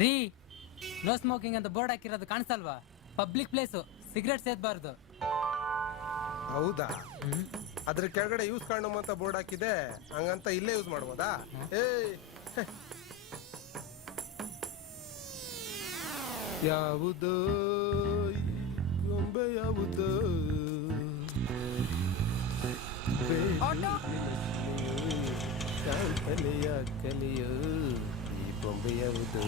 ರೀ, no smoking ಅಂತ board ಹಾಕಿರೋದು ಕಾಣಿಸಲ್ವಾ? ಪಬ್ಲಿಕ್ ಪ್ಲೇಸು, ಸಿಗರೇಟ್ ಸೇದಬಾರ್ದು. ಹೌದಾ? ಅದ್ರ ಕೆಳಗಡೆ ಯೂಸ್ ಕಾಂಡಮ್ ಅಂತ ಬೋರ್ಡ್ ಹಾಕಿದೆ, ಹಂಗಂತ ಇಲ್ಲೇ ಯೂಸ್ ಮಾಡ್ಬೋದಾ? ಏಯ್, ಯಾವುದೋ ಗೊಂಬೆ ಯಾವುದೋ ಕಲಿಯೋ ಈ ಬೊಂಬೆ ಯಾವುದು?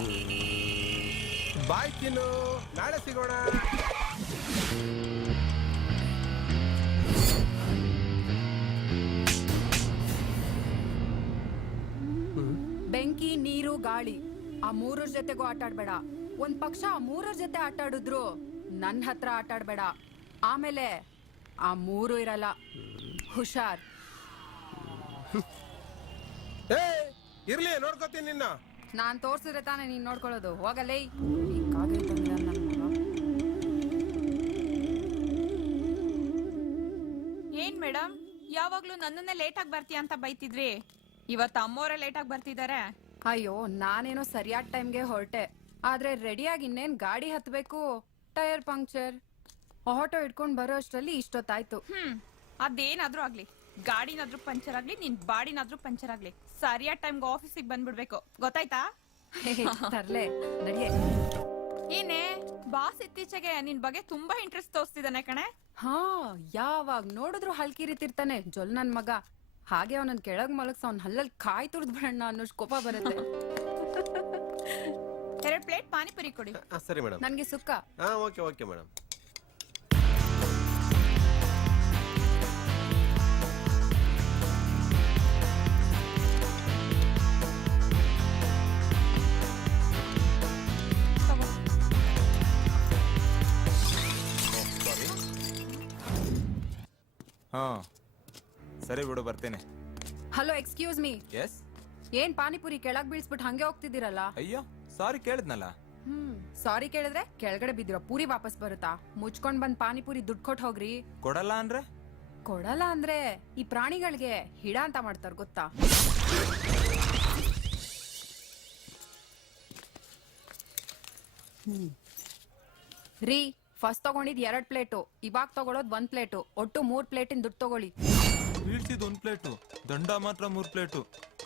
ಬಾಯ್ ಚಿನ್ನು, ನಾಳೆ ಸಿಗೋಣ. ಬೆಂಕಿ, ನೀರು, ಗಾಳಿ ಆ ಮೂರರ ಜೊತೆಗೂ ಆಟಾಡ್ಬೇಡ. ಒಂದ್ ಪಕ್ಷ ಆ ಮೂರರ ಜೊತೆ ಆಟಾಡಿದ್ರು ನನ್ನ ಹತ್ರ ಆಟಾಡ್ಬೇಡ. ಆಮೇಲೆ ಆ ಮೂರು ಇರಲ್ಲ. ಹುಷಾರ್. ಇರ್ಲಿ, ನೋಡ್ಕೋತೀನಿ ನಿನ್ನ. ನಾನ್ ತೋರ್ಸಿದ್ರೆ ತಾನೇ ನೀನ್ ನೋಡ್ಕೊಳ್ಳೋದು. ಹೋಗಲೇ. ಏನ್ ಮೇಡಮ್, ಯಾವಾಗ್ಲೂ ನನ್ನನ್ನೇ ಲೇಟ್ ಆಗಿ ಬರ್ತೀಯ ಅಂತ ಬೈತಿದ್ರಿ, ಇವತ್ತು ಅಮ್ಮೋರ ಲೇಟ್ ಆಗಿ ಬರ್ತಿದಾರೆ. ಅಯ್ಯೋ, ನಾನೇನೋ ಸರಿಯಾದ ಟೈಮ್ಗೆ ಹೊರಟೆ, ಆದ್ರೆ ರೆಡಿಯಾಗಿ ಇನ್ನೇನ್ ಗಾಡಿ ಹತ್ಬೇಕು. Tyre puncture. ಆಟೋ ಇಟ್ಕೊಂಡ್ ಬರೋ ಅಷ್ಟ್ರಲ್ಲಿ ಇಷ್ಟೊತ್ತಾಯ್ತು. ಅದೇನಾದ್ರೂ ಆಗ್ಲಿ, ಗಾಡಿನಾದ್ರೂ ಪಂಚರ್ ಆಗ್ಲಿ, ನಿನ್ ಬಾಡಿನಾದ್ರೂ ಪಂಚರ್ ಆಗ್ಲಿ, ಸರಿಯಾದ ಟೈಮ್ಗೆ ಆಫೀಸಿಗೆ ಬಂದ್ಬಿಡ್ಬೇಕು, ಗೊತ್ತಾಯ್ತಾ? ತರ್ಲೆ ನಡಿಯೇ. ಏನೇ ಬಾಸ್ ಇತ್ತೀಚೆಗೆ ನಿನ್ ಬಗ್ಗೆ ತುಂಬಾ ಇಂಟ್ರೆಸ್ಟ್ ತೋರಿಸ್ತಿದ್ದಾನೆ ಕಣೆ. ಹಾ, ಯಾವಾಗ ನೋಡಿದ್ರು ಹಲ್ಕಿರಿತಿರ್ತಾನೆ ಜೊಲ್ ನನ್ ಮಗ. ಹಾಗೆ ಅವನನ್ ಕೆಳಗ್ ಮಲಗ್ಸ ಅವ್ನ ಹಲ್ಲಲ್ಲಿ ಕಾಯಿ ತುರ್ದ್ ಬಿಡಣ್ಣ ಅನ್ನೋಷ್ಟು ಕೋಪ ಬರುತ್ತೆ. 2 ಪ್ಲೇಟ್ ಪಾನಿಪುರಿ ಕೊಡಿ. ಸರಿ ಮೇಡಮ್. ನನ್ಗೆ ಸುಕ್ಕ. Okay okay madam. ಹಾ ಸರಿ ಬಿಡು, ಬರ್ತೇನೆ. Hello, excuse me. ಎಸ್. ಏನ್ ಪಾನಿಪುರಿ ಕೆಳಗ್ ಬೀಳ್ಸ್ಬಿಟ್ಟು ಹಂಗೆ ಹೋಗ್ತಿದ್ದೀರಲ್ಲ? ಅಯ್ಯೋ, ಸಾರಿ ಕೇಳಿದ್ನಲ್ಲ. ಸಾರಿ ಕೇಳಿದ್ರೆ ಕೆಳಗಡೆ ಬಿದ್ದಿರೋ ಪೂರಿ ವಾಪಸ್ ಬರುತ್ತಾ? ಮುಚ್ಕೊಂಡ್ ಬಂದ್ ಪಾನಿಪುರಿ ದುಡ್ಡು ಕೊಟ್ಟು ಹೋಗ್ರಿ. ಕೊಡಲ್ಲ ಅಂದ್ರೆ? ಕೊಡಲ್ಲ ಅಂದ್ರೆ ಈ ಪ್ರಾಣಿಗಳಿಗೆ ಹಿಡ ಅಂತ ಮಾಡ್ತಾರ, ಗೊತ್ತಾ? ರೀ, ಫಸ್ಟ್ ತಗೊಂಡಿದ್ 2 ಪ್ಲೇಟು, ಇವಾಗ ತಗೊಳೋದ್ 1 ಪ್ಲೇಟು. ಒಟ್ಟು 3 ಪ್ಲೇಟಿನ ದುಡ್ಡು ತಗೊಳ್ಳಿ. ಬೀಳ್ಸಿದ್ 1 ಪ್ಲೇಟು, ದಂಡ ಮಾತ್ರ 3 ಪ್ಲೇಟು.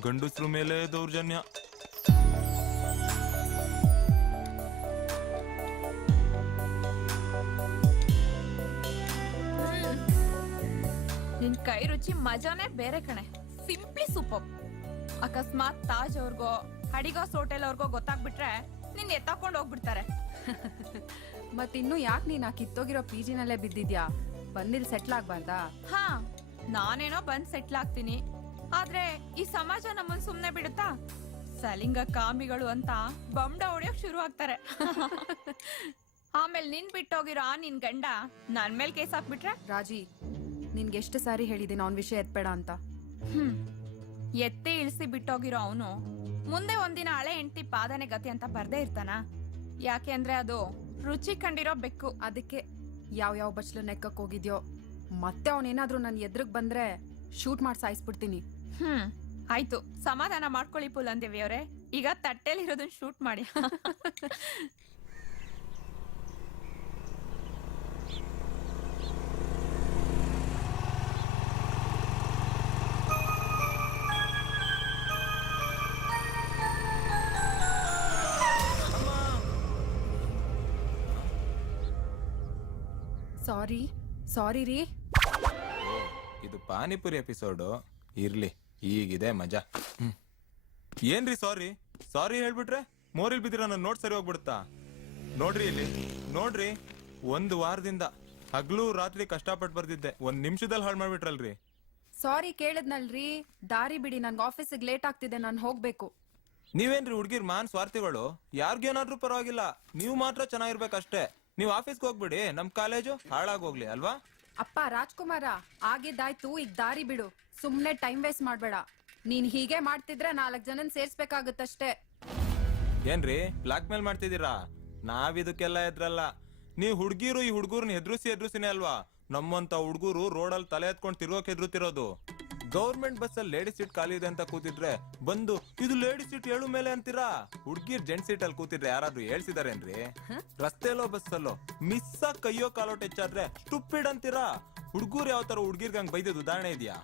ಗಂಡಸ್ರು ಮೇಲೆ ದೌರ್ಜನ್ಯ. ನಿನ್ ಕೈ ರುಚಿ ಮಜಾನೇ ಬೇರೆ ಕಣೆ. Simply super. ಅಕಸ್ಮಾತ್ ತಾಜ್ ಅವ್ರಿಗೋ ಅಡಿಗಾಸ್ ಹೋಟೆಲ್ ಅವ್ರಿಗೋ ಗೊತ್ತಾಗ್ಬಿಟ್ರೆ ನಿನ್ ಎತ್ತಾಕೊಂಡ್ ಹೋಗ್ಬಿಡ್ತಾರೆ. ಮತ್ತಿನ್ನು ಯಾಕೆ ನೀನ್ ಆ ಕಿತ್ತೋಗಿರೋ ಪಿಜಿನಲ್ಲೇ ಬಿದ್ದಿದ್ಯಾ? ಬಂದಿಲ್ ಸೆಟ್ಲ್ ಆಗ್ಬಾರ್ದಾ? ಹಾ, ನಾನೇನೋ ಬಂದ್ ಸೆಟ್ಲ್ ಆಗ್ತೀನಿ, ಆದ್ರೆ ಈ ಸಮಾಜ ನಮ್ಮನ್ ಸುಮ್ನೆ ಬಿಡುತ್ತಾ? ಸಲಿಂಗ ಕಾಮಿಗಳು ಅಂತ ಬಂಡ ಹೊಡಿಯೋಕ್ ಶುರು ಆಗ್ತಾರೆ. ಆಮೇಲೆ ನಿನ್ ಬಿಟ್ಟೋಗಿರೋ ನಿನ್ ಗಂಡ ನನ್ ಮೇಲ್ ಕೇಸ್ ಹಾಕ್ಬಿಟ್ರೆ? ರಾಜಿ, ನಿನ್ಗೆ ಎಷ್ಟು ಸಾರಿ ಹೇಳಿದೀನಿ ಅವನ್ ವಿಷಯ ಎತ್ಬೇಡ ಅಂತ. ಎತ್ತಿ ಇಳಿಸಿ ಬಿಟ್ಟೋಗಿರೋ ಅವನು ಮುಂದೆ ಒಂದಿನ ಹಳೆ ಹೆಂಡತಿ ಪಾದನೆ ಗತಿ ಅಂತ ಬರ್ದೇ ಇರ್ತಾನ? ಯಾಕೆ ಅಂದ್ರೆ ಅದು ರುಚಿ ಕಂಡಿರೋ ಬೆಕ್ಕು. ಅದಕ್ಕೆ ಯಾವ ಬಚ್ಲು ನೆಕ್ಕಕ್ ಹೋಗಿದ್ಯೋ. ಮತ್ತೆ ಅವನೇನಾದ್ರೂ ನನ್ ಎದುರುಗ್ ಬಂದ್ರೆ ಶೂಟ್ ಮಾಡಿ ಸಾಯಿಸ್ಬಿಡ್ತೀನಿ. ಆಯ್ತು, ಸಮಾಧಾನ ಮಾಡ್ಕೊಳ್ಳಿ ಪುಲಂದೇವಿ ಅವ್ರೆ. ಈಗ ತಟ್ಟೆಲಿರೋದನ್ನ ಶೂಟ್ ಮಾಡಿ. ಸಾರಿ ರೀ. ಇದು ಪಾನಿಪುರಿ ಎಪಿಸೋಡು. ಇರ್ಲಿ, ಈಗಿದೆ ಮಜಾ. ಏನ್ರಿ ಸಾರಿ? ಸಾರಿ ಹೇಳ್ಬಿಟ್ರೆ ಮೋರಿಲ್ ಬಿದ್ದಿರ ನನ್ ನೋಟ್ ಸರಿ ಹೋಗ್ಬಿಡುತ್ತಾ? ನೋಡ್ರಿ ಇಲ್ಲಿ, ನೋಡ್ರಿ, 1 ವಾರದಿಂದ ಹಗ್ಲು ರಾತ್ರಿ ಕಷ್ಟಪಟ್ಟು ಬರ್ದಿದ್ದೆ, 1 ನಿಮಿಷದಲ್ಲಿ ಹಾಳು ಮಾಡ್ಬಿಟ್ರಲ್ರಿ. ಸಾರಿ ಕೇಳದ್ನಲ್ರಿ. ದಾರಿ ಬಿಡಿ, ನನ್ಗೆ ಆಫೀಸಿಗೆ ಲೇಟ್ ಆಗ್ತಿದೆ, ನಾನು ಹೋಗ್ಬೇಕು. ನೀವೇನ್ರಿ ಹುಡ್ಗಿರ್ ಮಾನ್ ಸ್ವಾರ್ಥಿಗಳು? ಯಾರ್ಗೇನಾದ್ರೂ ಪರವಾಗಿಲ್ಲ, ನೀವು ಮಾತ್ರ ಚೆನ್ನಾಗಿರ್ಬೇಕಷ್ಟೇ. ನೀವ್ ಆಫೀಸ್ಗೆ ಹೋಗ್ಬಿಡಿ, ನಮ್ ಕಾಲೇಜು ಹಾಳಾಗೋಗ್ಲಿ ಅಲ್ವಾ? ಅಪ್ಪ ರಾಜ್ಕುಮಾರ, ಆಗಿದ್ದಾಯ್ತು, ಈಗ ದಾರಿ ಬಿಡು. ಸುಮ್ನೆ ಟೈಮ್ ವೇಸ್ಟ್ ಮಾಡ್ಬೇಡ. ನೀನ್ ಹೀಗೆ ಮಾಡ್ತಿದ್ರೆ 4 ಜನನ್ ಸೇರ್ಸ್ಬೇಕಾಗುತ್ತಷ್ಟೇ. ಏನ್ರಿ ಬ್ಲಾಕ್ ಮೇಲ್ ಮಾಡ್ತಿದ್ದೀರಾ? ನಾವಿದಕ್ಕೆಲ್ಲ ಎದ್ರಲ್ಲ. ನೀವ್ ಹುಡ್ಗಿರು ಈ ಹುಡ್ಗರ್ನ ಎದುರಿಸಿನೇ ಅಲ್ವಾ ನಮ್ಮಂತ ಹುಡ್ಗರು ರೋಡಲ್ಲಿ ತಲೆ ಎತ್ಕೊಂಡ್ ತಿರ್ಗೋಕ್ ಎದುರುತ್ತಿರೋದು. ಗೌರ್ಮೆಂಟ್ ಬಸ್ ಅಲ್ಲಿ ಲೇಡೀಸ್ ಸೀಟ್ ಖಾಲಿ ಇದೆ ಅಂತ ಕೂತಿದ್ರೆ ಬಂದು ಇದು ಲೇಡೀಸ್ ಸೀಟ್ ಏಳು ಮೇಲೆ ಅಂತೀರಾ? ಹುಡ್ಗಿರ್ ಜೆಂಟ್ ಸೀಟ್ ಅಲ್ಲಿ ಕೂತಿದ್ರೆ ಯಾರಾದ್ರೂ ಹೇಳ್ಸಿದಾರೇನ್ರಿ? ರಸ್ತೆಲೋ ಬಸ್ಸಲ್ಲೋ ಮಿಸ್ ಆಗಿ ಕೈಯೋ ಕಾಲೋ ಟೆಚ್ಚಾದ್ರೆ ಸ್ಟುಪಿಡ್ ಅಂತೀರಾ? ಹುಡ್ಗೂರ್ ಯಾವ ತರ ಹುಡ್ಗಿರ್ಗೆ ಹಂಗ್ ಬೈದಿದ್ ಉದಾಹರಣೆ ಇದೆಯಾ?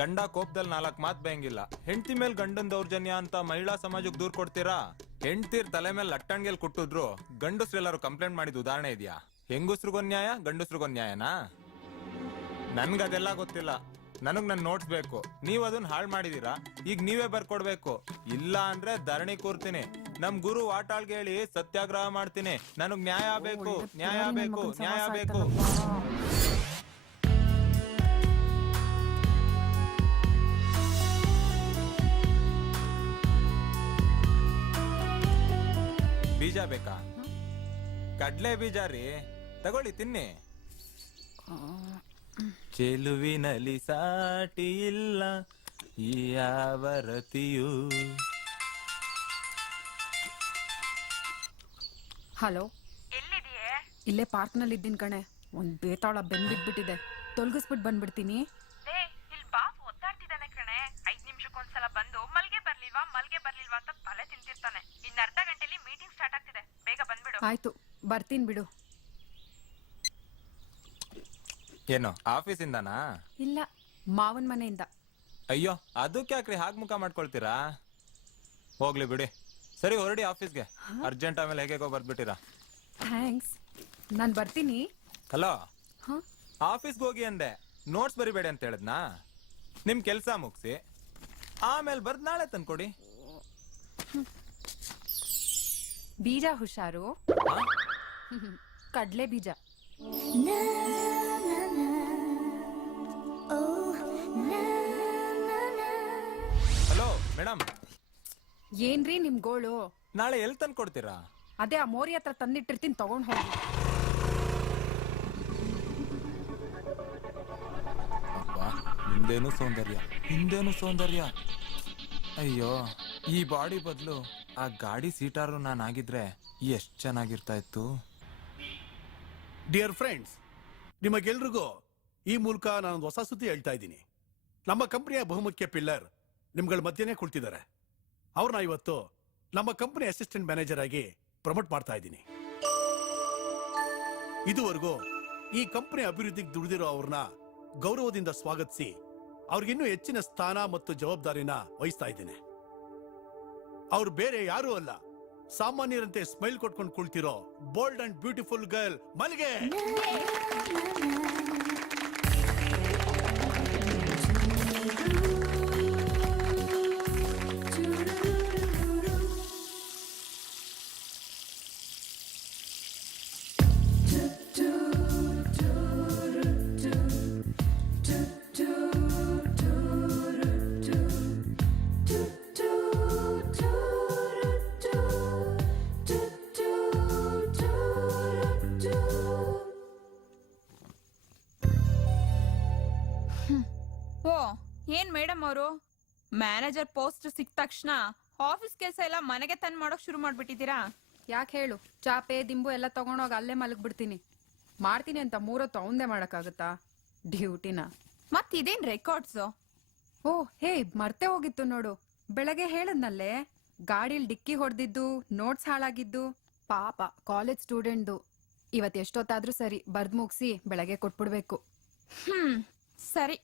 ಗಂಡ ಕೋಪದಲ್ಲಿ 4 ಮಾತ್ ಬೈಯಂಗಿಲ್ಲ, ಹೆಂಡತಿ ಮೇಲ್ ಗಂಡನ್ ದೌರ್ಜನ್ಯ ಅಂತ ಮಹಿಳಾ ಸಮಾಜಕ್ಕೆ ದೂರ್ ಕೊಡ್ತೀರಾ? ಹೆಂಡ್ತೀರ್ ತಲೆ ಮೇಲೆ ಲಟ್ಟಣ್ಗೆಲ್ ಕೊಟ್ಟಿದ್ರು ಗಂಡಸ್ರೆಲ್ಲಾರು ಕಂಪ್ಲೇಂಟ್ ಮಾಡಿದ ಉದಾಹರಣೆ ಇದೆಯಾ? ಹೆಂಗಸ್ರಿಗೊಂದ್ ನ್ಯಾಯ, ಗಂಡಸ್ರಿಗೊಂದ್ ನ್ಯಾಯನಾ? ನನ್ಗದೆಲ್ಲ ಗೊತ್ತಿಲ್ಲ. ನನಗ್ ನನ್ ನೋಟ್ಸ್ ಬೇಕು. ನೀವ್ ಅದನ್ನ ಹಾಳ್ ಮಾಡಿದೀರಾ, ಈಗ ನೀವೇ ಬರ್ಕೊಡ್ಬೇಕು. ಇಲ್ಲ ಅಂದ್ರೆ ಧರಣಿ ಕೂರ್ತೀನಿ. ನಮ್ ಗುರು ವಾಟಾಳ್ಗೆ ಹೇಳಿ ಸತ್ಯಾಗ್ರಹ ಮಾಡ್ತೀನಿ. ನನಗ್ ನ್ಯಾಯ ಬೇಕು, ನ್ಯಾಯ ಬೇಕು, ನ್ಯಾಯ ಬೇಕು. ಬೀಜ ಬೇಕಾ? ಕಡ್ಲೆ ಬೀಜ ರೀ, ತಗೊಳ್ಳಿ ತಿನ್ನಿ. ಚೆಲುವಿನಲ್ಲಿ ಸಾಟಿ ಇಲ್ಲ ಈ ಆವರತಿಯು. ಹಲೋ, ಎಲ್ಲಿದೆಯೇ? ಇಲ್ಲೇ ಪಾರ್ಕ್ ನಲ್ಲಿ ಇದ್ದೀನಿ ಕಣೆ. ಒಂದ್ ಬೇತಾಳ ಬೆಂಬಿಟ್ಬಿಟ್ಟಿದೆ, ತೊಲಗಿಸ್ಬಿಟ್ಟು ಬಂದ್ಬಿಡ್ತೀನಿ. ಇಲ್ಲಿ ಬಾಸ್ ಒತ್ತಾಡ್ತಿದ್ದಾನೆ ಕಣೆ. 5 ನಿಮಿಷಕ್ಕೊಂದ್ಸಲ ಬಂದು ಮಲ್ಗೆ ಬರ್ಲಿಲ್ವಾ ಅಂತ ತಲೆ ತಿಂತಿರ್ತಾನೆ. ಇನ್ನು ಅರ್ಧ ಗಂಟೆಲಿ ಮೀಟಿಂಗ್ ಸ್ಟಾರ್ಟ್ ಆಗ್ತಿದೆ, ಬೇಗ ಬಂದ್ಬಿಡು. ಆಯ್ತು, ಬರ್ತೀನಿ ಬಿಡು. ಏನು ಆಫೀಸಿಂದನಾ? ಇಲ್ಲ, ಮಾವನ್ ಮನೆಯಿಂದ. ಅಯ್ಯೋ, ಅದಕ್ಕೆ ಯಾಕ್ರಿ ಹಾಗೆ ಮುಖ ಮಾಡ್ಕೊಳ್ತೀರಾ? ಹೋಗ್ಲಿ ಬಿಡಿ. ಸರಿ ಹೊರಡಿ ಆಫೀಸ್ಗೆ. ಅರ್ಜೆಂಟ್ ಆಮೇಲೆ ಹೇಗೋ ಬರ್ದ್ಬಿಟ್ಟಿರಾ. ಥ್ಯಾಂಕ್ಸ್, ನಾನ್ ಬರ್ತೀನಿ. ಹಲೋ, ಹ? ಆಫೀಸ್ಗೆ ಹೋಗಿ ಅಂದೆ, ನೋಟ್ಸ್ ಬರಿಬೇಡಿ ಅಂತ ಹೇಳಿದ್ನಾ? ನಿಮ್ ಕೆಲ್ಸ ಮುಗಿಸಿ ಆಮೇಲೆ ಬರ್ದ್ ನಾಳೆ ತಂದ್ಕೊಡಿ. ಬೀಜ ಹುಷಾರು. ಕಡ್ಲೆ ಬೀಜ. ಹಲೋ ಮೇಡಮ್, ಏನ್ರಿ ನಿಮ್ ಗೋಳು? ನಾಳೆ ಎಲ್ಲಿ ತಂದ್ಕೊಡ್ತೀರಾ? ಅದೇ ಆ ಮೋರಿ ಹತ್ರ ತಂದಿಟ್ಟಿರ್ತೀನಿ, ತಗೊಂಡ್ ಹೋಗಿ. ಹಿಂದೇನು ಸೌಂದರ್ಯ. ಅಯ್ಯೋ, ಈ ಬಾಡಿ ಬದಲು ಆ ಗಾಡಿ ಸೀಟಾರು ನಾನಾಗಿದ್ರೆ ಎಷ್ಟ್ ಚೆನ್ನಾಗಿರ್ತಾ ಇತ್ತು. ಡಿಯರ್ ಫ್ರೆಂಡ್ಸ್, ನಿಮಗೆಲ್ರಿಗೂ ಈ ಮೂಲಕ ನಾನೊಂದು ಹೊಸ ಸುದ್ದಿ ಹೇಳ್ತಾ ಇದ್ದೀನಿ. ನಮ್ಮ ಕಂಪನಿಯ ಬಹುಮುಖ್ಯ ಪಿಲ್ಲರ್ ನಿಮ್ಗಳ ಮಧ್ಯನೇ ಕುಳಿತಿದ್ದಾರೆ. ಅವ್ರನ್ನ ಇವತ್ತು ನಮ್ಮ ಕಂಪನಿ ಅಸಿಸ್ಟೆಂಟ್ ಮ್ಯಾನೇಜರ್ ಆಗಿ ಪ್ರಮೋಟ್ ಮಾಡ್ತಾ ಇದ್ದೀನಿ. ಇದುವರೆಗೂ ಈ ಕಂಪನಿ ಅಭಿವೃದ್ಧಿಗೆ ದುಡಿದಿರೋ ಅವ್ರನ್ನ ಗೌರವದಿಂದ ಸ್ವಾಗತಿಸಿ ಅವ್ರಿಗಿನ್ನೂ ಹೆಚ್ಚಿನ ಸ್ಥಾನ ಮತ್ತು ಜವಾಬ್ದಾರಿನ ವಹಿಸ್ತಾ ಇದ್ದೇನೆ. ಅವ್ರು ಬೇರೆ ಯಾರೂ ಅಲ್ಲ, ಸಾಮಾನ್ಯರಂತೆ ಸ್ಮೈಲ್ ಕೊಟ್ಕೊಂಡು ಕುಳ್ತಿರೋ ಬೋಲ್ಡ್ ಅಂಡ್ ಬ್ಯೂಟಿಫುಲ್ ಗರ್ಲ್ ಮಲ್ಗೆ. ಓ, ಏನ್ ಮೇಡಮ್ ಅವರು ಮ್ಯಾನೇಜರ್ ಪೋಸ್ಟ್ ಸಿಕ್ಕ ತಕ್ಷಣ ಆಫೀಸ್ ಕೆಲಸ ಎಲ್ಲ ಮನೆಗೆ ತಂದ್ ಮಾಡೋಕ್ ಶುರು ಮಾಡ್ಬಿಟ್ಟಿದ್ದೀರಾ? ಯಾಕೆ ಹೇಳು, ಚಾಪೆ ದಿಂಬು ಎಲ್ಲ ತಗೊಂಡೋಗಿ ಅಲ್ಲೇ ಮಲಗ್ಬಿಡ್ತೀನಿ. ಮಾಡ್ತೀನಿ ಅಂತ 3 ಹೊತ್ತು ಅವಂದೇ ಮಾಡಕ್ಕಾಗತ್ತಾ ಡ್ಯೂಟಿನ? ಮತ್ ಇದೇನ್ ರೆಕಾರ್ಡ್ಸ್? ಓ ಹೇ, ಮರ್ತೆ ಹೋಗಿತ್ತು ನೋಡು. ಬೆಳಗ್ಗೆ ಹೇಳದ್ನಲ್ಲೇ, ಗಾಡಿಲ್ ಡಿಕ್ಕಿ ಹೊಡೆದಿದ್ದು, ನೋಟ್ಸ್ ಹಾಳಾಗಿದ್ದು. ಪಾಪ ಕಾಲೇಜ್ ಸ್ಟೂಡೆಂಟ್ದು. ಇವತ್ ಎಷ್ಟೊತ್ತಾದ್ರೂ ಸರಿ, ಬರ್ದ್ ಮುಗಿಸಿ ಬೆಳಗ್ಗೆ ಕೊಟ್ಬಿಡ್ಬೇಕು. ಸರಿ,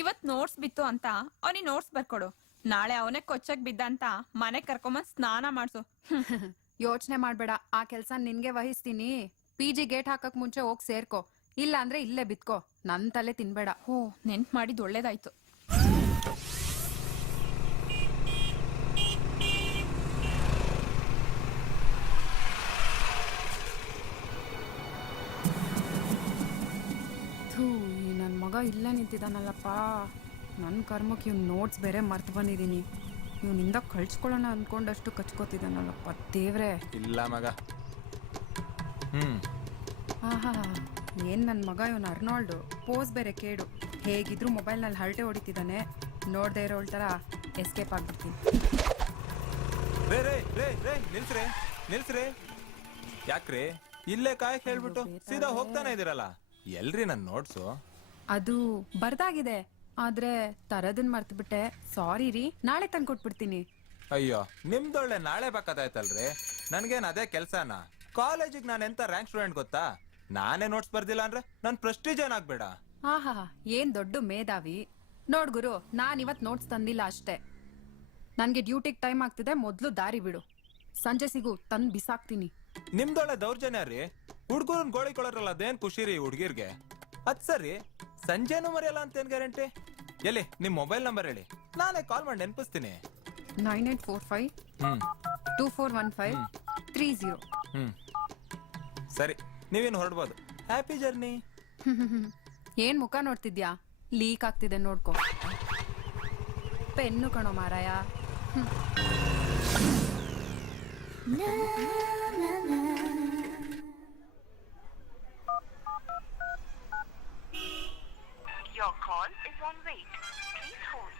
ಇವತ್ ನೋಟ್ಸ್ ಬಿತ್ತು ಅಂತ ಅವನಿಗೆ ನೋಟ್ಸ್ ಬರ್ಕೊಡು. ನಾಳೆ ಅವನೇ ಕೊಚ್ಚಕ್ ಬಿದ್ದ ಅಂತ ಮನೆ ಕರ್ಕೊಂಬಂದ್ ಸ್ನಾನ ಮಾಡ್ಸು. ಯೋಚನೆ ಮಾಡ್ಬೇಡ, ಆ ಕೆಲ್ಸ ನಿನ್ಗೆ ವಹಿಸ್ತೀನಿ. PG ಗೇಟ್ ಹಾಕಕ್ ಮುಂಚೆ ಹೋಗ್ ಸೇರ್ಕೋ, ಇಲ್ಲ ಅಂದ್ರೆ ಇಲ್ಲೇ ಬಿತ್ಕೋ. ನನ್ ತಲೆ ತಿನ್ಬೇಡ. ಓ, ನೆನ್ಪ್ ಮಾಡಿದ್ ಒಳ್ಳೇದಾಯ್ತು. ನನ್ ಮಗ ಇಲ್ಲೇ ನಿಂತಿದ್ದಾನಲ್ಲಪ್ಪ. ನನ್ನ ಕರ್ಮಕ್ಕೆ ಇವ್ನ ನೋಟ್ಸ್ ಬೇರೆ ಮರ್ತು ಬಂದಿದ್ದೀನಿ. ಇವನಿಂದ ಕಳ್ಸ್ಕೊಳ್ಳೋಣ ಅನ್ಕೊಂಡಷ್ಟು ಕಚ್ಕೋತಿದ್ದಾನಲ್ಲಪ್ಪ ದೇವ್ರೆ. ಇಲ್ಲ ಮಗ. ಆಹಾ, ಏನ್ ನನ್ ಮಗ ಇವನ್ ಅರ್ನಾಲ್ಡು. ಪೋಸ್ ಬೇರೆ ಕೇಡು. ಹೇಗಿದ್ರು ಮೊಬೈಲ್ನಲ್ಲಿ ಹರಟೆ ಹೊಡಿತಿದ್ದಾನೆ. ನೋಡ್ದೇ ಇರೋಳ್ ತರ ಎಸ್ಕೇಪ್ ಆಗ್ಬಿಡ್ತೀನಿ. ನಿಲ್ಸ್ರಿ. ಯಾಕ್ರಿ ಇಲ್ಲೇ ಕಾಯಕ್ ಹೇಳ್ಬಿಟ್ಟು ಸೀದಾ ಹೋಗ್ತಾನೆ ಇದೀರಲ್ಲ? ಎಲ್ರಿ ನನ್ ನೋಟ್ಸು? ಅದು ಬರ್ದಾಗಿದೆ, ಆದ್ರೆ ತರದನ್ ಮರ್ತು ಬಿಟ್ಟೆ. ಸಾರಿ ರೀ, ನಾಳೆ ತಂದ್ಕೊಟ್ಬಿಡ್ತೀನಿ. ಅಯ್ಯೋ ನಿಮ್ದೊಳ್ಳೆ ನಾಳೆ ಬೇಕಾದಾಯ್ತಲ್ರಿ. ನನ್ಗೇನ್ ಅದೇ ಕೆಲ್ಸನಾ? ಕಾಲೇಜಿಗೆ ನಾನು ಎಂತ ರ್ಯಾಂಕ್ ಸ್ಟೂಡೆಂಟ್ ಗೊತ್ತಾ? ನಾನೇ ನೋಟ್ಸ್ ಬರ್ದಿಲ್ಲ ಅಂದ್ರೆ ನನ್ ಪ್ರೆಸ್ಟೀಜ್ ಏನಾಗ್ಬೇಡ. ಆಹಾ, ಏನ್ ದೊಡ್ಡ ಮೇಧಾವಿ. ನೋಡ್ ಗುರು, ನಾನ್ ಇವತ್ ನೋಟ್ಸ್ ತಂದಿಲ್ಲ ಅಷ್ಟೇ. ನನ್ಗೆ ಡ್ಯೂಟಿಗ್ ಟೈಮ್ ಆಗ್ತಿದೆ, ಮೊದ್ಲು ದಾರಿ ಬಿಡು. ಸಂಜೆ ಸಿಗು, ತಂದ್ ಬಿಸಾಕ್ತೀನಿ. ನಿಮ್ದೊಳ್ಳೆ ದೌರ್ಜನ್ಯ ರೀ. ಹುಡ್ಗರನ್ ಗೋಳಿ ಕೊಳರಲ್ಲ, ಅದೇನ್ ಖುಷಿ ರೀ ಹುಡ್ಗಿರ್ಗೆ. ಅದ್ ಸರಿ, ಸಂಜೆನೂ ಮರೆಯಲ್ಲ ಅಂತ ಏನ್ ಗ್ಯಾರಂಟಿ? ಎಲ್ಲಿ ನಿಮ್ ಮೊಬೈಲ್ ನಂಬರ್ ಹೇಳಿ, ನಾನೇ ಕಾಲ್ ಮಾಡಿ ನೆನ್ಪಿಸ್ತೀನಿ. 9845 ಹ್ಮ್ 2415 30. ಸರಿ, ನೀವೇನು ಹೊರಡ್ಬೋದು. Happy journey. ಏನ್ ಮುಖ ನೋಡ್ತಿದ್ಯಾ? ಲೀಕ್ ಆಗ್ತಿದೆ ನೋಡ್ಕೊ. ಪೆನ್ನು ಕಣೋ ಮಾರಾಯ. Your call is on wait. Please hold.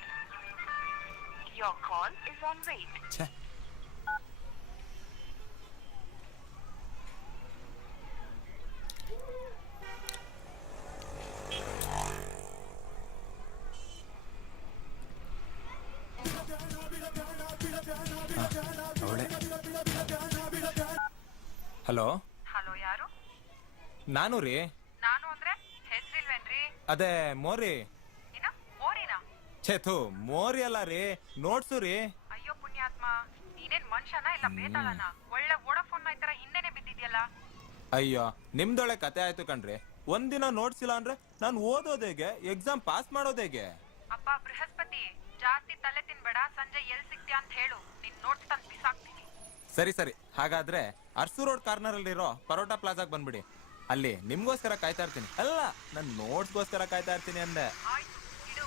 Your call is on wait. ಛೆ. ಹಲೋ, ಹಲೋ, ಯಾರು? ನಾನು ರೀ. ನಾನು ಅಂದ್ರೆ ಹೆಸರಿಲ್ವೇನ್ರಿ? ಅದೇ ಮೋರಿ. ಏನ ಮೋರಿನಾ? ಛೇತು, ಮೋರಿ ಅಲ್ಲ ರೀ, ನೋಡ್ಸು ರೀ. ಅಯ್ಯೋ ಪುಣ್ಯಾತ್ಮ, ನೀನೇನ್ ಮನುಷ್ಯನ ಇಲ್ಲ ಬೇತಾಳನ? ಒಳ್ಳೆ ವೋಡಫೋನ್ ಈ ತರ ಹಿಂದೆನೆ ಬಿದ್ದಿದ್ಯಲ್ಲ. ಅಯ್ಯೋ ನಿಮ್ದೊಳೆ ಕತೆ ಆಯ್ತು ಕಣ್ರಿ. ಒಂದಿನ ನೋಡ್ಸಿಲ್ಲ ಅಂದ್ರೆ ನಾನು ಓದೋದೇಗೆ, ಎಕ್ಸಾಮ್ ಪಾಸ್ ಮಾಡೋದೇಗೆ? ಅಪ್ಪ ಬೃಹಸ್ಪತಿ, ಜಾಸ್ತಿ ತಲೆ ತಿನ್ಬೇಡ. ಸಂಜೆ ಎಲ್ ಸಿಗ್ತೀಯ ಅಂತ ಹೇಳು, ನಿನ್ ನೋಟ್ಸ್ ತಂದ್ ಬಿಸಾಕ್ತೀನಿ. ಸರಿ ಸರಿ, ಹಾಗಾದ್ರೆ ಅರ್ಸು ರೋಡ್ ಕಾರ್ನರ್ ಅಲ್ಲಿರೋ ಪರೋಟಾ ಪ್ಲಾಜಾಗ್ ಬಂದ್ಬಿಡಿ. ಅಲ್ಲಿ ನಿಮ್ಗೋಸ್ಕರ ಕಾಯ್ತಾ ಇರ್ತೀನಿ. ಅಲ್ಲ, ನನ್ ನೋಟ್ಸ್ಗೋಸ್ಕರ ಕಾಯ್ತಾ ಇರ್ತೀನಿ ಅಂದೆ. ಆಯ್ತು, ಇಡು.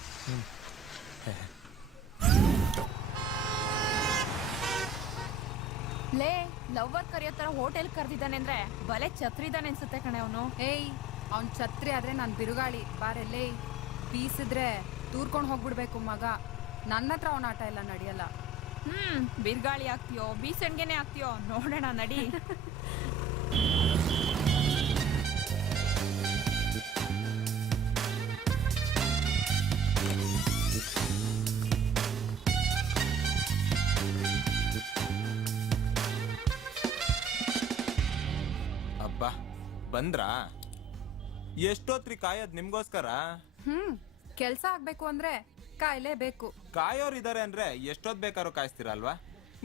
ಲೇ, ಲವ್ವರ್ ಕರೆಯೋ ತರ ಹೋಟೆಲ್ ಕರ್ದಿದ್ದಾನೆ ಅಂದ್ರೆ ಬಲೆ ಛತ್ರಿದಾನೆ ಅನ್ಸುತ್ತೆ ಕಣೆ ಅವನು. ಏಯ್, ಅವ್ನ್ ಛತ್ರಿ ಆದ್ರೆ ನಾನ್ ಬಿರುಗಾಳಿ. ಬಾರೆಲ್ಲೇ ಬೀಸಿದ್ರೆ ತೂರ್ಕೊಂಡ್ ಹೋಗ್ಬಿಡ್ಬೇಕು ಮಗ. ನನ್ನ ಹತ್ರ ಅವನ ಆಟ ಎಲ್ಲ ನಡೆಯಲ್ಲ. ಬಿರ್ಗಾಳಿ ಆಗ್ತೀಯೋ ಬೀಸಣ್ಗೆನೆ ಆಗ್ತೀಯೋ ನೋಡೋಣ, ನಡಿ. ಅಬ್ಬಾ, ಬಂದ್ರಾ? ಎಷ್ಟೊತ್ರಿ ಕಾಯೋದ್ ನಿಮ್ಗೋಸ್ಕರ? ಕೆಲ್ಸ ಆಗ್ಬೇಕು ಅಂದ್ರೆ ಕಾಯ್ಲೇಬೇಕು. ಕಾಯೋರ್ ಇದಾರೆ ಅಂದ್ರೆ ಎಷ್ಟೊತ್ ಬೇಕಾದ್ರೂ ಕಾಯಿಸ್ತೀರಲ್ವಾ?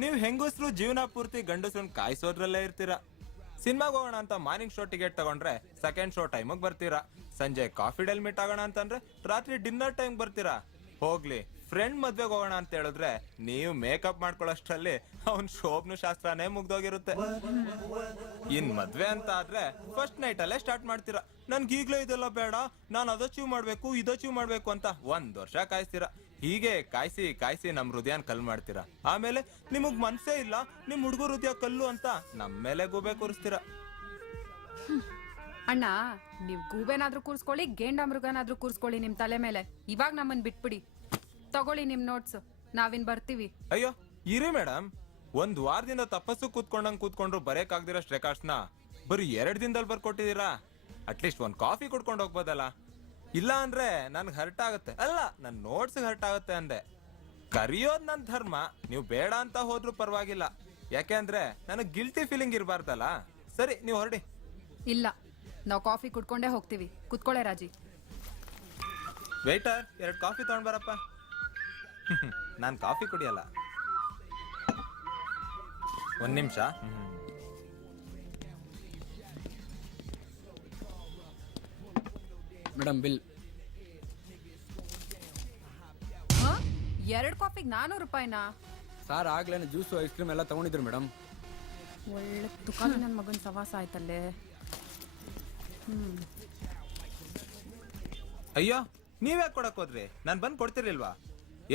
ನೀವ್ ಹೆಂಗಸ್ರು ಜೀವನ ಪೂರ್ತಿ ಗಂಡಸ್ರನ್ ಕಾಯಿಸೋದ್ರಲ್ಲೇ ಇರ್ತೀರಾ. ಸಿನಿಮಾಗ್ ಹೋಗೋಣ ಅಂತ ಮಾರ್ನಿಂಗ್ ಶೋ ಟಿಕೆಟ್ ತಗೊಂಡ್ರೆ ಸೆಕೆಂಡ್ ಶೋ ಟೈಮಿಗೆ ಬರ್ತೀರಾ. ಸಂಜೆ ಕಾಫಿ ಡೇಲ್ ಮೀಟ್ ಆಗೋಣ ಅಂತಂದ್ರೆ ರಾತ್ರಿ ಡಿನ್ನರ್ ಟೈಮ್ ಬರ್ತೀರಾ. ಹೋಗ್ಲಿ, ಫ್ರೆಂಡ್ ಮದ್ವೆಗೆ ಹೋಗೋಣ ಅಂತ ಹೇಳಿದ್ರೆ ನೀವು ಮೇಕಪ್ ಮಾಡ್ಕೊಳ್ಳೋಷ್ಟ್ರಲ್ಲಿ ಅವ್ನ್ ಶೋಭನು ಶಾಸ್ತ್ರನೇ ಮುಗ್ದೋಗಿರುತ್ತೆ. ಇನ್ ಮದ್ವೆ ಅಂತ ಆದ್ರೆ ಫಸ್ಟ್ ನೈಟ್ ಅಲ್ಲೇ ಸ್ಟಾರ್ಟ್ ಮಾಡ್ತೀರಾ. ನನ್ಗೆ ಈಗ್ಲೇ ಇದೆಲ್ಲ ಬೇಡ, ನಾನು ಅದು ಅಚೀವ್ ಮಾಡ್ಬೇಕು, ಇದು ಅಚೀವ್ ಮಾಡ್ಬೇಕು ಅಂತ 1 ವರ್ಷ ಕಾಯಿಸ್ತೀರಾ. ಹೀಗೆ ಕಾಯಿಸಿ ಕಾಯಿಸಿ ನಮ್ ಹೃದಯನ್ ಕಲ್ ಮಾಡ್ತೀರಾ. ಆಮೇಲೆ ನಿಮಗ್ ಮನ್ಸೇ ಇಲ್ಲ, ನಿಮ್ ಹುಡುಗರು ಹೃದಯ ಕಲ್ಲು ಅಂತ ನಮ್ ಮೇಲೆ ಗೂಬೆ ಕೂರಿಸ್ತೀರಾ. ಅಣ್ಣ, ನೀವ್ ಗೂಬೆನಾದ್ರೂ ಕೂರ್ಸ್ಕೊಳ್ಳಿ, ಗೇಂಡ ಮೃಗನಾದ್ರೂ ಕೂರ್ಸ್ಕೊಳ್ಳಿ ನಿಮ್ ತಲೆ ಮೇಲೆ. ಇವಾಗ ನಮ್ಮನ್ ಬಿಟ್ಬಿಡಿ. ತಗೊಳ್ಳಿ ನಿಮ್ ನೋಟ್ಸ್, ನಾವಿನ್ ಬರ್ತೀವಿ. ಅಯ್ಯೋ ಇರಿ ಮೇಡಮ್, 1 ವಾರದಿಂದ ತಪಸ್ಸು ಕೂತ್ಕೊಂಡ್ರು ಬರೇಕ್ ಆಗ್ದಿರೋಷ್ಟು ರೆಕಾರ್ಡ್ಸ್ನ ಬರೀ 2 ದಿನದಲ್ಲಿ ಬರ್ಕೊಟ್ಟಿದೀರಾ. ಅಟ್ಲೀಸ್ಟ್ 1 ಕಾಫಿ ಕುಡ್ಕೊಂಡು ಹೋಗ್ಬೋದಲ್ಲ. ಇಲ್ಲ ಅಂದ್ರೆ ನನ್ಗೆ ಹರ್ಟ್ ಆಗುತ್ತೆ. ಅಲ್ಲ, ನನ್ ನೋಟ್ಸ್ ಹರ್ಟ್ ಆಗುತ್ತೆ ಅಂದೆ. ಕರಿಯೋದ್ ನನ್ ಧರ್ಮ, ನೀವು ಬೇಡ ಅಂತ ಹೋದ್ರು ಪರವಾಗಿಲ್ಲ. ಯಾಕೆ ಅಂದ್ರೆ ನನಗ್ ಗಿಲ್ಟಿ ಫೀಲಿಂಗ್ ಇರಬಾರ್ದಲ್ಲ. ಸರಿ, ನೀವು ಹೊರಡಿ. ಇಲ್ಲ, ನಾವ್ ಕಾಫಿ ಕುಡ್ಕೊಂಡೇ ಹೋಗ್ತೀವಿ. ಕುತ್ಕೊಳ್ಳೆ ರಾಜಿ. ವೇಟರ್, 2 ಕಾಫಿ ತಗೊಂಡ್ ಬರಪ್ಪ. ನಾನ್ ಕಾಫಿ ಕುಡಿಯಲ್ಲ. 1 ನಿಮಿಷ. Madam bill. 2 ಕಾಫಿಗೆ 400 ರೂಪಾಯಿನಾ? ಸಾರ್ ಆಗ್ಲೇನೆ ಜ್ಯೂಸು ಐಸ್ ಕ್ರೀಮ್ ಎಲ್ಲ ತಗೊಂಡಿದ್ರು ಮೇಡಮ್. ಒಳ್ಳೆ ತುಕಾಲಿ ನನ್ ಮಗನ್ ಸವಾಸ ಆಯ್ತಲ್ಲೇ. ಅಯ್ಯೋ, ನೀವ್ಯಾಕೆ ಕೊಡಕ್ ಹೋದ್ರಿ? ನಾನ್ ಬಂದ್ ಕೊಡ್ತಿರ್ಲಿಲ್ವಾ?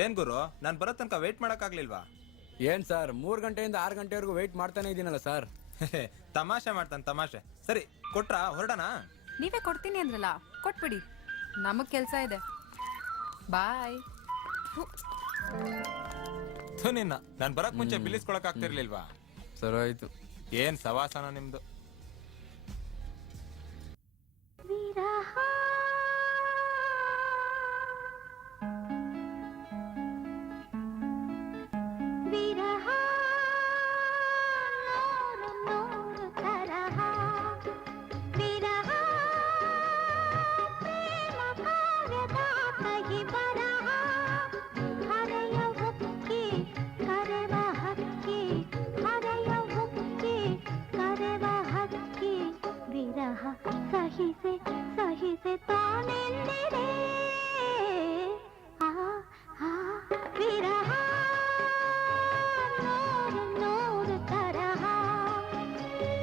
ಏನ್ ಗುರು, ನಾನ್ ಬರೋ ತನಕ ವೇಟ್ ಮಾಡಕ್ ಆಗ್ಲಿಲ್ವಾ? ಏನ್ ಸರ್, 3 ಗಂಟೆಯಿಂದ 6 ಗಂಟೆವರೆಗೂ ವೆಯ್ಟ್ ಮಾಡ್ತಾನೆ ಇದೀನಲ್ಲ ಸರ್. ತಮಾಷೆ ಮಾಡ್ತಾನೆ ತಮಾಷೆ. ಸರಿ, ಕೊಟ್ರಾ, ಹೊರಡೋಣ? ನೀವೇ ಕೊಡ್ತೀನಿ ಅಂದ್ರಲ್ಲ, ಕೊಟ್ಬಿಡಿ. ನಮಗ್ ಕೆಲ್ಸ ಇದೆ. ಬಾಯ್. ನಿನ್ನ ನಾನ್ ಬರಕ್ ಮುಂಚೆ ಬಿಲ್ಲಿಸ್ಕೊಳಕ್ ಆಗ್ತಿರ್ಲಿಲ್ವಾ? ಸರ್ ಆಯ್ತು. ಏನ್ ಸವಾಸನ ನಿಮ್ದು. ಸಹಿಸೆ ಸಹಿಸೆ ತಾನೆಂದಿರೆ ವಿರಹ ನೂರು ನೂರು ತರಹ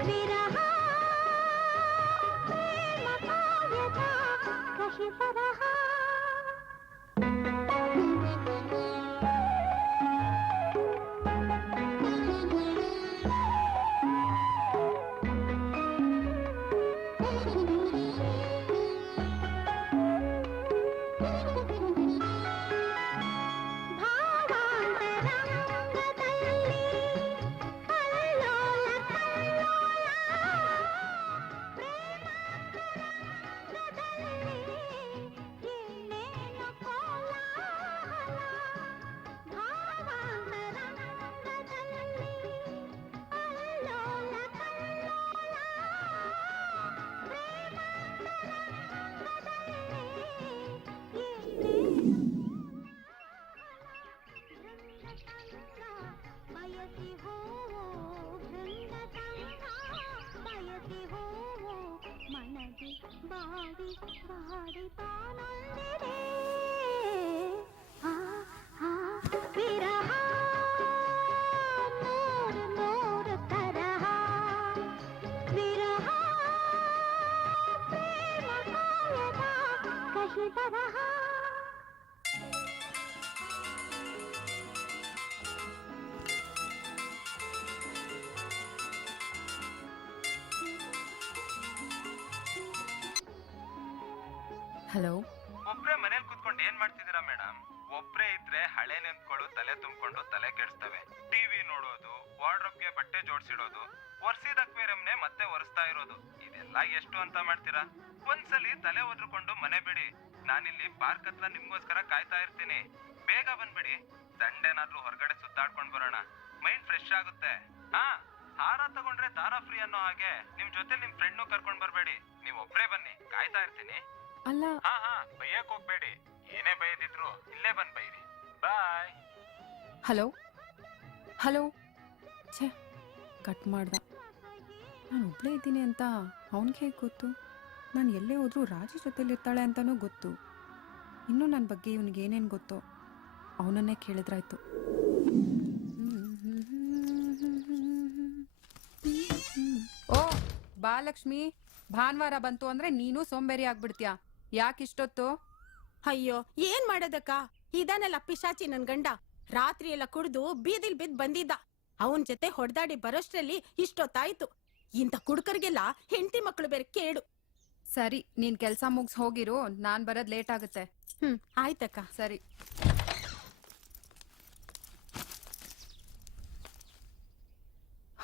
ವಿರಹ ಪ್ರೇಮ ಕಾವ್ಯದ ಕಹಿ ಬರಹ ಬಯಸಿ ಹೋವೋ ಬೃಂದತಂಗ ಬಯಸಿ ಹೋವೋ ಮನದಿ ಬಾಡಿ ಬಾಡಿ ತಾನೊಂದಿದೆ ವಿರಹ ನೂರು ನೂರು ತರಹ ವಿರಹ ಪ್ರೇಮ ಕಾವ್ಯದ ಕಹಿ ಬರಹ ಹಲೋ. ಒಬ್ರೇ ಮನೇಲಿ ಕೂತ್ಕೊಂಡು ಏನ್ ಮಾಡ್ತಿದ್ದೀರಾ ಮೇಡಮ್? ಒಬ್ರೇ ಇದ್ರೆ ಹಳೆ ನೆನ್ಸ್ಗಳು ತಲೆ ತುಂಬಿಕೊಂಡು ತಲೆ ಕೆಡಿಸ್ತವೆ. ಟಿವಿ ನೋಡೋದು, ವಾರ್ಡ್ರೋಬ್ಗೆ ಬಟ್ಟೆ ಜೋಡಿಸಿಡೋದು, ಒರ್ಸಿದ ಅಕ್ವೇರಿಯಂನೇ ಮತ್ತೆ ಒರೆಸ್ತಾ ಇರೋದು, ಇದೆಲ್ಲ ಎಷ್ಟು ಅಂತ ಮಾಡ್ತೀರಾ? ಒಂದ್ಸಲಿ ತಲೆ ಒದ್ರುಕೊಂಡು ಮನೆ ಬಿಡಿ. ನಾನಿಲ್ಲಿ ಪಾರ್ಕ್ ಹತ್ರ ನಿಮ್ಗೋಸ್ಕರ ಕಾಯ್ತಾ ಇರ್ತೀನಿ. ಬೇಗ ಬಂದ್ಬಿಡಿ. ಸಂಡೇನಾದ್ರೂ ಹೊರಗಡೆ ಸುತ್ತಾಡ್ಕೊಂಡ್ ಬರೋಣ. ಮೈಂಡ್ ಫ್ರೆಶ್ ಆಗುತ್ತೆ. ಹಾರ ತಗೊಂಡ್ರೆ ದಾರ ಫ್ರೀ ಅನ್ನೋ ಹಾಗೆ ನಿಮ್ ಜೊತೆ ನಿಮ್ ಫ್ರೆಂಡ್ನು ಕರ್ಕೊಂಡ್ ಬರ್ಬೇಡಿ. ನೀವ್ ಒಬ್ರೇ ಬನ್ನಿ, ಕಾಯ್ತಾ ಇರ್ತೀನಿ. ಅಲ್ಲ, ಬೈಯಕ್ ಹೋಗ್ಬೇಡಿ. ಏನೇ ಬೈದಿದ್ರು ಇಲ್ಲೇ ಬಂದ್ ಬೈರಿ. ಬಾಯ್. Hello hello. ಛೇ, ಕಟ್ ಮಾಡ್ದ. ನಾನು ಒಬ್ಬಳೇ ಇದ್ದೀನಿ ಅಂತ ಅವನಿಗೆ ಹೇಗೆ ಗೊತ್ತು? ನಾನು ಎಲ್ಲೇ ಹೋದ್ರೂ ರಾಜಿ ಜೊತೆಲಿರ್ತಾಳೆ ಅಂತಲೂ ಗೊತ್ತು. ಇನ್ನೂ ನನ್ನ ಬಗ್ಗೆ ಇವನಿಗೆ ಏನೇನು ಗೊತ್ತೋ ಅವನನ್ನೇ ಕೇಳಿದ್ರಾಯ್ತು. ಓ ಬಾ ಲಕ್ಷ್ಮಿ, ಭಾನುವಾರ ಬಂತು ಅಂದ್ರೆ ನೀನು ಸೋಂಬೇರಿ ಆಗ್ಬಿಡ್ತೀಯ. ಯಾಕಿಷ್ಟೊತ್ತು? ಅಯ್ಯೋ, ಏನ್ ಮಾಡೋದಕ್ಕ? ಇದಾನಲ್ಲ ಪಿಶಾಚಿ ನನ್ ಗಂಡ. ರಾತ್ರಿ ಎಲ್ಲ ಕುಡ್ದು ಬೀದಿಲ್ ಬಿದ್ದು ಬಂದಿದ್ದ. ಅವನ್ ಜೊತೆ ಹೊಡೆದಾಡಿ ಬರೋಷ್ಟ್ರಲ್ಲಿ ಇಷ್ಟೊತ್ತಾಯ್ತು. ಇಂಥ ಕುಡ್ಕರ್ಗೆಲ್ಲ ಹೆಂಡತಿ ಮಕ್ಕಳು ಬೇರೆ ಕೇಡು. ಸರಿ, ನೀನ್ ಕೆಲ್ಸ ಮುಗಿಸ್ ಹೋಗಿರು, ನಾನ್ ಬರೋದ್ ಲೇಟ್ ಆಗುತ್ತೆ. ಆಯ್ತಕ್ಕ. ಸರಿ.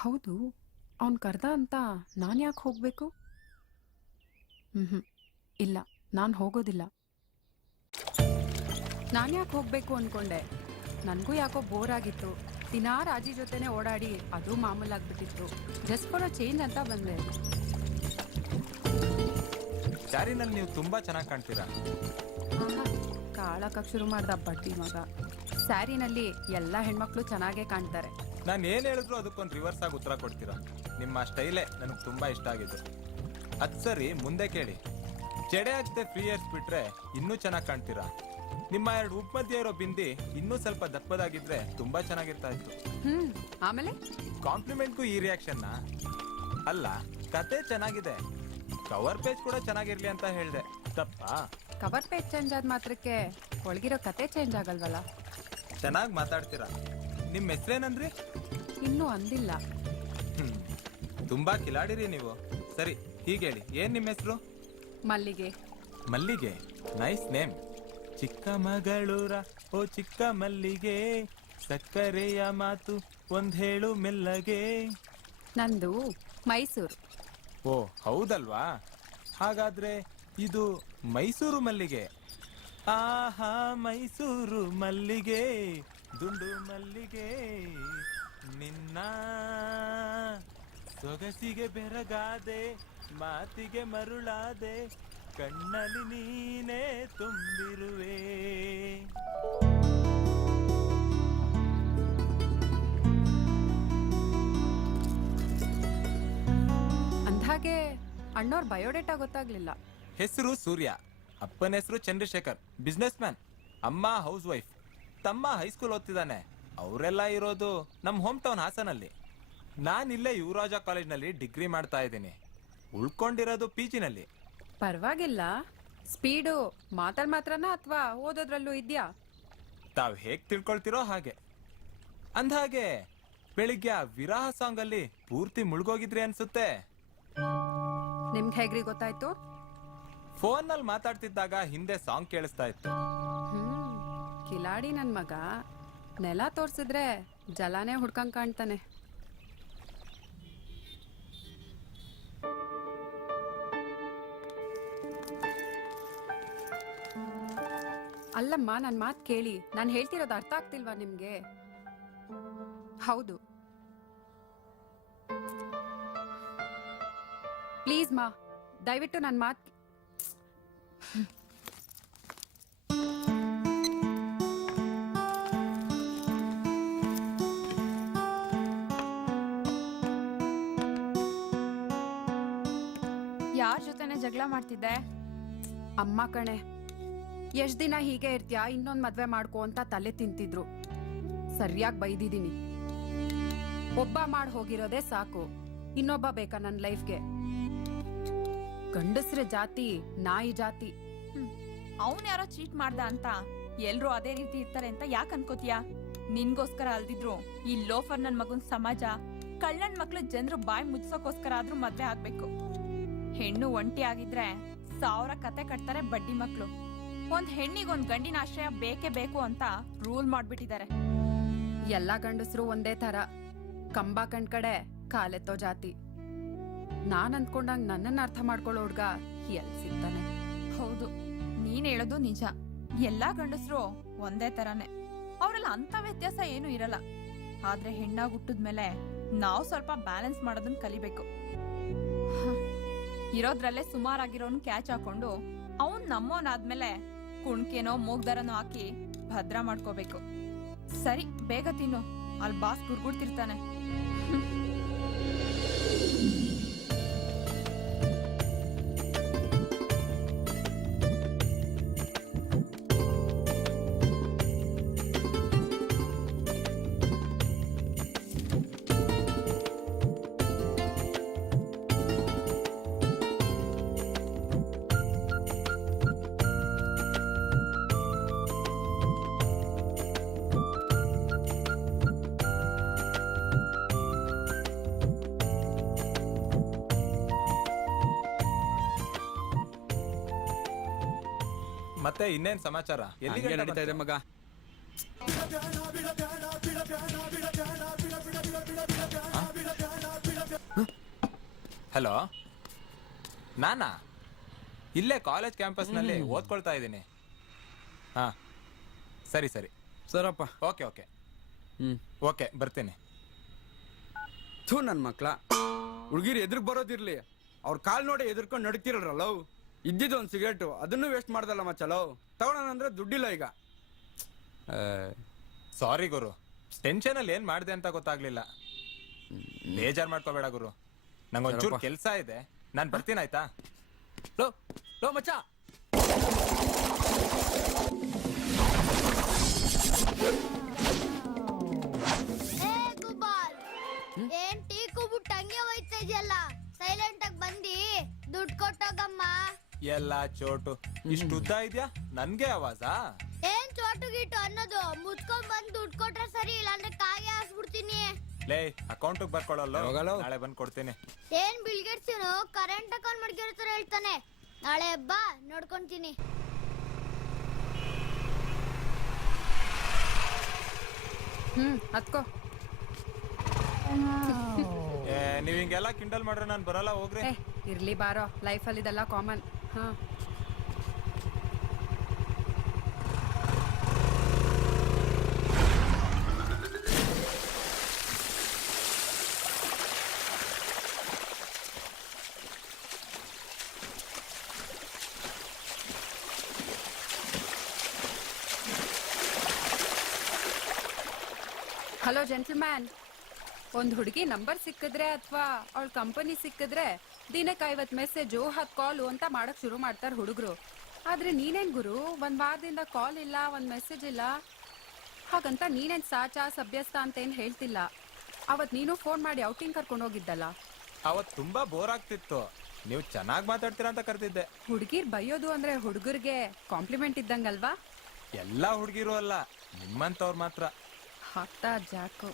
ಹೌದು, ಅವನ್ ಕರ್ದ ಅಂತ ನಾನ್ ಯಾಕೆ ಹೋಗ್ಬೇಕು? ಇಲ್ಲ, ನಾನ್ ಹೋಗೋದಿಲ್ಲ. ನಾನ್ ಯಾಕೆ ಹೋಗ್ಬೇಕು ಅನ್ಕೊಂಡೆ. ನನ್ಗೂ ಯಾಕೋ ಬೋರ್ ಆಗಿತ್ತು. ದಿನಾ ರಾಜಿ ಜೊತೆನೆ ಓಡಾಡಿ ಅದು ಮಾಮೂಲಾಗ್ಬಿಟ್ಟಿತ್ತು. ಜಸ್ಟ್ ಫಾರ್ ಅ ಚೇಂಜ್ ಅಂತ ಬಂದೆ. ಸ್ಯಾರಿನಲ್ಲಿ ನೀವು ತುಂಬಾ ಚೆನ್ನಾಗಿ ಕಾಣ್ತೀರಾ. ಕಾಳಕಕ್ ಶುರು ಮಾಡ್ದ ಬಡ್ಡಿ ಮಗ. ಸ್ಯಾರಿನಲ್ಲಿ ಎಲ್ಲಾ ಹೆಣ್ಮಕ್ಳು ಚೆನ್ನಾಗೇ ಕಾಣ್ತಾರೆ. ನಾನು ಏನ್ ಹೇಳಿದ್ರು ಅದಕ್ಕೊಂದು ರಿವರ್ಸ್ ಆಗಿ ಉತ್ತರ ಕೊಡ್ತೀರಾ. ನಿಮ್ಮ ಸ್ಟೈಲೇ ನನಗೆ ತುಂಬಾ ಇಷ್ಟ ಆಗಿದ್ದು. ಅದ್ ಸರಿ, ಮುಂದೆ ಕೇಳಿ. ಜಡೆ ಆಗದೆ ಫ್ರೀ ಏರ್ಸ್ ಬಿಟ್ರೆ ಇನ್ನೂ ಚೆನ್ನಾಗಿ ಕಾಣ್ತೀರಾ. ನಿಮ್ಮ 2 ಉಪ್ ಮಧ್ಯೆ ಇರೋ ಬಿಂದಿ ಇನ್ನೂ ಸ್ವಲ್ಪ ದಪ್ಪದಾಗಿದ್ರೆ ತುಂಬಾ ಚೆನ್ನಾಗಿರ್ತಾ ಇತ್ತು. ಆಮೇಲೆ ಕಾಂಪ್ಲಿಮೆಂಟ್ಗೂ ಈ ರಿಯಾಕ್ಷನ್ ಅಲ್ಲ, ಕತೆ ಚೆನ್ನಾಗಿದೆ. ಕವರ್ ಪೇಜ್ ಕೂಡ ಚೆನ್ನಾಗಿರ್ಲಿ ಅಂತ ಹೇಳ್ದೆ, ತಪ್ಪಾ? ಕವರ್ ಪೇಜ್ ಚೇಂಜ್ ಆದ ಮಾತ್ರಕ್ಕೆ ಒಳಗಿರೋ ಕತೆ ಚೇಂಜ್ ಆಗಲ್ವಲ್ಲ. ಚೆನ್ನಾಗಿ ಮಾತಾಡ್ತೀರಾ. ನಿಮ್ ಹೆಸ್ರೇನಂದ್ರಿ? ಇನ್ನೂ ಅಂದಿಲ್ಲ. ತುಂಬಾ ಕಿಲಾಡಿರಿ ನೀವು. ಸರಿ, ಹೀಗೇಳಿ, ಏನ್ ನಿಮ್ ಹೆಸರು? ಮಲ್ಲಿಗೆ. ಮಲ್ಲಿಗೆ, ನೈಸ್ ನೇಮ್. ಚಿಕ್ಕಮಗಳೂರ ಓ ಚಿಕ್ಕ ಮಲ್ಲಿಗೆ, ಸಕ್ಕರೆಯ ಮಾತು ಒಂದ್ ಹೇಳು ಮೆಲ್ಲಗೆ. ನಂದು ಮೈಸೂರು. ಓ ಹೌದಲ್ವಾ? ಹಾಗಾದ್ರೆ ಇದು ಮೈಸೂರು ಮಲ್ಲಿಗೆ. ಆಹಾ ಮೈಸೂರು ಮಲ್ಲಿಗೆ, ದುಂಡು ಮಲ್ಲಿಗೆ, ನಿನ್ನ ಸೊಗಸಿಗೆ ಬೆರಗಾದೆ, ಮಾತಿಗೆ ಮರುಳಾದೆ, ಕಣ್ಣಲ್ಲಿ ನೀನೇ ತುಂಬಿರುವೆ. ಅಂದ್ಹಾಗೆ ಅಣ್ಣವ್ರ ಬಯೋಡೇಟಾ ಗೊತ್ತಾಗ್ಲಿಲ್ಲ. ಹೆಸರು ಸೂರ್ಯ, ಅಪ್ಪನ ಹೆಸರು ಚಂದ್ರಶೇಖರ್, ಬಿಸ್ನೆಸ್ ಮ್ಯಾನ್. ಅಮ್ಮ ಹೌಸ್ ವೈಫ್, ತಮ್ಮ ಹೈಸ್ಕೂಲ್ ಓದ್ತಿದ್ದಾನೆ. ಅವರೆಲ್ಲ ಇರೋದು ನಮ್ಮ ಹೋಮ್ ಟೌನ್ ಹಾಸನಲ್ಲಿ. ನಾನಿಲ್ಲೇ ಯುವರಾಜ ಕಾಲೇಜ್ನಲ್ಲಿ ಡಿಗ್ರಿ ಮಾಡ್ತಾ ಇದ್ದೀನಿ. ಉಳ್ಕೊಂಡಿರೋದು ಪಿಜಿನಲ್ಲಿ. ಪರವಾಗಿಲ್ಲ. ಸ್ಪೀಡು ಮಾತಲ್ ಮಾತ್ರನಾ ಅಥವಾ ಓದೋದ್ರಲ್ಲೂ ಇದ್ಯಾ? ತಾವ್ ಹೇಗ್ ತಿಳ್ಕೊಳ್ತಿರೋ ಹಾಗೆ. ಅಂದ್ಹಾಗೆ ಬೆಳಿಗ್ಗೆ ಆ ವಿರಾಹ ಸಾಂಗ್ ಅಲ್ಲಿ ಪೂರ್ತಿ ಮುಳುಗೋಗಿದ್ರಿ ಅನ್ಸುತ್ತೆ. ನಿಮ್ಗೆ ಹೇಗ್ರಿ ಗೊತ್ತಾಯ್ತು? ಫೋನ್ ನಲ್ಲಿ ಮಾತಾಡ್ತಿದ್ದಾಗ ಹಿಂದೆ ಸಾಂಗ್ ಕೇಳಿಸ್ತಾ ಇತ್ತು. ಕಿಲಾಡಿ ನನ್ ಮಗ. ನೆಲ ತೋರ್ಸಿದ್ರೆ ಜಲಾನೇ ಹುಡ್ಕಂಗ್ ಕಾಣ್ತಾನೆ. ಅಲ್ಲಮ್ಮ, ನನ್ ಮಾತ್ ಕೇಳಿ. ನಾನು ಹೇಳ್ತಿರೋದು ಅರ್ಥ ಆಗ್ತಿಲ್ವಾ ನಿಮ್ಗೆ? ಹೌದು. ಪ್ಲೀಸ್ ಮಾ, ದಯವಿಟ್ಟು ನನ್ ಮಾತ್. ಯಾರ ಜೊತೆನೆ ಜಗಳ ಮಾಡ್ತಿದ್ದೆ? ಅಮ್ಮ ಕಣೆ. ಎಷ್ಟ್ ದಿನ ಹೀಗೆ ಇರ್ತೀಯಾ, ಇನ್ನೊಂದ್ ಮದ್ವೆ ಮಾಡ್ಕೋ ಅಂತ ತಲೆ ತಿಂತಿದ್ರು. ಸರಿಯಾಗಿ ಬೈದಿದ್ದೀನಿ. ಒಬ್ಬ ಮಾಡ್ ಹೋಗಿರೋದೇ ಸಾಕು, ಇನ್ನೊಬ್ಬ ಬೇಕಾ ನನ್ ಲೈಫ್ಗೆ? ಗಂಡಸ್ರ ಜಾತಿ ನಾಯಿ ಜಾತಿ. ಅವನ್ ಯಾರೋ ಚೀಟ್ ಮಾಡ್ದ ಅಂತ ಎಲ್ರು ಅದೇ ರೀತಿ ಇರ್ತಾರೆ ಅಂತ ಯಾಕೆ ಅನ್ಕೋತೀಯ? ನಿನ್ಗೋಸ್ಕರ ಅಲ್ದಿದ್ರು ಈ ಲೋಫರ್ ನನ್ ಮಗನ್ ಸಮಾಜ ಕಳ್ಳನ್ ಮಕ್ಳು ಜನರು ಬಾಯ್ ಮುಚ್ಚೋಕೋಸ್ಕರ ಆದ್ರೂ ಮದ್ವೆ ಆಗ್ಬೇಕು. ಹೆಣ್ಣು ಒಂಟಿ ಆಗಿದ್ರೆ 1000 ಕತೆ ಕಟ್ತಾರೆ ಬಡ್ಡಿ ಮಕ್ಳು. ಒಂದ್ ಹೆಣ್ಣಿಗೊಂದ್ ಗಂಡಿನ ಆಶ್ರಯ ಬೇಕೇ ಬೇಕು ಅಂತ ರೂಲ್ ಮಾಡ್ಬಿಟ್ಟಿದ್ದಾರೆ. ಎಲ್ಲಾ ಗಂಡಸ್ರು ಒಂದೇ ತರ, ಕಂಬ ಕಣ್ ಕಡೆ ಕಾಲೆತ್ತೋ ಜಾತಿ. ನಾನ್ ಅಂದ್ಕೊಂಡಂಗ್ ನನ್ನನ್ನ ಅರ್ಥ ಮಾಡ್ಕೊಳ್ಳೋ ಹುಡ್ಗ ಎಲ್ ಸಿಗ್ತಾನೆ? ಹೌದು, ನೀನ್ ಹೇಳೋದು ನಿಜ. ಎಲ್ಲಾ ಗಂಡಸ್ರು ಒಂದೇ ತರಾನೇ, ಅವ್ರೆಲ್ಲ ಅಂತ ವ್ಯತ್ಯಾಸ ಏನು ಇರಲ್ಲ. ಆದ್ರೆ ಹೆಣ್ಣಾಗ್ ಹುಟ್ಟಿದ್ಮೇಲೆ ನಾವು ಸ್ವಲ್ಪ ಬ್ಯಾಲೆನ್ಸ್ ಮಾಡೋದನ್ನ ಕಲಿಬೇಕು. ಇರೋದ್ರಲ್ಲೇ ಸುಮಾರಾಗಿರೋನ್ ಕ್ಯಾಚ್ ಹಾಕೊಂಡು ಅವನ್ ನಮ್ಮೋನಾದ್ಮೇಲೆ ಕುಣ್ಕೇನೋ ಮೂಗ್ದಾರನೋ ಹಾಕಿ ಭದ್ರ ಮಾಡ್ಕೋಬೇಕು. ಸರಿ, ಬೇಗ ತಿನ್ನು, ಅಲ್ಲಿ ಬಾಸ್ ಗುರ್ಗುಡ್ತಿರ್ತಾನೆ. ಮತ್ತೆ ಇನ್ನೇನ್ ಸಮಾಚಾರ? ಎಲ್ಲಿಗೆ ನಡೀತಾ ಇದೆ ಮಗ? ಹಲೋ, ನಾನಾ ಇಲ್ಲೇ ಕಾಲೇಜ್ ಕ್ಯಾಂಪಸ್ ನಲ್ಲಿ ಓದ್ಕೊಳ್ತಾ ಇದ್ದೀನಿ. ಹಾ, ಸರಿ ಸರಿ ಸರಪ್ಪ. ಓಕೆ ಓಕೆ ಓಕೆ, ಬರ್ತೀನಿ. ಥೂ ನನ್ ಮಕ್ಳ, ಹುಡುಗಿರು ಎದುರು ಬರೋದಿರ್ಲಿ, ಅವ್ರ ಕಾಲ್ ನೋಡಿ ಎದುರ್ಕೊಂಡು ನಡೀತಿರಲ್ರಲ್ಲ. ಇದ್ದಿದ್ದು ಒಂದು ಸಿಗರೇಟು, ಅದನ್ನು ವೇಸ್ಟ್ ಮಾಡ್ದಲ್ಲ ಮಚ್ಚಲೋ. ತಗೊಳ್ಳೋಣ ಅಂದ್ರೆ ದುಡ್ಡಿಲ್ಲ ಈಗ. ಸಾರಿ ಗುರು, ಟೆನ್ಷನ್ ಅಲ್ಲಿ ಏನ್ ಮಾಡಿದೆ ಅಂತ ಗೊತ್ತಾಗ್ಲಿಲ್ಲ. ಬೇಜಾರ್ ಮಾಡ್ಕೋಬೇಡ ಗುರು, ನಂಗೊಂಚೂರು ಕೆಲ್ಸ ಇದೆ, ನಾನ್ ಬರ್ತೀನಿ ಆಯ್ತಾ? ಲೋ ಲೋ ಮಚ್ಚ, ಏನ್ ಟೀ ಕುಬಿಟ್ಟು ಹಂಗೆ ಹೋಯ್ತಾ ಇದೆಯಲ್ಲ, ಸೈಲೆಂಟ್ ಆಗಿ ಬಂದಿ ದುಡ್ಡು ಕೊಟ್ಟೋಗಮ್ಮ. ಎಲ್ಲ ಚೋಟು ಇಷ್ಟು ಉದ್ದ ಇದ್ಯಾ, ನನ್ಗೆ ಆವಾಜಾ? ಏನ್ ಚೋಟು ಗೀಟು ಅನ್ನೋದು, ಮುಚ್ಕೊಂಡ್ ಬಂದ್ ದುಡ್ಡು ಕೊಟ್ರೆ ಸರಿ, ಇಲ್ಲಾಂದ್ರೆ ಕಾಗೆ ಹಾಸ್ಬಿಡ್ತೀನಿ. ಲೇ, ಅಕೌಂಟ್ ಬರ್ಕೊಳ್ಳಲ್ಲ, ನಾಳೆ ಬಂದ್ ಕೊಡ್ತೀನಿ. ಏನ್ ಬಿಲ್ಗೇಟ್ಸ್ ಏನು ಕರೆಂಟ್ ಅಕೌಂಟ್ ಮಾಡ್ಕಿರ್ತಾರೆ ಹೇಳ್ತಾನೆ. ನಾಳೆ ಬಾ ನೋಡ್ಕೊಂತೀನಿ. ಹತ್ಕೋ. ನೀವ್ ಹಿಂಗೆಲ್ಲ ಕಿಂಡಲ್ ಮಾಡ್ರೆ ನಾನ್ ಬರಲ್ಲ, ಹೋಗ್ರಿ. ಇರ್ಲಿ ಬಾರೋ, ಲೈಫಲ್ಲಿ ಇದೆಲ್ಲ ಕಾಮನ್. ಹಾ, ಹಲೋ ಜೆಂಟಲ್ಮ್ಯಾನ್, ಒಂದ್ ಹುಡುಗಿ ನಂಬರ್ ಸಿಕ್ಕಿದ್ರೆ ಅಥವಾ ಅವಳ ಕಂಪನಿ ಸಿಕ್ಕಿದ್ರೆ ದಿನಕ್ಕೆ 50 ಮೆಸೇಜು 10 ಕಾಲು ಅಂತ ಮಾಡಕ್ ಶುರು ಮಾಡ್ತಾರ ಹುಡುಗರು. ಆದ್ರೆ ನೀನೇನ್ ಗುರು, ಒಂದ್ ವಾರದಿಂದ ಕಾಲ್ ಇಲ್ಲ, ಒಂದ್ ಮೆಸೇಜ್ ಇಲ್ಲ. ಹಾಗಂತ ನೀನೇನ್ ಸಾಚಾ ಸಭ್ಯಸ್ಥ ಅಂತ ಏನ್ ಹೇಳ್ತಿಲ್ಲ. ಅವತ್ ನೀನು ಫೋನ್ ಮಾಡಿ ಔಟಿಂಗ್ ಕರ್ಕೊಂಡು ಹೋಗಿದ್ದಲ್ಲ. ಅವತ್ ತುಂಬಾ ಬೋರ್ ಆಗ್ತಿತ್ತು, ನೀವು ಚೆನ್ನಾಗ್ ಮಾತಾಡ್ತೀರಾ ಅಂತ ಕರ್ತಿದ್ದೆ. ಹುಡುಗಿರ್ ಬೈಯೋದು ಅಂದ್ರೆ ಹುಡುಗರ್ಗೆ ಕಾಂಪ್ಲಿಮೆಂಟ್ ಇದ್ದಂಗಲ್ವಾ? ಎಲ್ಲಾ ಹುಡ್ಗಿರು ಅಲ್ಲ, ನಿಮ್ಮಂತವ್ರು ಮಾತ್ರ. ಹಾಕ್ತ ಜಾಕು.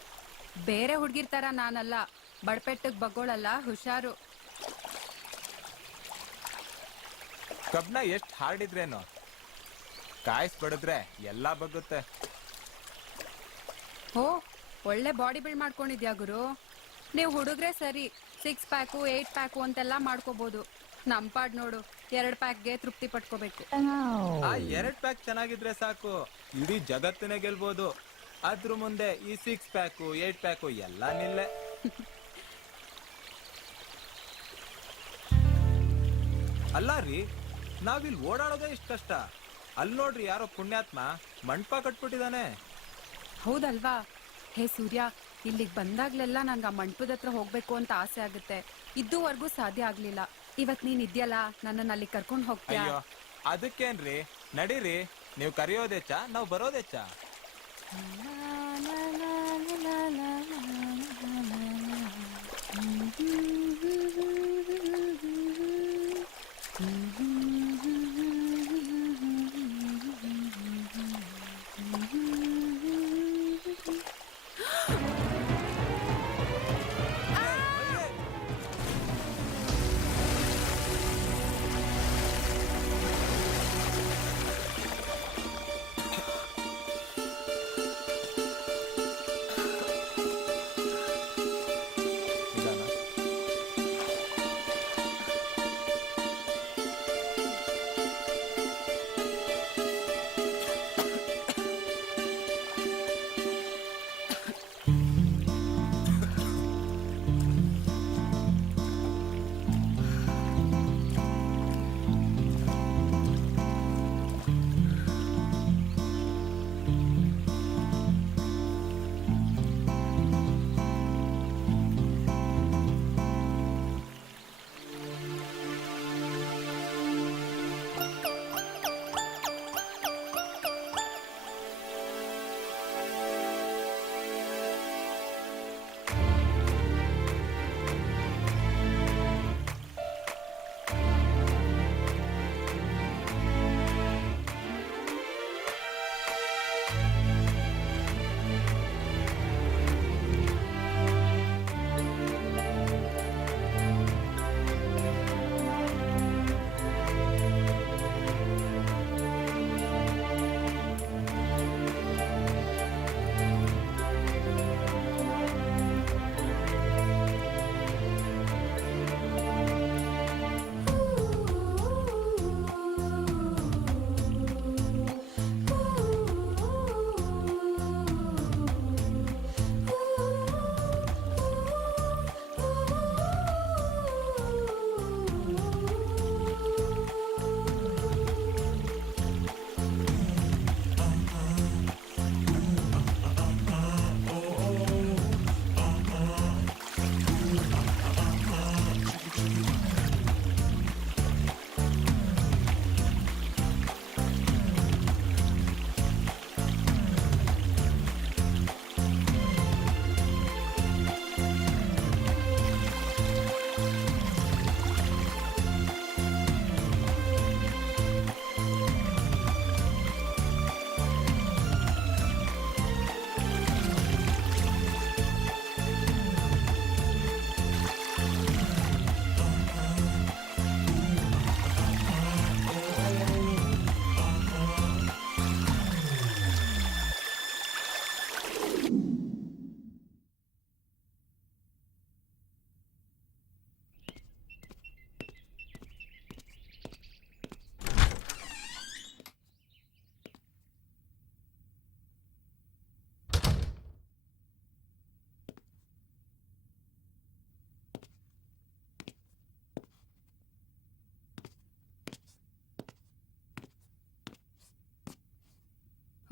ಬೇರೆ ಹುಡುಗಿರ್ ತರ ನಾನಲ್ಲ, ಬಡ್ಪೆಟ್ಟಗ್ ಬಗ್ಗೋಳಲ್ಲ, ಹುಷಾರು. ಕಬ್ನ ಎಷ್ಟ್ ಹಾರ್ಡಿದ್ರೇನು, ಕಾಯಿಸ್ಬಿಡಿದ್ರೆ ಎಲ್ಲಾ ಬಗ್ಗುತ್ತೆ. ಓ, ಒಳ್ಳೆ ಬಾಡಿ ಬಿಲ್ಡ್ ಮಾಡ್ಕೊಂಡಿದ್ಯಾ ಗುರು. ನೀವು ಹುಡುಗ್ರೆ ಸರಿ, 6 ಪ್ಯಾಕು 8 ಪ್ಯಾಕು ಅಂತೆಲ್ಲ ಮಾಡ್ಕೋಬಹುದು. ನಮ್ ಪಾಡ್ ನೋಡು, 2 ಪ್ಯಾಕ್ಗೆ ತೃಪ್ತಿ ಪಟ್ಕೋಬೇಕು. ಆ 2 ಪ್ಯಾಕ್ ಚೆನ್ನಾಗಿದ್ರೆ ಸಾಕು, ಇಡೀ ಜಗತ್ತಿನ ಗೆಲ್ಬೋದು. ಅದ್ರ ಮುಂದೆ ಈ 6 ಪ್ಯಾಕು 8 ಪ್ಯಾಕು ಎಲ್ಲ ನಿಲ್ಲೆ. ಅಲ್ಲ ರೀ, ನಾವಿಲ್ಲಿ ಓಡಾಡೋದೇ ಇಷ್ಟ ಕಷ್ಟ, ಅಲ್ಲಿ ನೋಡ್ರಿ ಯಾರೋ ಪುಣ್ಯಾತ್ಮ ಮಂಟಪ ಕಟ್ಬಿಟ್ಟಿದಾನೆ. ಹೌದಲ್ವಾ? ಹೇ ಸೂರ್ಯ, ಇಲ್ಲಿಗೆ ಬಂದಾಗ್ಲೆಲ್ಲ ನಂಗೆ ಆ ಮಂಟಪದ ಹತ್ರ ಹೋಗ್ಬೇಕು ಅಂತ ಆಸೆ ಆಗುತ್ತೆ. ಇದುವರೆಗೂ ಸಾಧ್ಯ ಆಗ್ಲಿಲ್ಲ. ಇವತ್ ನೀನ್ ಇದ್ಯಲ್ಲ, ನನ್ನನ್ನ ಅಲ್ಲಿ ಕರ್ಕೊಂಡು ಹೋಗ್ತೀಯಾ? ಅಯ್ಯೋ ಅದಕ್ಕೇನ್ರಿ, ನಡೀರಿ. ನೀವು ಕರೆಯೋದೆಚ್ಚ, ನಾವು ಬರೋದೆಚ್ಚ.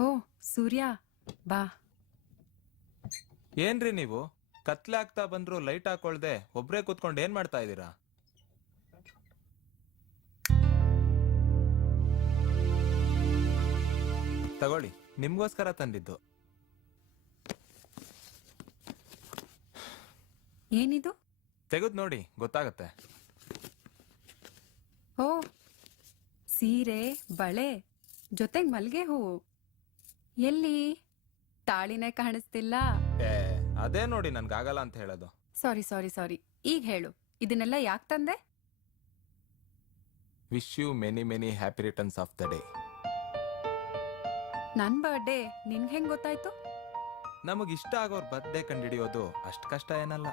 ಓ ಸೂರ್ಯ, ಬಾ. ಏನ್ರಿ ನೀವು, ಕತ್ಲೆ ಆಗ್ತಾ ಬಂದ್ರು ಲೈಟ್ ಹಾಕೊಳ್ದೆ ಒಬ್ರೇ ಕೂತ್ಕೊಂಡು ಏನ್ ಮಾಡ್ತಾ ಇದೀರಾ? ತಗೊಳ್ಳಿ, ನಿಮ್ಗೋಸ್ಕರ ತಂದಿದ್ದು. ಏನಿದು? ತೆಗೆದು ನೋಡಿ, ಗೊತ್ತಾಗತ್ತೆ. ಓ, ಸೀರೆ, ಬಳೆ, ಜೊತೆಗ್ ಮಲ್ಗೆ ಹೂವು. ಎಲ್ಲಿ? ತಾಳಿನೇ ಕಾಣಿಸ್ತಿಲ್ಲ. ಅದೇ ನೋಡಿ ನನ್ಗಾಗಲ್ಲ ಅಂತ ಹೇಳೋದು. ಸಾರಿ. ಈಗ ಹೇಳು, ಇದನ್ನೆಲ್ಲ ಯಾಕೆ ತಂದೆ? Wish you many many happy returns of the day. ನನ್ ಬರ್ಡೇ ನಿನ್ಗೆ ಹೆಂಗ್ ಗೊತ್ತಾಯ್ತು? ನಮಗಿಷ್ಟ ಆಗೋರ್ ಬರ್ಡೇ ಕಂಡಿಡಿಯೋದು ಅಷ್ಟು ಕಷ್ಟ ಏನಲ್ಲ.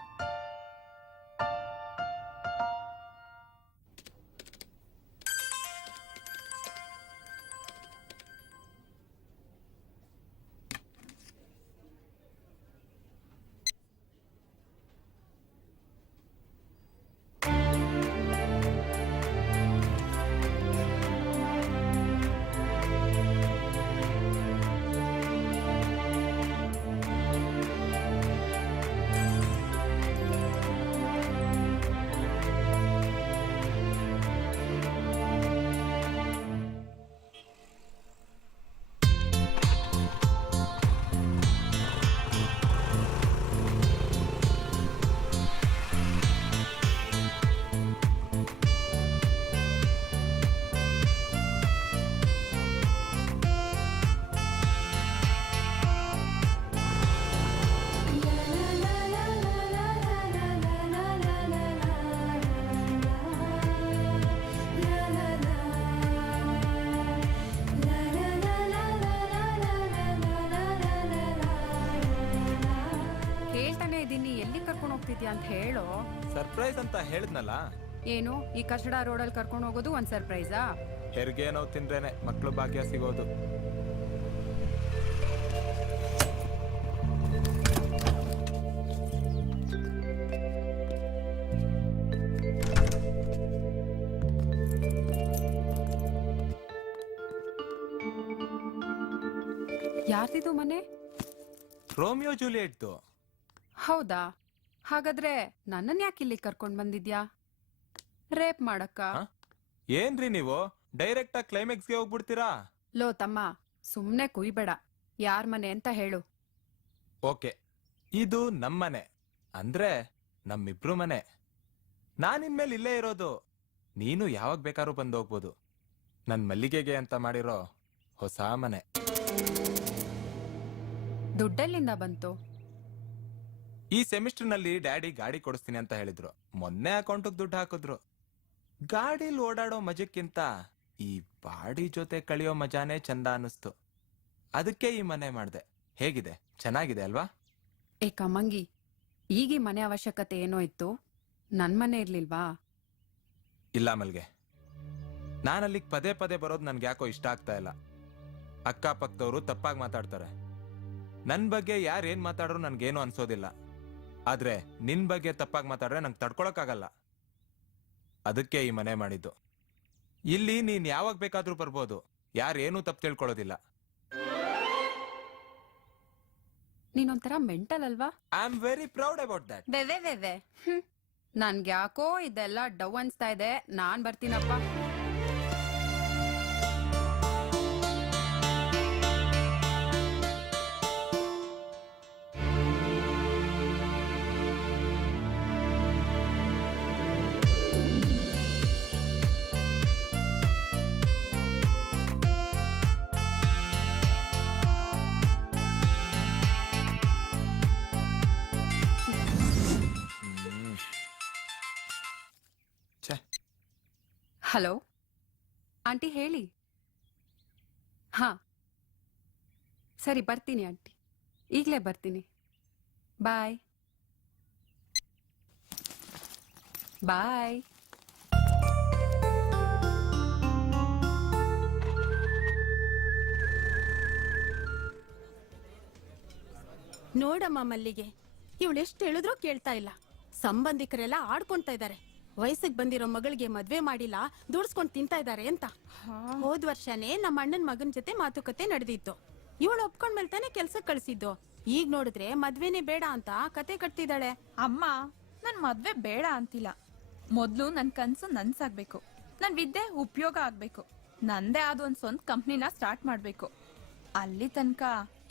ಅಂತ ಹೇಳೋ. ಸರ್ಪ್ರೈಸ್ ಅಂತ ಹೇಳಿದ್ನಲ್ಲ. ಏನು ಈ ಕಚಡ ರೋಡಲ್ಲಿ ಕರ್ಕೊಂಡು ಹೋಗೋದು ಒಂದ್ ಸರ್ಪ್ರೈಸಾ? ಹೆರಿಗೆ ನೋವು ತಿಂದ್ರೇನೆ ಮಕ್ಳು ಭಾಗ್ಯ ಸಿಗೋದು. ಯಾರ್ದಿದು ಮನೆ? ರೋಮಿಯೋ ಜೂಲಿಯೆಟ್ದು. ಹೌದಾ? ಹಾಗಾದ್ರೆ ನನ್ನನ್ ಯಾಕೆ ಇಲ್ಲಿ ಕರ್ಕೊಂಡ್ ಬಂದಿದ್ಯಾ? ರೇಪ್ ಮಾಡಕ್ಕ? ಏನ್ರಿ ನೀವು ಡೈರೆಕ್ಟ್ ಆಗಿ ಕ್ಲೈಮ್ಯಾಕ್ಸ್ಗೆ ಹೋಗ್ಬಿಡ್ತೀರಾ? ಲೋ ತಮ್ಮ, ಸುಮ್ನೆ ಕುಯ್ಬೇಡ. ಯಾರ್ ಮನೆ ಅಂತ ಹೇಳು. ಓಕೆ, ಇದು ನಮ್ಮನೆ, ಅಂದ್ರೆ ನಮ್ಮಿಬ್ರು ಮನೆ. ನಾನಿನ್ಮೇಲೆ ಇಲ್ಲೇ ಇರೋದು. ನೀನು ಯಾವಾಗ ಬೇಕಾದ್ರೂ ಬಂದು ಹೋಗ್ಬೋದು. ನನ್ ಮಲ್ಲಿಗೆಗೆ ಅಂತ ಮಾಡಿರೋ ಹೊಸ ಮನೆ. ದುಡ್ಡೆಲ್ಲಿಂದ ಬಂತು? ಈ ಸೆಮಿಸ್ಟರ್ ನಲ್ಲಿ ಡ್ಯಾಡಿ ಗಾಡಿ ಕೊಡಿಸ್ತೀನಿ ಅಂತ ಹೇಳಿದ್ರು. ಮೊನ್ನೆ ಅಕೌಂಟಿಗೆ ದುಡ್ಡು ಹಾಕಿದ್ರು. ಗಾಡಿಲಿ ಓಡಾಡೋ ಮಜಕ್ಕಿಂತ ಈ ಬಾಡಿ ಜೊತೆ ಕಳಿಯೋ ಮಜಾನೇ ಚಂದ ಅನಿಸ್ತು. ಅದಕ್ಕೆ ಈ ಮನೆ ಮಾಡ್ದೆ. ಹೇಗಿದೆ? ಚೆನ್ನಾಗಿದೆ ಅಲ್ವಾ? ಏ ಕಮಂಗಿ, ಈಗ ಈ ಮನೆ ಅವಶ್ಯಕತೆ ಏನೋ ಇತ್ತು, ನನ್ ಮನೆ ಇರ್ಲಿಲ್ವಾ? ಇಲ್ಲ ಮಲ್ಗೆ, ನಾನಲ್ಲಿಗೆ ಪದೇ ಪದೇ ಬರೋದು ನನ್ಗೆ ಯಾಕೋ ಇಷ್ಟ ಆಗ್ತಾ ಇಲ್ಲ. ಅಕ್ಕಪಕ್ಕದವರು ತಪ್ಪಾಗಿ ಮಾತಾಡ್ತಾರೆ. ನನ್ ಬಗ್ಗೆ ಯಾರೇನ್ ಮಾತಾಡ್ರು ನನ್ಗೇನು ಅನ್ಸೋದಿಲ್ಲ. ಆದ್ರೆ ನಿನ್ ಬಗ್ಗೆ ತಪ್ಪಾಗಿ ಮಾತಾಡ್ರೆ ನಂಗೆ ತಡ್ಕೊಳಕ್ಕಾಗಲ್ಲ. ಅದಕ್ಕೆ ಈ ಮನೆ ಮಾಡಿದ್ದು. ಇಲ್ಲಿ ನೀನ್ ಯಾವಾಗ ಬೇಕಾದ್ರೂ ಬರ್ಬೋದು. ಯಾರೇನು ತಪ್ಪು ತಿಳ್ಕೊಳ್ಳೋದಿಲ್ಲ. ನೀನೊಂಥರ ಮೆಂಟಲ್ ಅಲ್ವಾ? I am very proud about that. ವೆ ನನ್ಗೆ ಯಾಕೋ ಇದೆಲ್ಲ ಡವ್ ಅನ್ಸ್ತಾ ಇದೆ. ನಾನ್ ಬರ್ತೀನಪ್ಪ. ಹಲೋ ಆಂಟಿ, ಹೇಳಿ. ಹಾ ಸರಿ, ಬರ್ತೀನಿ ಆಂಟಿ, ಈಗಲೇ ಬರ್ತೀನಿ. ಬಾಯ್ ಬಾಯ್. ನೋಡಮ್ಮ ಮಲ್ಲಿಗೆ, ಇವಳೆಷ್ಟು ಹೇಳಿದ್ರೂ ಕೇಳ್ತಾ ಇಲ್ಲ. ಸಂಬಂಧಿಕರೆಲ್ಲ ಆಡ್ಕೊಂತಾ ಇದ್ದಾರೆ. ವಯಸ್ಸಿಗೆ ಬಂದಿರೋ ಮಗಳಿಗೆ ಮದ್ವೆ ಮಾಡಿಲ್ಲ, ದುಡ್ಸ್ಕೊಂಡ್ ತಿಂತಾ ಇದ್ದಾರೆ ಅಂತ. ಹೋದ್ ವರ್ಷನೇ ನಮ್ಮ ಅಣ್ಣನ್ ಮಗನ್ ಜೊತೆ ಮಾತುಕತೆ ನಡೆದಿತ್ತು. ಇವಳು ಒಪ್ಕೊಂಡ್ಮೇಲೆ ತಾನೇ ಕೆಲ್ಸಕ್ಕೆ ಕಳ್ಸಿದ್ದು. ಈಗ ನೋಡಿದ್ರೆ ಮದ್ವೆನೇ ಬೇಡ ಅಂತ ಕತೆ ಕಟ್ತಿದ್ದಾಳೆ. ಅಮ್ಮ, ನನ್ ಮದ್ವೆ ಬೇಡ ಅಂತಿಲ್ಲ. ಮೊದ್ಲು ನನ್ ಕನ್ಸು ನನ್ಸಾಗ್ಬೇಕು. ನನ್ ವಿದ್ಯೆ ಉಪಯೋಗ ಆಗ್ಬೇಕು. ನಂದೇ ಆದ ಒಂದ್ ಸ್ವಂತ ಕಂಪ್ನಿನ ಸ್ಟಾರ್ಟ್ ಮಾಡ್ಬೇಕು. ಅಲ್ಲಿ ತನಕ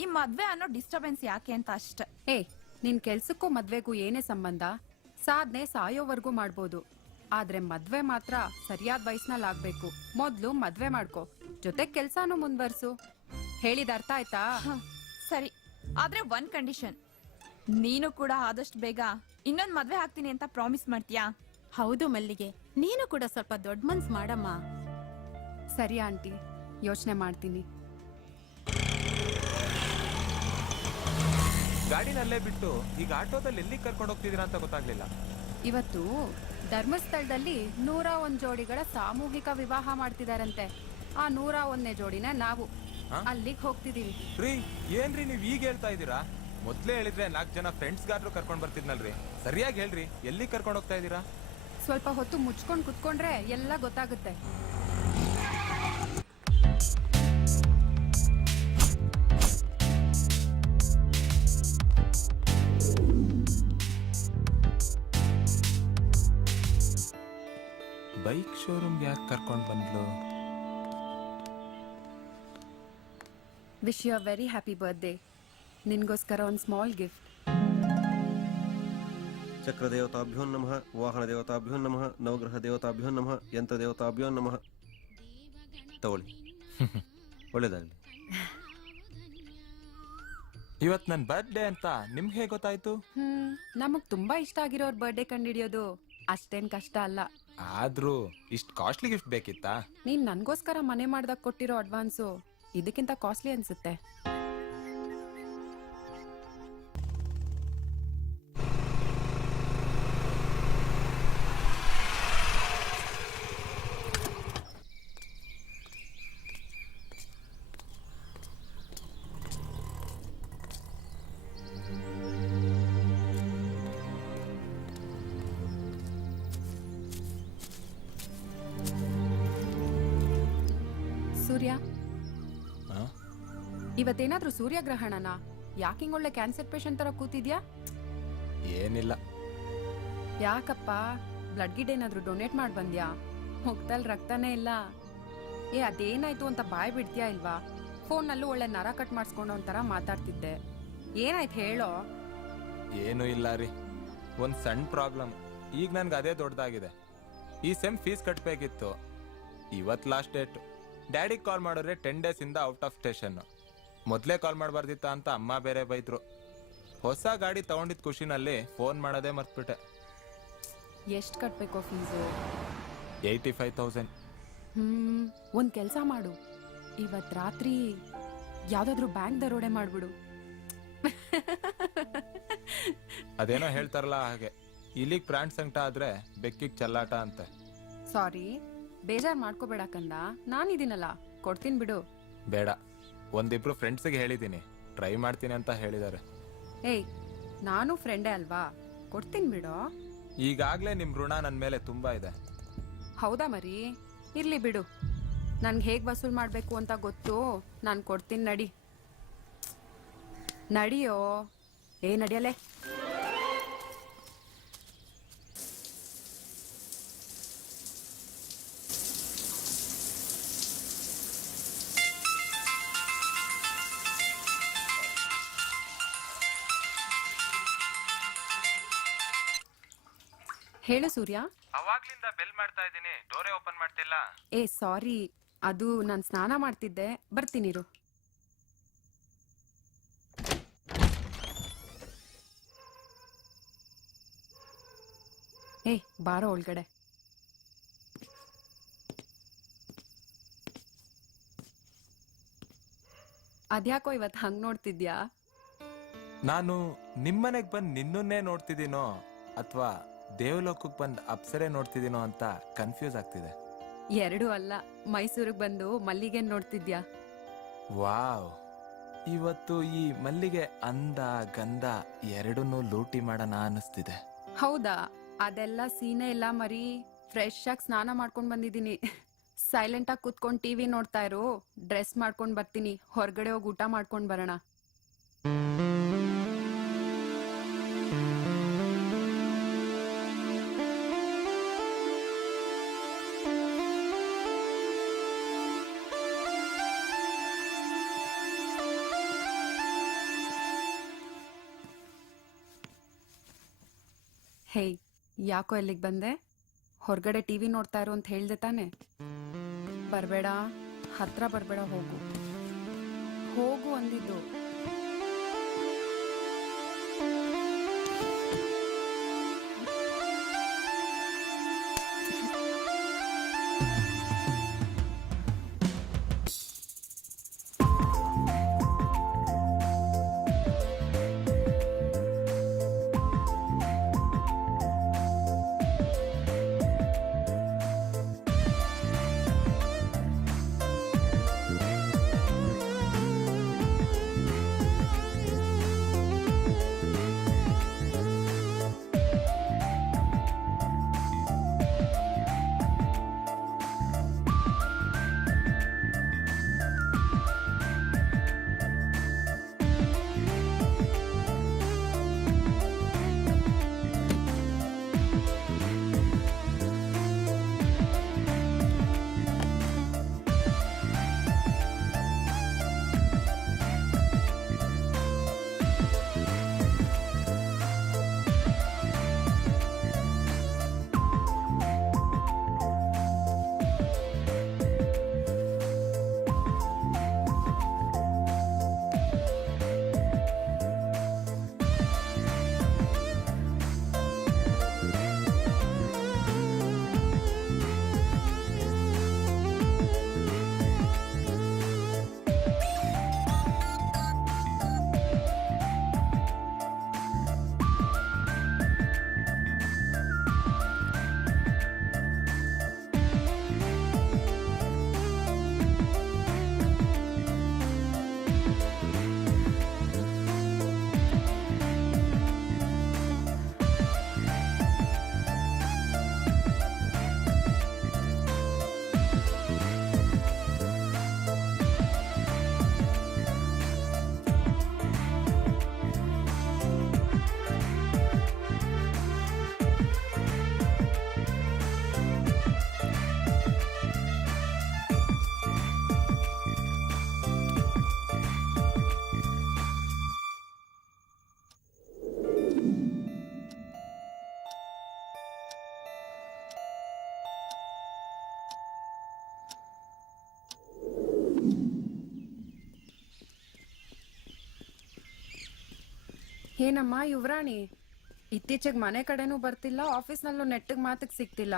ಈ ಮದ್ವೆ ಅನ್ನೋ ಡಿಸ್ಟರ್ಬೆನ್ಸ್ ಯಾಕೆ ಅಂತ ಅಷ್ಟೆ. ಏ ನಿನ್ ಕೆಲ್ಸಕ್ಕೂ ಮದ್ವೆಗೂ ಏನೇ ಸಂಬಂಧ? ಸಾಧನೆ ಸಾಯೋವರೆಗೂ ಮಾಡ್ಬೋದು, ಆದ್ರೆ ಮದ್ವೆ ಮಾತ್ರ ಸರಿಯಾದ ವಯಸ್ಸಿನಲ್ಲಿ ಆಗ್ಬೇಕು. ಮೊದ್ಲು ಮದ್ವೆ ಮಾಡ್ಕೋ, ಜೊತೆ ಕೆಲ್ಸಾನು ಮುಂದ್ವರ್ಸು. ಹೇಳಿದ ಅರ್ಥ ಆಯ್ತಾ? ಸರಿ, ಆದ್ರೆ ಒಂದ್ ಕಂಡೀಷನ್. ನೀನು ಕೂಡ ಆದಷ್ಟು ಬೇಗ ಇನ್ನೊಂದ್ ಮದ್ವೆ ಆಗ್ತೀನಿ ಅಂತ ಪ್ರಾಮಿಸ್ ಮಾಡ್ತೀಯಾ? ಹೌದು ಮಲ್ಲಿಗೆ, ನೀನು ಕೂಡ ಸ್ವಲ್ಪ ದೊಡ್ಡ ಮನ್ಸ್ ಮಾಡಮ್ಮ. ಸರಿ ಆಂಟಿ, ಯೋಚನೆ ಮಾಡ್ತೀನಿ. ಗಾಡಿನಲ್ಲೇ ಬಿಟ್ಟು ಈಗ ಆಟೋದಲ್ಲಿ ಎಲ್ಲಿ ಕರ್ಕೊಂಡು ಹೋಗ್ತಿದ್ದೀರಾ ಅಂತ ಗೊತ್ತಾಗ್ಲಿಲ್ಲ. ಇವತ್ತು ಧರ್ಮಸ್ಥಳದಲ್ಲಿ 101 ಜೋಡಿಗಳ ಸಾಮೂಹಿಕ ವಿವಾಹ ಮಾಡ್ತಿದಾರಂತೆ. ಆ 101ನೇ ಜೋಡಿನ ನಾವು ಅಲ್ಲಿಗೆ ಹೋಗ್ತಿದೀವಿ. ರೀ ಏನ್ರಿ ನೀವ್ ಈಗ ಹೇಳ್ತಾ ಇದ್ದೀರಾ? ಮೊದ್ಲೇ ಹೇಳಿದ್ರೆ 4 ಜನ ಫ್ರೆಂಡ್ಸ್ ಗಾದ್ರು ಕರ್ಕೊಂಡ್ ಬರ್ತಿದ್ನಲ್ರಿ. ಸರಿಯಾಗಿ ಹೇಳ್ರಿ, ಎಲ್ಲಿ ಕರ್ಕೊಂಡು ಹೋಗ್ತಾ ಇದ್ದೀರಾ? ಸ್ವಲ್ಪ ಹೊತ್ತು ಮುಚ್ಕೊಂಡ್ ಕುತ್ಕೊಂಡ್ರೆ ಎಲ್ಲ ಗೊತ್ತಾಗುತ್ತೆ. ಬೈಕ್ ಶೋರೂಮ್ಗೆ ಯಾಕೆ ಕರ್ಕೊಂಡು ಬಂದ್ಲು? Wish you a very happy birthday. ನಿನ್ಗೋಸ್ಕರ ಒಂದು ಸ್ಮಾಲ್ ಗಿಫ್ಟ್. ಚಕ್ರದೇವತಾಭ್ಯೋ ನಮಃ, ವಾಹನ ದೇವತಾಭ್ಯೋ ನಮಃ, ನವಗ್ರಹ ದೇವತಾಭ್ಯೋ ನಮಃ, ಯಂತ್ರ ದೇವತಾಭ್ಯೋ ನಮಃ. ತಗೊಳ್ಳಿ, ಒಳ್ಳೇದಾಗಲಿ. ಇವತ್ ನನ್ ಬರ್ತ್ಡೇ ಅಂತ ನಿಮ್ಗೆ ಹೇಗೆ ಗೊತ್ತಾಯ್ತು? ನಮಗ್ ತುಂಬಾ ಇಷ್ಟ ಆಗಿರೋರ್ ಬರ್ಡೇ ಕಂಡಿಡಿಯೋದು ಅಷ್ಟೇನ್ ಕಷ್ಟ ಅಲ್ಲ. ಆದ್ರೂ ಇಷ್ಟ್ ಕಾಸ್ಟ್ಲಿ ಗಿಫ್ಟ್ ಬೇಕಿತ್ತಾ? ನೀನ್ ನನ್ಗೋಸ್ಕರ ಮನೆ ಮಾಡ್ದಾಗ ಕೊಟ್ಟಿರೋ ಅಡ್ವಾನ್ಸು ಇದಕ್ಕಿಂತ ಕಾಸ್ಟ್ಲಿ ಅನ್ಸುತ್ತೆ. ಸೂರ್ಯ, ಇವತ್ತೇನಾದ್ರೂ ಸೂರ್ಯಗ್ರಹಣನ? ಯಾಕಿಂಗ್ ಒಳ್ಳೆ ಕ್ಯಾನ್ಸರ್ ಪೇಷಂಟ್ ತರ ಕೂತಿದ್ಯಾ? ಏನಿಲ್ಲ. ಯಾಕಪ್ಪ, ಬ್ಲಡ್ ಗಿಡ್ ಏನಾದ್ರೂ ಡೊನೇಟ್ ಮಾಡಿ ಬಂದ್ಯಾ? ಮುಖದಲ್ಲಿ ರಕ್ತನೇ ಇಲ್ಲ. ಅದೇನಾಯ್ತು ಅಂತ ಬಾಯ್ ಬಿಡ್ತೀಯಾ ಇಲ್ವಾ? ಫೋನ್ನಲ್ಲೂ ಒಳ್ಳೆ ನರ ಕಟ್ ಮಾಡಿಸ್ಕೊಂಡು ಒಂಥರ ಮಾತಾಡ್ತಿದ್ದೆ. ಏನಾಯ್ತು ಹೇಳೋ? ಏನೂ ಇಲ್ಲ ರೀ, ಒಂದ್ ಸಣ್ಣ ಪ್ರಾಬ್ಲಮ್. ಈಗ ನನ್ಗೆ ಅದೇ ದೊಡ್ಡದಾಗಿದೆ. ಈ ಸೆಮ್ ಫೀಸ್ ಕಟ್ಬೇಕಿತ್ತು. ಇವತ್ ಲಾಸ್ಟ್ ಡೇಟ್. ಡ್ಯಾಡಿಗೆ ಕಾಲ್ ಮಾಡಿದ್ರೆ 10 days ಇಂದ ಔಟ್ ಆಫ್ ಸ್ಟೇಷನ್. ಮೊದಲೇ ಕಾಲ್ ಮಾಡಬಾರ್ದಿತ್ತ ಅಂತ ಅಮ್ಮ ಬೇರೆ ಬೈದ್ರು. ಹೊಸ ಗಾಡಿ ತಗೊಂಡಿದ್ ಖುಷಿನಲ್ಲಿ ಫೋನ್ ಮಾಡೋದೇ ಮರ್ತ್ಬಿಟ್ಟೆ. ಎಷ್ಟು ಕಟ್ಬೇಕೋ ಫೀಸು? 85,000. ಒಂದ್ ಕೆಲ್ಸ ಮಾಡು, ಇವತ್ ರಾತ್ರಿ ಯಾವ್ದಾದ್ರು ಬ್ಯಾಂಕ್ ದರೋಡೆ ಮಾಡ್ಬಿಡು. ಅದೇನೋ ಹೇಳ್ತಾರಲ್ಲ ಹಾಗೆ, ಇಲ್ಲಿಗ್ ಪ್ರಾಣ್ ಸಂಕಟ ಆದ್ರೆ ಬೆಕ್ಕಿಗ್ ಚಲ್ಲಾಟ ಅಂತ. ಸಾರಿ, ಬೇಜಾರ್ ಮಾಡ್ಕೋಬೇಡ ಕಂದ, ನಾನಿದ್ದೀನಲ್ಲ, ಕೊಡ್ತೀನಿ ಬಿಡು. ಬೇಡ, ಒಂದಿಬ್ರು ಫ್ರೆಂಡ್ಸ್ಗೆ ಹೇಳಿದೀನಿ, ಟ್ರೈ ಮಾಡ್ತೀನಿ ಅಂತ ಹೇಳಿದಾರೆ. ಏಯ್, ನಾನು ಫ್ರೆಂಡೇ ಅಲ್ವಾ, ಕೊಡ್ತೀನಿ ಬಿಡು. ಈಗಾಗ್ಲೇ ನಿಮ್ ಋಣ ನನ್ ಮೇಲೆ ತುಂಬಾ ಇದೆ. ಹೌದಾ ಮರಿ, ಇರ್ಲಿ ಬಿಡು. ನನ್ಗೆ ಹೇಗ್ ವಸೂಲ್ ಮಾಡ್ಬೇಕು ಅಂತ ಗೊತ್ತು, ನಾನು ಕೊಡ್ತೀನಿ. ನಡಿಯೋ. ನಡಿಯಲೇ. ಹೇಳು ಸೂರ್ಯ. ಅವಾಗ್ಲಿಂದ ಬೆಲ್ ಮಾಡ್ತಾ ಇದ್ದೀನಿ, ಡೋರೇ ಓಪನ್ ಮಾಡ್ತಿಲ್ಲ. ಸಾರಿ, ಅದು ನಾನು ಸ್ನಾನ ಮಾಡ್ತಿದ್ದೆ, ಬರ್ತೀನಿರು. ಬಾರೋ ಒಳಗಡೆ. ಅದ್ಯಾಕೋ ಇವತ್ತು ಹಂಗ್ ನೋಡ್ತಿದ್ಯಾ? ನಾನು ನಿಮ್ಮನೆಗ್ ಬಂದ್ ನಿನ್ನನ್ನೇ ನೋಡ್ತಿದ್ದೀನೋ ಅಥವಾ ದೇವಲೋಕಕ್ಕೆ ಬಂದ್ ಅಪ್ಸರೆ ನೋಡ್ತಿದ್ದೀನೋ ಅಂತ ಕನ್ಫ್ಯೂಸ್ ಆಗ್ತಿದೆ. ಎರಡೂ ಅಲ್ಲ, ಮೈಸೂರಿಗೆ ಬಂದು ಮಲ್ಲಿಗೆ ನೋಡ್ತಿದ್ಯಾ? ವಾವ್, ಇವತ್ತು ಈ ಮಲ್ಲಿಗೆ ಅಂದ ಗಂಧ ಎರಡನ್ನೂ ಲೂಟಿ ಮಾಡೋಣ ಅನಿಸ್ತಿದೆ. ಹೌದಾ? ಅದೆಲ್ಲ ಸೀನೆ ಇಲ್ಲ ಮರಿ, ಫ್ರೆಶ್ ಆಗಿ ಸ್ನಾನ ಮಾಡ್ಕೊಂಡ್ ಬಂದಿದ್ದೀನಿ. ಸೈಲೆಂಟ್ ಆಗಿ ಕುತ್ಕೊಂಡು ಟಿವಿ ನೋಡ್ತಾ ಇರು, ಡ್ರೆಸ್ ಮಾಡ್ಕೊಂಡ್ ಬರ್ತೀನಿ, ಹೊರಗಡೆ ಹೋಗಿ ಊಟ ಮಾಡ್ಕೊಂಡ್ ಬರೋಣ. ಹೇಯ್, ಯಾಕೋ ಎಲ್ಲಿಗೆ ಬಂದೆ? ಹೊರಗಡೆ ಟಿವಿ ನೋಡ್ತಾ ಇರು ಅಂತ ಹೇಳ್ದೆ ತಾನೆ? ಬರ್ಬೇಡ, ಹತ್ರ ಬರ್ಬೇಡ, ಹೋಗು ಹೋಗು ಅಂದಿದ್ದು. ಏನಮ್ಮ ಯುವರಾಣಿ, ಇತ್ತೀಚೆಗೆ ಮನೆ ಕಡೆನೂ ಬರ್ತಿಲ್ಲ, ಆಫೀಸ್ನಲ್ಲೂ ನೆಟ್ಟಗ್ ಮಾತಕ್ ಸಿಗ್ತಿಲ್ಲ.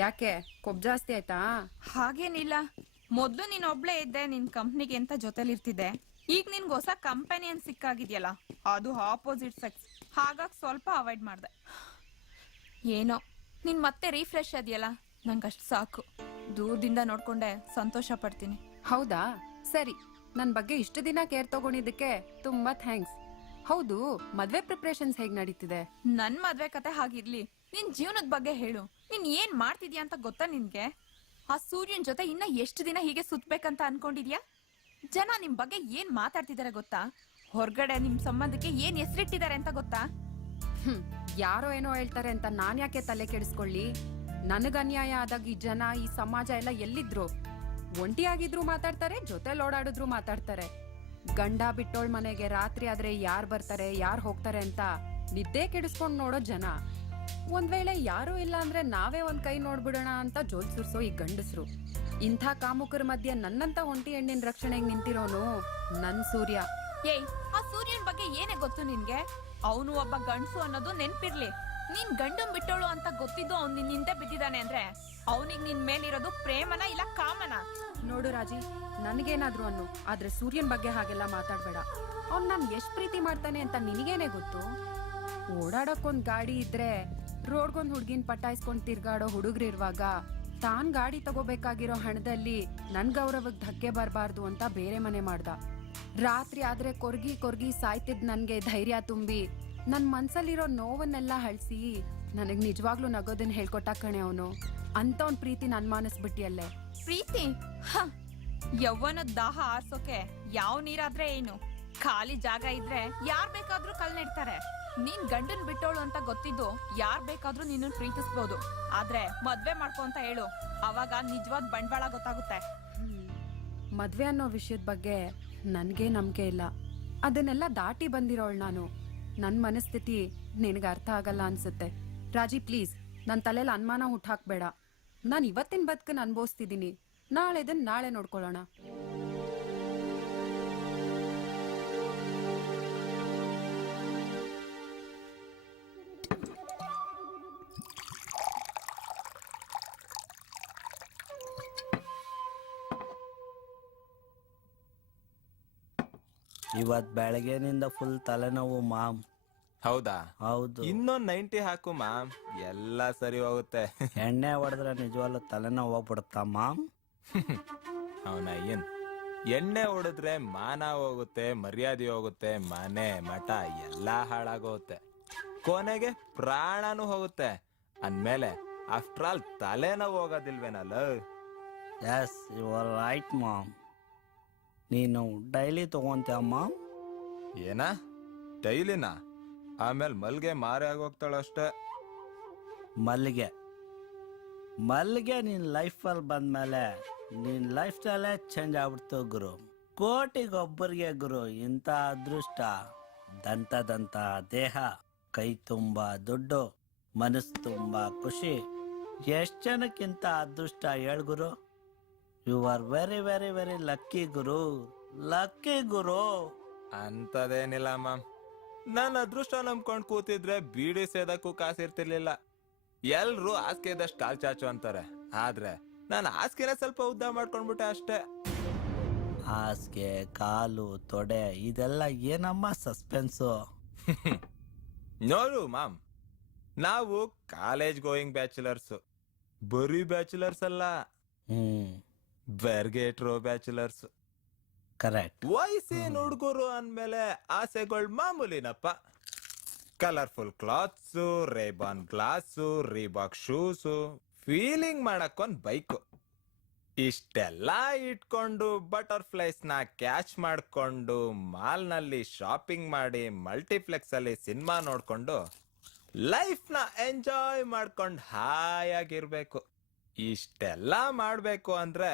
ಯಾಕೆ, ಕೊಬ್ಬು ಜಾಸ್ತಿ ಆಯ್ತಾ? ಹಾಗೇನಿಲ್ಲ. ಮೊದ್ಲು ನೀನ್ ಒಬ್ಳೇ ಇದ್ದೆ ನಿನ್ ಕಂಪ್ನಿಗೆ ಅಂತ ಜೊತೆಲಿರ್ತಿದ್ದೆ. ಈಗ ನಿನ್ಗೆ ಹೊಸ ಕಂಪನಿ ಅಂತ ಸಿಕ್ಕಾಗಿದ್ಯಲ್ಲ, ಅದು ಆಪೋಸಿಟ್ ಸೆಕ್ಸ್. ಹಾಗಾಗಿ ಸ್ವಲ್ಪ ಅವಾಯ್ಡ್ ಮಾಡ್ದೆ. ಏನೋ ನೀನ್ ಮತ್ತೆ ರೀಫ್ರೆಶ್ ಅದೆಯಲ್ಲ, ನಂಗಷ್ಟು ಸಾಕು. ದೂರದಿಂದ ನೋಡ್ಕೊಂಡೆ ಸಂತೋಷ ಪಡ್ತೀನಿ. ಹೌದಾ, ಸರಿ. ನನ್ ಬಗ್ಗೆ ಇಷ್ಟು ದಿನ ಕೇರ್ ತಗೊಂಡಿದ್ದಕ್ಕೆ ತುಂಬಾ ಥ್ಯಾಂಕ್ಸ್. ಹೌದು, ಮದ್ವೆ ಪ್ರಿಪರೇಷನ್ಸ್ ಹೇಗ್ ನಡೀತಿದೆ? ನನ್ ಮದ್ವೆ ಕತೆ ಹಾಗಿರ್ಲಿ, ನಿನ್ ಜೀವನದ ಬಗ್ಗೆ ಹೇಳು. ನೀನ್ ಏನ್ ಮಾಡ್ತಿದ್ಯಾ ಅಂತ ಗೊತ್ತಾ ನಿನ್ಗೆ? ಆ ಸೂರ್ಯನ್ ಜೊತೆ ಇನ್ನ ಎಷ್ಟು ದಿನ ಹೀಗೆ ಸುತ್ಬೇಕಂತ ಅನ್ಕೊಂಡಿದ್ಯಾ? ಜನ ನಿಮ್ ಬಗ್ಗೆ ಏನ್ ಮಾತಾಡ್ತಿದಾರೆ ಗೊತ್ತಾ? ಹೊರಗಡೆ ನಿಮ್ ಸಂಬಂಧಕ್ಕೆ ಏನ್ ಹೆಸರಿಟ್ಟಿದ್ದಾರೆ ಅಂತ ಗೊತ್ತಾ? ಯಾರೋ ಏನೋ ಹೇಳ್ತಾರೆ ಅಂತ ನಾನ್ ಯಾಕೆ ತಲೆ ಕೆಡಿಸ್ಕೊಳ್ಳಿ? ನನಗ್ ಅನ್ಯಾಯ ಆದಾಗ ಈ ಜನ, ಈ ಸಮಾಜ ಎಲ್ಲ ಎಲ್ಲಿದ್ರು? ಒಂಟಿಯಾಗಿದ್ರು ಮಾತಾಡ್ತಾರೆ, ಜೊತೆಲಿ ಓಡಾಡಿದ್ರು ಮಾತಾಡ್ತಾರೆ. ಗಂಡ ಬಿಟ್ಟೋಳ್ ಮನೆಗೆ ರಾತ್ರಿ ಆದ್ರೆ ಯಾರ್ ಬರ್ತಾರೆ, ಯಾರ್ ಹೋಗ್ತಾರೆ ಅಂತ ನಿದ್ದೆ ಕೆಡಿಸ್ಕೊಂಡ್ ನೋಡೋ ಜನ. ಒಂದ್ ವೇಳೆ ಯಾರೂ ಇಲ್ಲ ಅಂದ್ರೆ ನಾವೇ ಒಂದ್ ಕೈ ನೋಡ್ಬಿಡೋಣ ಅಂತ ಜೋಲ್ ಸುರ್ಸೋ ಈ ಗಂಡಸ್ರು. ಇಂಥ ಕಾಮುಕರ ಮಧ್ಯೆ ನನ್ನಂತ ಒಂಟಿ ಹೆಣ್ಣಿನ ರಕ್ಷಣೆಗೆ ನಿಂತಿರೋನು ನನ್ ಸೂರ್ಯ. ಏಯ್, ಆ ಸೂರ್ಯನ್ ಬಗ್ಗೆ ಏನೇ ಗೊತ್ತು ನಿನ್ಗೆ? ಅವನು ಒಬ್ಬ ಗಂಡಸು ಅನ್ನೋದು ನೆನ್ಪಿರ್ಲಿ. ನೀನ್ ಗಂಡನ್ ಬಿಟ್ಟೋಳು ಅಂತ ಗೊತ್ತಿದ್ದು ಅವ್ನ್ ನಿನ್ ಹಿಂದೆ ಬಿದ್ದಿದ್ದಾನೆ ಅಂದ್ರೆ ಅವನಿಗೆ ನಿನ್ ಮೇಲಿರೋದು ಪ್ರೇಮನ ಇಲ್ಲ ಕಾಮನ? ನೋಡು ರಾಜಿ, ನನಗೇನಾದ್ರು ಅನ್ನು, ಆದ್ರೆ ಸೂರ್ಯನ್ ಬಗ್ಗೆ ಹಾಗೆಲ್ಲ ಮಾತಾಡ್ಬೇಡ. ಅವ್ನ್ ನಾನ್ ಎಷ್ಟ್ ಪ್ರೀತಿ ಮಾಡ್ತಾನೆ ಅಂತ ನಿನಗೇನೆ ಗೊತ್ತು? ಓಡಾಡಕ್ಕೊಂದ್ ಗಾಡಿ ಇದ್ರೆ ರೋಡ್ಗೊಂದ್ ಹುಡ್ಗಿನ್ ಪಟಾಯಿಸ್ಕೊಂಡ್ ತಿರ್ಗಾಡೋ ಹುಡುಗ್ರಿರುವಾಗ ತಾನ್ ಗಾಡಿ ತಗೋಬೇಕಾಗಿರೋ ಹಣದಲ್ಲಿ ನನ್ ಗೌರವಕ್ ಧಕ್ಕೆ ಬರ್ಬಾರ್ದು ಅಂತ ಬೇರೆ ಮನೆ ಮಾಡ್ದ. ರಾತ್ರಿ ಆದ್ರೆ ಕೊರ್ಗಿ ಸಾಯ್ತಿದ್ ನನ್ಗೆ ಧೈರ್ಯ ತುಂಬಿ ನನ್ ಮನ್ಸಲ್ಲಿರೋ ನೋವನ್ನೆಲ್ಲ ಹಳ್ಸಿ ನನಗ್ ನಿಜವಾಗ್ಲೂ ನಗೋದನ್ ಹೇಳ್ಕೊಟ್ಟ ಕಣೆ ಅವನು. ಅಂತ ಅವ್ನ್ ಪ್ರೀತಿ ನನ್ ಮಾನಸ್ಬಿಟ್ಟಿಯಲ್ಲೇ. ಪ್ರೀತಿ? ಯವ್ವನದ ದಾಹ ಆರ್ಸೋಕೆ ಯಾವ ನೀರಾದ್ರೆ ಏನು? ಖಾಲಿ ಜಾಗ ಇದ್ರೆ ಯಾರ್ ಬೇಕಾದ್ರೂ ಕಲ್ ನೆಡ್ತಾರೆ. ನೀನ್ ಗಂಡನ್ ಬಿಟ್ಟೋಳು ಅಂತ ಗೊತ್ತಿದ್ದು ಯಾರ್ ಬೇಕಾದ್ರೂ ನಿನ್ನ ಪ್ರೀತಿಸ್ಬೋದು. ಆದ್ರೆ ಮದ್ವೆ ಮಾಡ್ಕೊ ಅಂತ ಹೇಳು, ಅವಾಗ ನಿಜವಾದ ಬಂಡವಾಳ ಗೊತ್ತಾಗುತ್ತೆ. ಮದ್ವೆ ಅನ್ನೋ ವಿಷಯದ ಬಗ್ಗೆ ನನ್ಗೆ ನಂಬಿಕೆ ಇಲ್ಲ. ಅದನ್ನೆಲ್ಲ ದಾಟಿ ಬಂದಿರೋಳ್ ನಾನು. ನನ್ ಮನಸ್ಥಿತಿ ನಿನಗೆ ಅರ್ಥ ಆಗಲ್ಲ ಅನ್ಸುತ್ತೆ. ರಾಜಿ ಪ್ಲೀಸ್ ನನ್ನ ತಲೆಯಲ್ಲಿ ಅನುಮಾನ ಹುಟ್ಟಾಕ್ಬೇಡ. ನಾನು ಇವತ್ತಿನ ಬದುಕನ್ನು ಅನುಭವಿಸ್ತಿದ್ದೀನಿ, ನಾಳೆದನ್ನ ನಾಳೆ ನೋಡ್ಕೊಳ್ಳೋಣ. ಇವತ್ ಬೆಳಗ್ಗೆನಿಂದ ಫುಲ್ ತಲೆನೋವು ಮಾಮ್. ಹೌದಾ? ಹೌದು. ಇನ್ನೊಂದ್ 90 ಹಾಕು ಮಾಮ್, ಎಲ್ಲ ಸರಿ ಹೋಗುತ್ತೆ. ಎಣ್ಣೆ ಹೊಡೆದ್ರೆ ನಿಜವಾಗ್ಲೂ ತಲೆನೋವು ಹೋಗ್ಬಿಡುತ್ತಾ ಮಾಮ್? ಅವನ ಏನ್ ಎಣ್ಣೆ ಹೊಡೆದ್ರೆ ಮಾನ ಹೋಗುತ್ತೆ, ಮರ್ಯಾದೆ ಹೋಗುತ್ತೆ, ಮನೆ ಮಠ ಎಲ್ಲ ಹಾಳಾಗೋಗುತ್ತೆ, ಕೊನೆಗೆ ಪ್ರಾಣನೂ ಹೋಗುತ್ತೆ. ಅಂದ್ಮೇಲೆ ಆಫ್ಟರ್ ಆಲ್ ತಲೆನೋವು ಹೋಗೋದಿಲ್ವೇನಲ್ಲ? Yes you are right mom. ನೀನು ಡೈಲಿ ತಗೊಂತೀಯ ಮಾಮ್? ಏನ ಡೈಲಿನ? ಆಮೇಲೆ ಮಲ್ಗೆ ಮಾರೆ ಆಗೋಗ್ತಾಳಷ್ಟೇ. ಮಲ್ಲಿಗೆ ಮಲ್ಲಿಗೆ ನಿನ್ ಲೈಫಲ್ಲಿ ಬಂದ್ಮೇಲೆ ನಿನ್ ಲೈಫ್ ಸ್ಟೈಲೇ ಚೇಂಜ್ ಆಗ್ಬಿಡ್ತು ಗುರು. ಕೋಟಿಗೊಬ್ಬರಿಗೆ ಗುರು ಇಂಥ ಅದೃಷ್ಟ. ದಂತ ದೇಹ, ಕೈ ತುಂಬಾ ದುಡ್ಡು, ಮನಸ್ಸು ತುಂಬಾ ಖುಷಿ. ಎಷ್ಟು ಜನಕ್ಕಿಂತ ಅದೃಷ್ಟ ಹೇಳ್ ಗುರು? You are very very very lucky ಗುರು, ಲಕ್ಕಿ ಗುರು. ಅಂತದೇನಿಲ್ಲ ಮ್ಯಾಮ್, ನಾನು ಅದೃಷ್ಟ ನಂಬ್ಕೊಂಡ್ ಕೂತಿದ್ರೆ ಬೀಡಿ ಸೇದಕ್ಕೂ ಕಾಸಿರ್ತಿರ್ಲಿಲ್ಲ. ಎಲ್ರು ಹಾಸಿಗೆ ಇದ್ದಷ್ಟು ಕಾಲ್ ಚಾಚು ಅಂತಾರೆ, ಆದ್ರೆ ನಾನು ಹಾಸಿಗೆನ ಸ್ವಲ್ಪ ಉದ್ದ ಮಾಡ್ಕೊಂಡ್ಬಿಟ್ಟೆ ಅಷ್ಟೇ. ಹಾಸಿಗೆ, ಕಾಲು, ತೊಡೆ ಇದೆಲ್ಲ ಏನಮ್ಮ ಸಸ್ಪೆನ್ಸು? ನೋಡು ಮ್ಯಾಮ್, ನಾವು ಕಾಲೇಜ್ ಗೋಯಿಂಗ್ ಬ್ಯಾಚುಲರ್ಸ್, ಬರೀ ಬ್ಯಾಚುಲರ್ಸ್ ಅಲ್ಲ, ಬೆರ್ಗೇಟ್ರೋ ಬ್ಯಾಚುಲರ್ಸ್. ಕರೆಕ್ಟ್. ವಯಸ್ಸಿನ ಹುಡುಗರು ಅಂದ್ಮೇಲೆ ಆಸೆಗಳು ಮಾಮೂಲಿನಪ್ಪ. Colourful clothes, Ray Ban glass, Reebok shoes, feeling ಮಾಡಕ್ಕೊಂದ್ ಬೈಕು. ಇಷ್ಟೆಲ್ಲ ಇಟ್ಕೊಂಡು ಬಟರ್ಫ್ಲೈಸ್ ನ ಕ್ಯಾಚ್ ಮಾಡ್ಕೊಂಡು ಮಾಲ್ನಲ್ಲಿ ಶಾಪಿಂಗ್ ಮಾಡಿ ಮಲ್ಟಿಪ್ಲೆಕ್ಸ್ ಅಲ್ಲಿ ಸಿನಿಮಾ ನೋಡ್ಕೊಂಡು ಲೈಫ್ ನ ಎಂಜಾಯ್ ಮಾಡ್ಕೊಂಡು ಹಾಯಾಗಿರ್ಬೇಕು. ಇಷ್ಟೆಲ್ಲ ಮಾಡ್ಬೇಕು ಅಂದ್ರೆ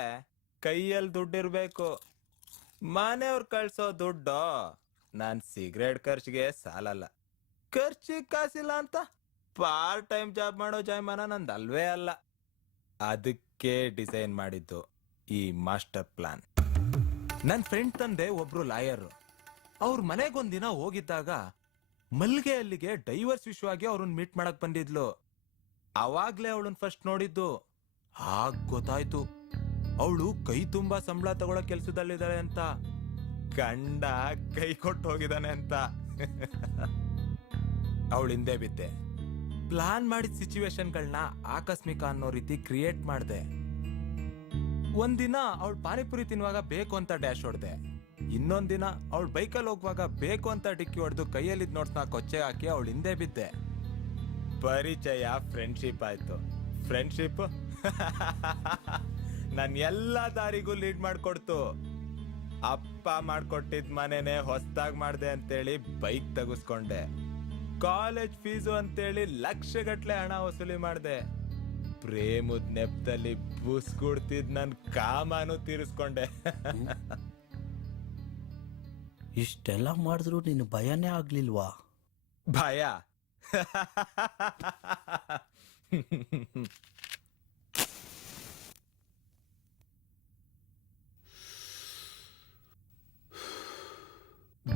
ಕೈಯಲ್ಲಿ ದುಡ್ಡಿರ್ಬೇಕು. ಮನೆಯವ್ರು ಕಳ್ಸೋ ದುಡ್ಡು ನಾನ್ ಸಿಗರೇಟ್ ಖರ್ಚಿಗೆ ಸಾಲಲ್ಲ. ಖರ್ಚಿಗೆ ಕಾಸಿಲ್ಲ ಅಂತ ಪಾರ್ಟ್ ಟೈಮ್ ಜಾಬ್ ಮಾಡೋ ಜಾಯಮಾನ ನಂದಲ್ವೇ ಅಲ್ಲ. ಅದಕ್ಕೆ ಡಿಸೈನ್ ಮಾಡಿದ್ದು ಈ ಮಾಸ್ಟರ್ ಪ್ಲಾನ್. ನನ್ನ ಫ್ರೆಂಡ್ ತಂದೆ ಒಬ್ರು ಲಾಯರ್. ಅವ್ರ ಮನೆಗೊಂದಿನ ಹೋಗಿದ್ದಾಗ ಮಲ್ಗೆ ಅಲ್ಲಿಗೆ ಡೈವರ್ಸ್ ವಿಷಯವಾಗಿ ಅವ್ರನ್ನ ಮೀಟ್ ಮಾಡಕ್ ಬಂದಿದ್ಲು. ಅವಾಗ್ಲೇ ಅವಳನ್ನ ಫಸ್ಟ್ ನೋಡಿದ್ದು. ಆಗ ಗೊತ್ತಾಯ್ತು ಅವಳು ಕೈ ತುಂಬಾ ಸಂಬಳ ತಗೊಳ್ಳೋ ಕೆಲ್ಸದಲ್ಲಿದ್ದಾಳೆ ಅಂತ. ಗಂಡ ಕೈ ಕೊಟ್ಟು ಹೋಗಿದ್ದಾನೆ ಅಂತ. ಅವಳು ಹಿಂದೆ ಬಿದ್ದೆ. ಪ್ಲಾನ್ ಮಾಡಿದ ಸಿಚುವೇಶನ್ಗಳನ್ನ ಆಕಸ್ಮಿಕ ಅನ್ನೋ ರೀತಿ ಕ್ರಿಯೇಟ್ ಮಾಡಿದೆ. ಒಂದಿನ ಅವಳು ಪಾನಿಪುರಿ ತಿನ್ನುವಾಗ ಬೇಕು ಅಂತ ಡ್ಯಾಶ್ ಹೊಡ್ದೆ. ಇನ್ನೊಂದಿನ ಅವಳು ಬೈಕಲ್ಲಿ ಹೋಗುವಾಗ ಬೇಕು ಅಂತ ಡಿಕ್ಕಿ ಹೊಡೆದು ಕೈಯಲ್ಲಿದ್ ನೋಟ್ಸ್ನ ಕೊಚ್ಚೆ ಹಾಕಿ ಅವಳು ಹಿಂದೆ ಬಿದ್ದೆ. ಪರಿಚಯ ಫ್ರೆಂಡ್ಶಿಪ್ ಆಯ್ತು. ಫ್ರೆಂಡ್ಶಿಪ್ ನನ್ ಎಲ್ಲಾ ದಾರಿಗೂ ಲೀಡ್ ಮಾಡ್ಕೊಡ್ತು. ಅಪ್ಪ ಮಾಡ್ಕೊಟ್ಟಿದ್ ಮನೆನೆ ಹೊಸ್ದಾಗ್ ಮಾಡ್ದೆ ಅಂತೇಳಿ ಬೈಕ್ ತೆಗೆಸ್ಕೊಂಡೆ. ಕಾಲೇಜ್ ಫೀಸು ಅಂತೇಳಿ ಲಕ್ಷಗಟ್ಲೆ ಹಣ ವಸೂಲಿ ಮಾಡ್ದೆ. ಪ್ರೇಮದ ನೆಪದಲ್ಲಿ ಬುಸ್ಗುಡ್ತಿದ್ ನನ್ ಕಾಮನು ತೀರಿಸ್ಕೊಂಡೆ. ಇಷ್ಟೆಲ್ಲ ಮಾಡಿದ್ರು ನೀನು ಭಯನೇ ಆಗ್ಲಿಲ್ವಾ? ಭಯ?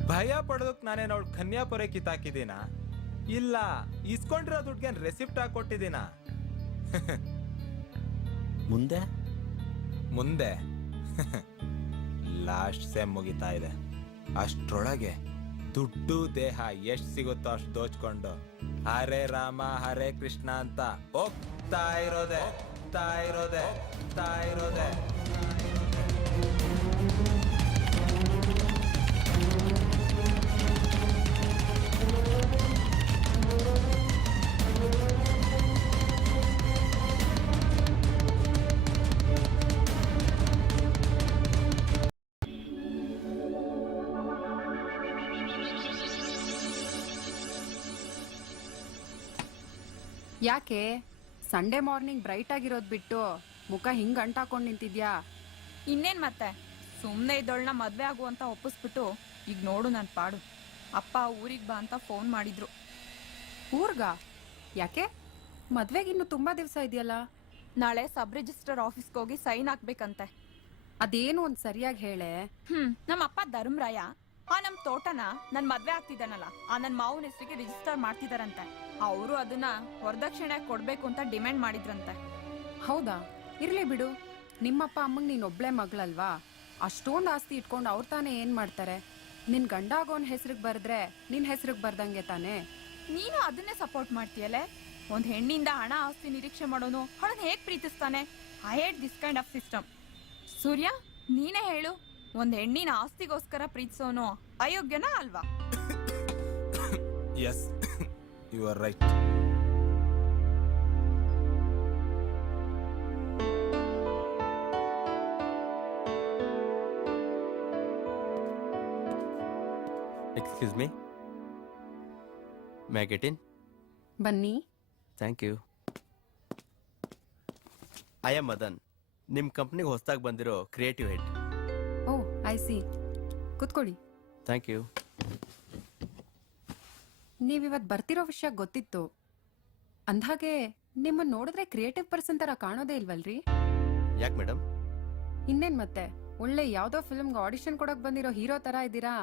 ಭಯ ಪಡೋದಕ್ ನಾನೇನು ಅವಳು ಕನ್ಯಾಪುರ ಕಿತ್ತಾಕಿದ್ದೀನ? ಇಲ್ಲ, ಇಸ್ಕೊಂಡಿರೋ ದುಡ್ಗೆ ರೆಸಿಪ್ಟ್ ಹಾಕೊಟ್ಟಿದ್ದೀನ. ಮುಂದೆ ಮುಂದೆ ಲಾಸ್ಟ್ ಸೆಮ್ ಮುಗಿತಾ ಇದೆ. ಅಷ್ಟ್ರೊಳಗೆ ದುಡ್ಡು ದೇಹ ಎಷ್ಟ್ ಸಿಗುತ್ತೋ ಅಷ್ಟು ದೋಚ್ಕೊಂಡು ಹರೇ ರಾಮ ಹರೇ ಕೃಷ್ಣ ಅಂತ ಹೋಗ್ತಾ ಇರೋದೆ. ಯಾಕೆ ಸಂಡೇ ಮಾರ್ನಿಂಗ್ ಬ್ರೈಟ್ ಆಗಿರೋದ್ ಬಿಟ್ಟು ಮುಖ ಹಿಂಗ್ ಅಂಟಾಕೊಂಡ್ ನಿಂತಿದ್ಯಾ? ಇನ್ನೇನ್ ಮತ್ತೆ, ಸುಮ್ನೆ ಇದ್ದೋಳ್ನ ಮದ್ವೆ ಆಗು ಅಂತ ಒಪ್ಪಿಸ್ಬಿಟ್ಟು ಈಗ ನೋಡು ನನ್ ಪಾಡು. ಅಪ್ಪ ಊರಿಗೆ ಬಾ ಅಂತ ಫೋನ್ ಮಾಡಿದ್ರು. ಊರ್ಗ? ಯಾಕೆ? ಮದ್ವೆಗೆ ಇನ್ನು ತುಂಬಾ ದಿವಸ ಇದೆಯಲ್ಲ. ನಾಳೆ ಸಬ್ ರಿಜಿಸ್ಟರ್ ಆಫೀಸ್ಗೆ ಹೋಗಿ ಸೈನ್ ಹಾಕ್ಬೇಕಂತೆ. ಅದೇನು ಒಂದ್ ಸರಿಯಾಗಿ ಹೇಳೆ. ನಮ್ಮ ಅಪ್ಪ ಧರ್ಮರಾಯ ನಮ್ ತೋಟನ ನನ್ ಮದ್ವೆ ಆಗ್ತಿದ್ದಾನಲ್ಲ ನನ್ ಮಾವನ ಹೆಸರಿಗೆ ರಿಜಿಸ್ಟರ್ ಮಾಡ್ತಿದಾರಂತೆ. ಅವರು ಅದನ್ನ ವರದಕ್ಷಿಣೆ ಕೊಡ್ಬೇಕು ಅಂತ ಡಿಮ್ಯಾಂಡ್ ಮಾಡಿದ್ರಂತೆ. ಹೌದಾ? ಇರ್ಲಿ ಬಿಡು. ನಿಮ್ಮಪ್ಪ ಅಮ್ಮಂಗ್ ನೀನ್ ಒಬ್ಳೆ ಮಗಳಲ್ವಾ, ಅಷ್ಟೊಂದ್ ಆಸ್ತಿ ಇಟ್ಕೊಂಡು ಅವ್ರು ತಾನೇ ಏನ್ ಮಾಡ್ತಾರೆ? ನಿನ್ ಗಂಡ ಆಗೋನ್ ಹೆಸ್ರಿಗೆ ಬರ್ದ್ರೆ ನಿನ್ ಹೆಸ್ರಿಗೆ ಬರ್ದಂಗೆ ತಾನೇ. ನೀನು ಅದನ್ನೇ ಸಪೋರ್ಟ್ ಮಾಡ್ತೀಯಲ್ಲೇ. ಒಂದ್ ಹೆಣ್ಣಿಂದ ಹಣ ಆಸ್ತಿ ನಿರೀಕ್ಷೆ ಮಾಡೋನು ಅವಳನ್ನ ಹೇಗ್ ಪ್ರೀತಿಸ್ತಾನೆ? I hate this kind of system. Surya, ನೀನೇ ಹೇಳು, ಒಂದ್ ಹೆಣ್ಣಿನ ಆಸ್ತಿಗೋಸ್ಕರ ಪ್ರೀತಿಸೋನು ಅಯೋಗ್ಯನಾ ಅಲ್ವಾ? Yes, you are right. Excuse me, may I get in? ಬನ್ನಿ. Thank you. I am Madan, ನಿಮ್ಮ ಕಂಪ್ನಿಗೆ ಹೊಸದಾಗಿ ಬಂದಿರೋ creative head. Oh, I see. ಕುತ್ಕೊಳ್ಳಿ. Thank you. ನೀವಿವತ್ತು ಬರ್ತಿರೋ ವಿಷಯ ಗೊತ್ತಿತ್ತು. ಅಂದ್ಹಾಗೆ ನಿಮ್ಮನ್ನ ನೋಡಿದ್ರೆ ಕ್ರಿಯೇಟಿವ್ ಪರ್ಸನ್ ತರ ಕಾಣೋದೇ ಇಲ್ವಲ್ರಿ? ಯಾಕೆ ಮೇಡಮ್? ಇನ್ನೇನ್ ಮತ್ತೆ, ಒಳ್ಳೆ ಯಾವ್ದೋ ಫಿಲ್ಮ್ಗೆ ಆಡಿಷನ್ ಕೊಡಕ್ ಬಂದಿರೋ ಹೀರೋ ತರ ಇದ್ದೀರಾ.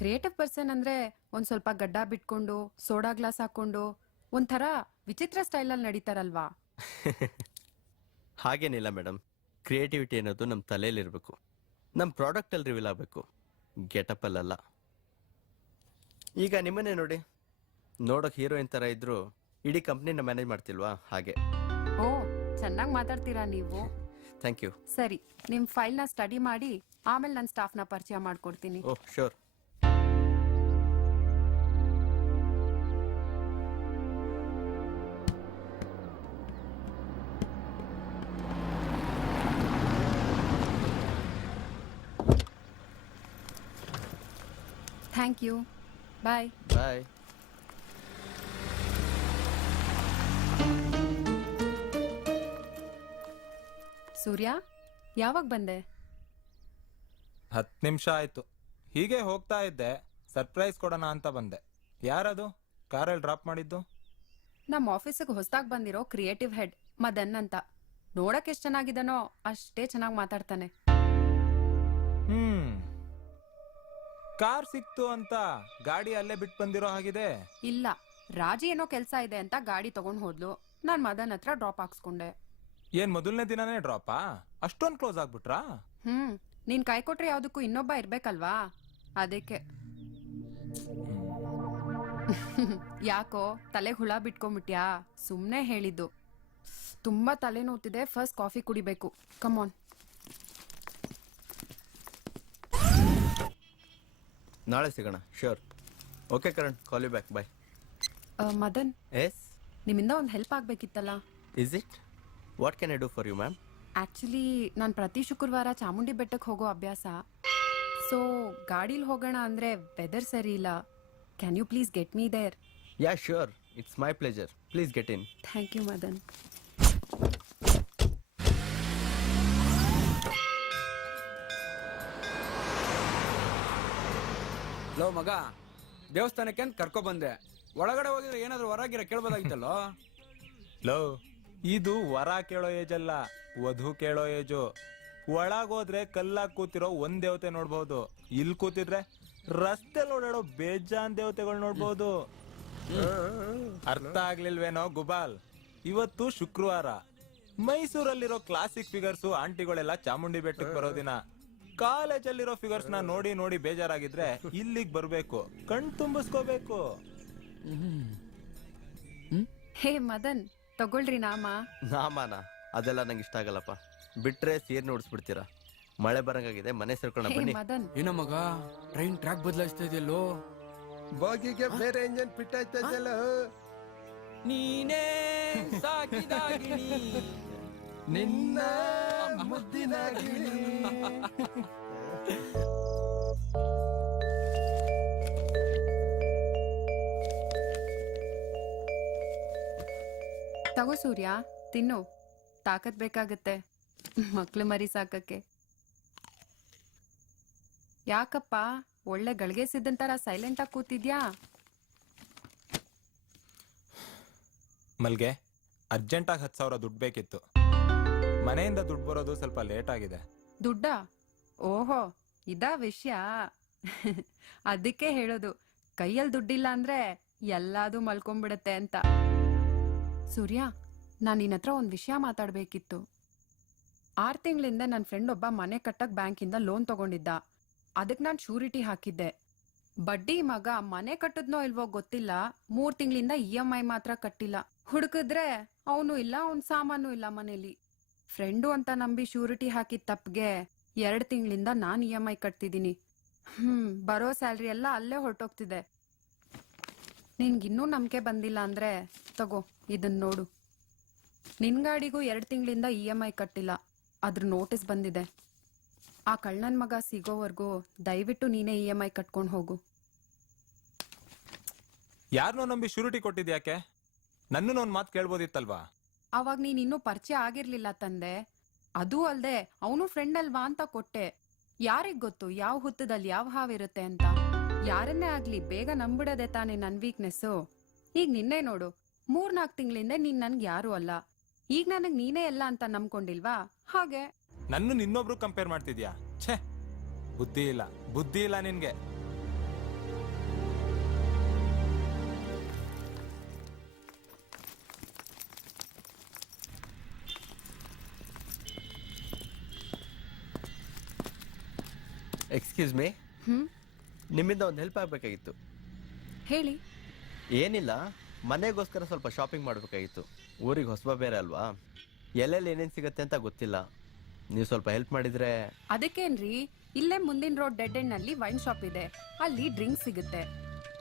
ಕ್ರಿಯೇಟಿವ್ ಪರ್ಸನ್ ಅಂದ್ರೆ ಒಂದ್ ಸ್ವಲ್ಪ ಗಡ್ಡ ಬಿಟ್ಕೊಂಡು ಸೋಡಾ ಗ್ಲಾಸ್ ಹಾಕೊಂಡು ಒಂಥರ ವಿಚಿತ್ರ ಸ್ಟೈಲಲ್ಲಿ ನಡೀತಾರಲ್ವಾ? ಹಾಗೇನಿಲ್ಲ ಮೇಡಮ್, ಕ್ರಿಯೇಟಿವಿಟಿ ಅನ್ನೋದು ನಮ್ಮ ತಲೆಯಲ್ಲಿರಬೇಕು, ನಮ್ಮ ಪ್ರಾಡಕ್ಟಲ್ಲಿ ರಿವೀಲ್ ಆಗಬೇಕು, ಗೆಟಪಲ್ಲ. ಈಗ ನಿಮ್ಮನ್ನೇ ನೋಡಿ, ನೋಡೋಕೆ ಹೀರೋಯಿನ್ ಥರ ಇದ್ದರೂ ಇಡೀ ಕಂಪ್ನಿನ ಮ್ಯಾನೇಜ್ ಮಾಡ್ತಿಲ್ವಾ, ಹಾಗೆ. ಓ, ಚೆನ್ನಾಗಿ ಮಾತಾಡ್ತೀರಾ ನೀವು. Thank you. ಸರಿ, ನಿಮ್ ಫೈಲ್ನ ಸ್ಟಡಿ ಮಾಡಿ ಆಮೇಲೆ ನನ್ನ ಸ್ಟಾಫ್ನ ಪರಿಚಯ ಮಾಡ್ಕೊಡ್ತೀನಿ. Oh, sure. Thank you. Bye. Bye. Surya, ಯಾವಾಗ ಬಂದೆ? 10 ನಿಮಿಷ ಆಯ್ತು. ಹೀಗೆ ಹೋಗ್ತಾ ಇದ್ದೆ, ಸರ್ಪ್ರೈಸ್ ಕೊಡೋಣ ಅಂತ ಬಂದೆ. ಯಾರದು ಕಾರಲ್ಲಿ ಡ್ರಾಪ್ ಮಾಡಿದ್ದು? ನಮ್ಮ ಆಫೀಸಿಗೆ ಹೊಸದಾಗಿ ಬಂದಿರೋ ಕ್ರಿಯೇಟಿವ್ ಹೆಡ್ ಮದನ್ ಅಂತ. ನೋಡಕ್ ಎಷ್ಟ್ ಚೆನ್ನಾಗಿದ್ದಾನೋ ಅಷ್ಟೇ ಚೆನ್ನಾಗಿ ಮಾತಾಡ್ತಾನೆ. ಕಾರ್ ಸಿಕ್ತು ಅಂತ ಗಾಡಿ ಅಲ್ಲೇ ಬಿಟ್ಟು ಬಂದಿರೋ ಹಾಗಿದೆ. ಇಲ್ಲ, ರಾಜಿ ಏನೋ ಕೆಲ್ಸ ಇದೆ ಅಂತ ಗಾಡಿ ತಗೊಂಡ್ ಹೋದ್ಲು. ನಾನ್ ಮದನ್ ಹತ್ರ ಡ್ರಾಪ್ ಹಾಕ್ಸ್ಕೊಂಡೆ. ಏನ್ ಮೊದಲನೇ ದಿನನೇ ಡ್ರಾಪಾ? ಅಷ್ಟೊಂದು ಕ್ಲೋಸ್ ಆಗ್ಬಿಟ್ರಾ? ನೀನ್ ಕೈ ಕೊಟ್ರೆ ಯಾವ್ದಕ್ಕೂ ಇನ್ನೊಬ್ಬ ಇರ್ಬೇಕಲ್ವಾ, ಅದಕ್ಕೆ. ಯಾಕೋ ತಲೆಗೆ ಹುಳ ಬಿಟ್ಕೊಂಡ್ಬಿಟ್ಯಾ? ಸುಮ್ನೆ ಹೇಳಿದ್ದು. ತುಂಬಾ ತಲೆ ನೋವ್ತಿದೆ, ಫಸ್ಟ್ ಕಾಫಿ ಕುಡಿಬೇಕು. ಕಮಾನ್. ನಾಳೆ ಸಿಗೋಣ. Sure. Okay Karan, call you back. Bye. Madan, yes, ನಿಮ್ಮಿಂದ ಒಂದು ಹೆಲ್ಪ್ ಆಗ್ಬೇಕಿತ್ತಲ್ಲ. Is it? What can I do for you ma'am? Actually ನಾನು ಪ್ರತಿ ಶುಕ್ರವಾರ ಚಾಮುಂಡಿ ಬೆಟ್ಟಕ್ಕೆ ಹೋಗೋ ಅಭ್ಯಾಸ. ಸೊ ಗಾಡೀಲಿ ಹೋಗೋಣ ಅಂದ್ರೆ ವೆದರ್ ಸರಿ ಇಲ್ಲ. Can you please get me there? Yeah, sure. It's my pleasure. Please get in. Thank you Madan. ಲೋ ಮಗ, ದೇವಸ್ಥಾನಕ್ಕೆ ಅಂತ ಕರ್ಕೊ ಬಂದೆ. ಒಳಗಡೆ ಹೋಗಿದ್ರೆ ಏನಾದ್ರು ಹೊರಗಿರ ಕೇಳ್ಬೋದಾಗಿತ್ತಲ್ಲೋ. ಲೋ, ಇದು ವರ ಕೇಳೋ ಏಜ್ ಅಲ್ಲ, ವಧು ಕೇಳೋ ಏಜು. ಒಳಗೋದ್ರೆ ಕಲ್ಲಾಗ್ ಕೂತಿರೋ ಒಂದ್ ದೇವತೆ ನೋಡ್ಬಹುದು, ಇಲ್ಲಿ ಕೂತಿದ್ರೆ ರಸ್ತೆಲ್ ಓಡಾಡೋ ಬೇಜಾನ್ ದೇವತೆಗಳು ನೋಡ್ಬಹುದು. ಅರ್ಥ ಆಗ್ಲಿಲ್ವೇನೋ ಗುಬಾಲ್? ಇವತ್ತು ಶುಕ್ರವಾರ, ಮೈಸೂರಲ್ಲಿರೋ ಕ್ಲಾಸಿಕ್ ಫಿಗರ್ಸು ಆಂಟಿಗಳೆಲ್ಲ ಚಾಮುಂಡಿ ಬೆಟ್ಟಕ್ಕೆ ಬರೋ ದಿನ. ಕಾಲೇಜಲ್ಲಿರೋ ಫಿಗರ್ಸ್ ನ ನೋಡಿ ನೋಡಿ ಬೇಜಾರಾಗಿದ್ರೆ ಇಲ್ಲಿಗೆ ಬರ್ಬೇಕು, ಕಣ್ ತುಂಬಿಸ್ಕೋಬೇಕು. ಹೇ ಮದನ್, ತಗೊಳ್ರಿ ನಾಮ. ನಾಮಾನ ಅದೆಲ್ಲ ನಂಗೆ ಇಷ್ಟ ಆಗಲ್ಲಪ್ಪ. ಬಿಟ್ರೆ ಸೀರ್ನ ಉಡ್ಸ್ಬಿಡ್ತೀರಾ. ಮಳೆ ಬರಂಗಾಗಿದೆ, ಮನೆ ಸೇರ್ಕೊಂಡ ಹೇ ಬನ್ನಿ. ಮದನ್, ಏನೋ ಮಗ, ಟ್ರೈನ್ ಟ್ರ್ಯಾಕ್ ಬದಲಾಯಿಸ್ತಾ ಇದೆಯಲ್ಲೋ. ಬಾಗಿಗೆ ಬೇರೆ ಇಂಜನ್ ಫಿಟ್ ಆಯ್ತಾ ಇದೆಯಲ್ಲ. ನೀನೇ ಸಾಕಿದಾಗಿನಿ ನಿನ್ನ ಮುದ್ದಿನ ಗಿಳಿ. ತಗೋ ಸೂರ್ಯ, ತಿನ್ನು. ತಾಕತ್ ಬೇಕಾಗತ್ತೆ ಮಕ್ಳು ಮರಿ ಸಾಕಕ್ಕೆ. ಯಾಕಪ್ಪ ಒಳ್ಳೆ ಗಳಿಗೆ ಸಿದ್ದಂತರ ಸೈಲೆಂಟ್ ಆಗಿ ಕೂತಿದ್ಯಾ? ಮಲ್ಗೆ ಅರ್ಜೆಂಟಾಗಿ 10,000 ದುಡ್ಡು ಬೇಕಿತ್ತು. ಮನೆಯಿಂದ ದುಡ್ಡು ಬರೋದು ಸ್ವಲ್ಪ ಲೇಟ್ ಆಗಿದೆ. ದುಡ್ಡ? ಓಹೋ, ಇದಾ ವಿಷಯ. ಅದಕ್ಕೆ ಹೇಳೋದು, ಕೈಯಲ್ಲಿ ದುಡ್ಡಿಲ್ಲ ಅಂದ್ರೆ ಎಲ್ಲಾದು ಮಲ್ಕೊಂಡ್ಬಿಡತ್ತೆ ಅಂತ. ಸೂರ್ಯ, ನಾನು ನಿನ್ನ ಹತ್ರ ಒಂದು ವಿಷಯ ಮಾತಾಡ್ಬೇಕಿತ್ತು. 6 ತಿಂಗಳಿಂದ ನನ್ನ ಫ್ರೆಂಡ್ ಒಬ್ಬ ಮನೆ ಕಟ್ಟಕ್ ಬ್ಯಾಂಕಿಂದ ಲೋನ್ ತಗೊಂಡಿದ್ದ. ಅದಕ್ಕೆ ನಾನು ಶೂರಿಟಿ ಹಾಕಿದ್ದೆ. ಬಡ್ಡಿ ಮಗ ಮನೆ ಕಟ್ಟದ್ನೋ ಇಲ್ವೋ ಗೊತ್ತಿಲ್ಲ, 3 ತಿಂಗಳಿಂದ EMI ಮಾತ್ರ ಕಟ್ಟಿಲ್ಲ. ಹುಡುಕಿದ್ರೆ ಅವನು ಇಲ್ಲ, ಅವನ್ ಸಾಮಾನು ಇಲ್ಲ ಮನೇಲಿ. ಫ್ರೆಂಡು ಅಂತ ನಂಬಿ ಶೂರಿಟಿ ಹಾಕಿದ ತಪ್ಪಿಗೆ 2 ತಿಂಗಳಿಂದ ನಾನು EMI ಕಟ್ತಿದ್ದೀನಿ. ಬರೋ ಸ್ಯಾಲ್ರಿ ಎಲ್ಲ ಅಲ್ಲೇ ಹೊರಟೋಗ್ತಿದೆ. ನಿನ್ಗಿನ್ನೂ ನಂಬಿಕೆ ಬಂದಿಲ್ಲ ಅಂದ್ರೆ ತಗೋ ಇದನ್ನ ನೋಡು. ನಿನ್ ಗಾಡಿಗೂ 2 ತಿಂಗಳಿಂದ EMI ಕಟ್ಟಿಲ್ಲ, ಅದ್ರ ನೋಟಿಸ್ ಬಂದಿದೆ. ಆ ಕಳ್ಳನ್ ಮಗ ಸಿಗೋವರೆಗೂ ದಯವಿಟ್ಟು ನೀನೇ EMI ಕಟ್ಕೊಂಡು ಹೋಗು. ಯಾರನ್ನೋ ನಂಬಿ ಶೂರಿಟಿ ಕೊಟ್ಟಿದ್ಯಾಕೆ? ನನ್ನೂ ಒಂದು ಮಾತು ಕೇಳ್ಬೋದಿತ್ತಲ್ವಾ? ಅವಾಗ ನೀನ್ ಇನ್ನೂ ಪರಿಚಯ ಆಗಿರ್ಲಿಲ್ಲ ತಂದೆ. ಅದೂ ಅಲ್ದೆ ಅವನು ಫ್ರೆಂಡ್ ಅಲ್ವಾ ಅಂತ ಕೊಟ್ಟೆ. ಯಾರಿಗ್ ಗೊತ್ತು ಯಾವ ಹುತ್ತದಲ್ಲಿ ಯಾವ ಹಾವಿರುತ್ತೆ ಅಂತ. ಯಾರನ್ನೇ ಆಗ್ಲಿ ಬೇಗ ನಂಬಿಡದೆ ತಾನೇ ನನ್ ವೀಕ್ನೆಸ್ಸು. ಈಗ ನಿನ್ನೆ ನೋಡು, 3-4 ತಿಂಗಳಿಂದ ನೀನ್ ನನ್ಗೆ ಯಾರು ಅಲ್ಲ. ಈಗ ನನಗ್ ನೀನೇ ಎಲ್ಲ ಅಂತ ನಂಬ್ಕೊಂಡಿಲ್ವಾ? ಹಾಗೆ ನನ್ನ ಇನ್ನೊಬ್ರು ಕಂಪೇರ್ ಮಾಡ್ತಿದ್ಯಾ? ಛೇ, ಬುದ್ಧಿ ಇಲ್ಲ ನಿನ್ಗೆ. ಎಕ್ಸ್ಕ್ಯೂಸ್ ಮೀ, ನಿಮ್ಮಿಂದ ಒಂದು ಹೆಲ್ಪ್ ಆಗಬೇಕಾಗಿತ್ತು. ಹೇಳಿ. ಏನಿಲ್ಲ, ಮನೆಗೋಸ್ಕರ ಸ್ವಲ್ಪ ಶಾಪಿಂಗ್ ಮಾಡಬೇಕಾಗಿತ್ತು. ಊರಿಗೆ ಹೊಸಬ ಬೇರೆ ಅಲ್ವಾ, ಎಲ್ಲೆಲ್ಲಿ ಏನೇನು ಸಿಗುತ್ತೆ ಅಂತ ಗೊತ್ತಿಲ್ಲ. ನೀವು ಸ್ವಲ್ಪ ಹೆಲ್ಪ್ ಮಾಡಿದ್ರೆ. ಅದಕ್ಕೇನ್ರಿ, ಇಲ್ಲೇ ಮುಂದಿನ ರೋಡ್ ಡೆಡ್ ಎಂಡ್ ನಲ್ಲಿ ವೈನ್ ಶಾಪ್ ಇದೆ, ಅಲ್ಲಿ ಡ್ರಿಂಕ್ಸ್ ಸಿಗುತ್ತೆ.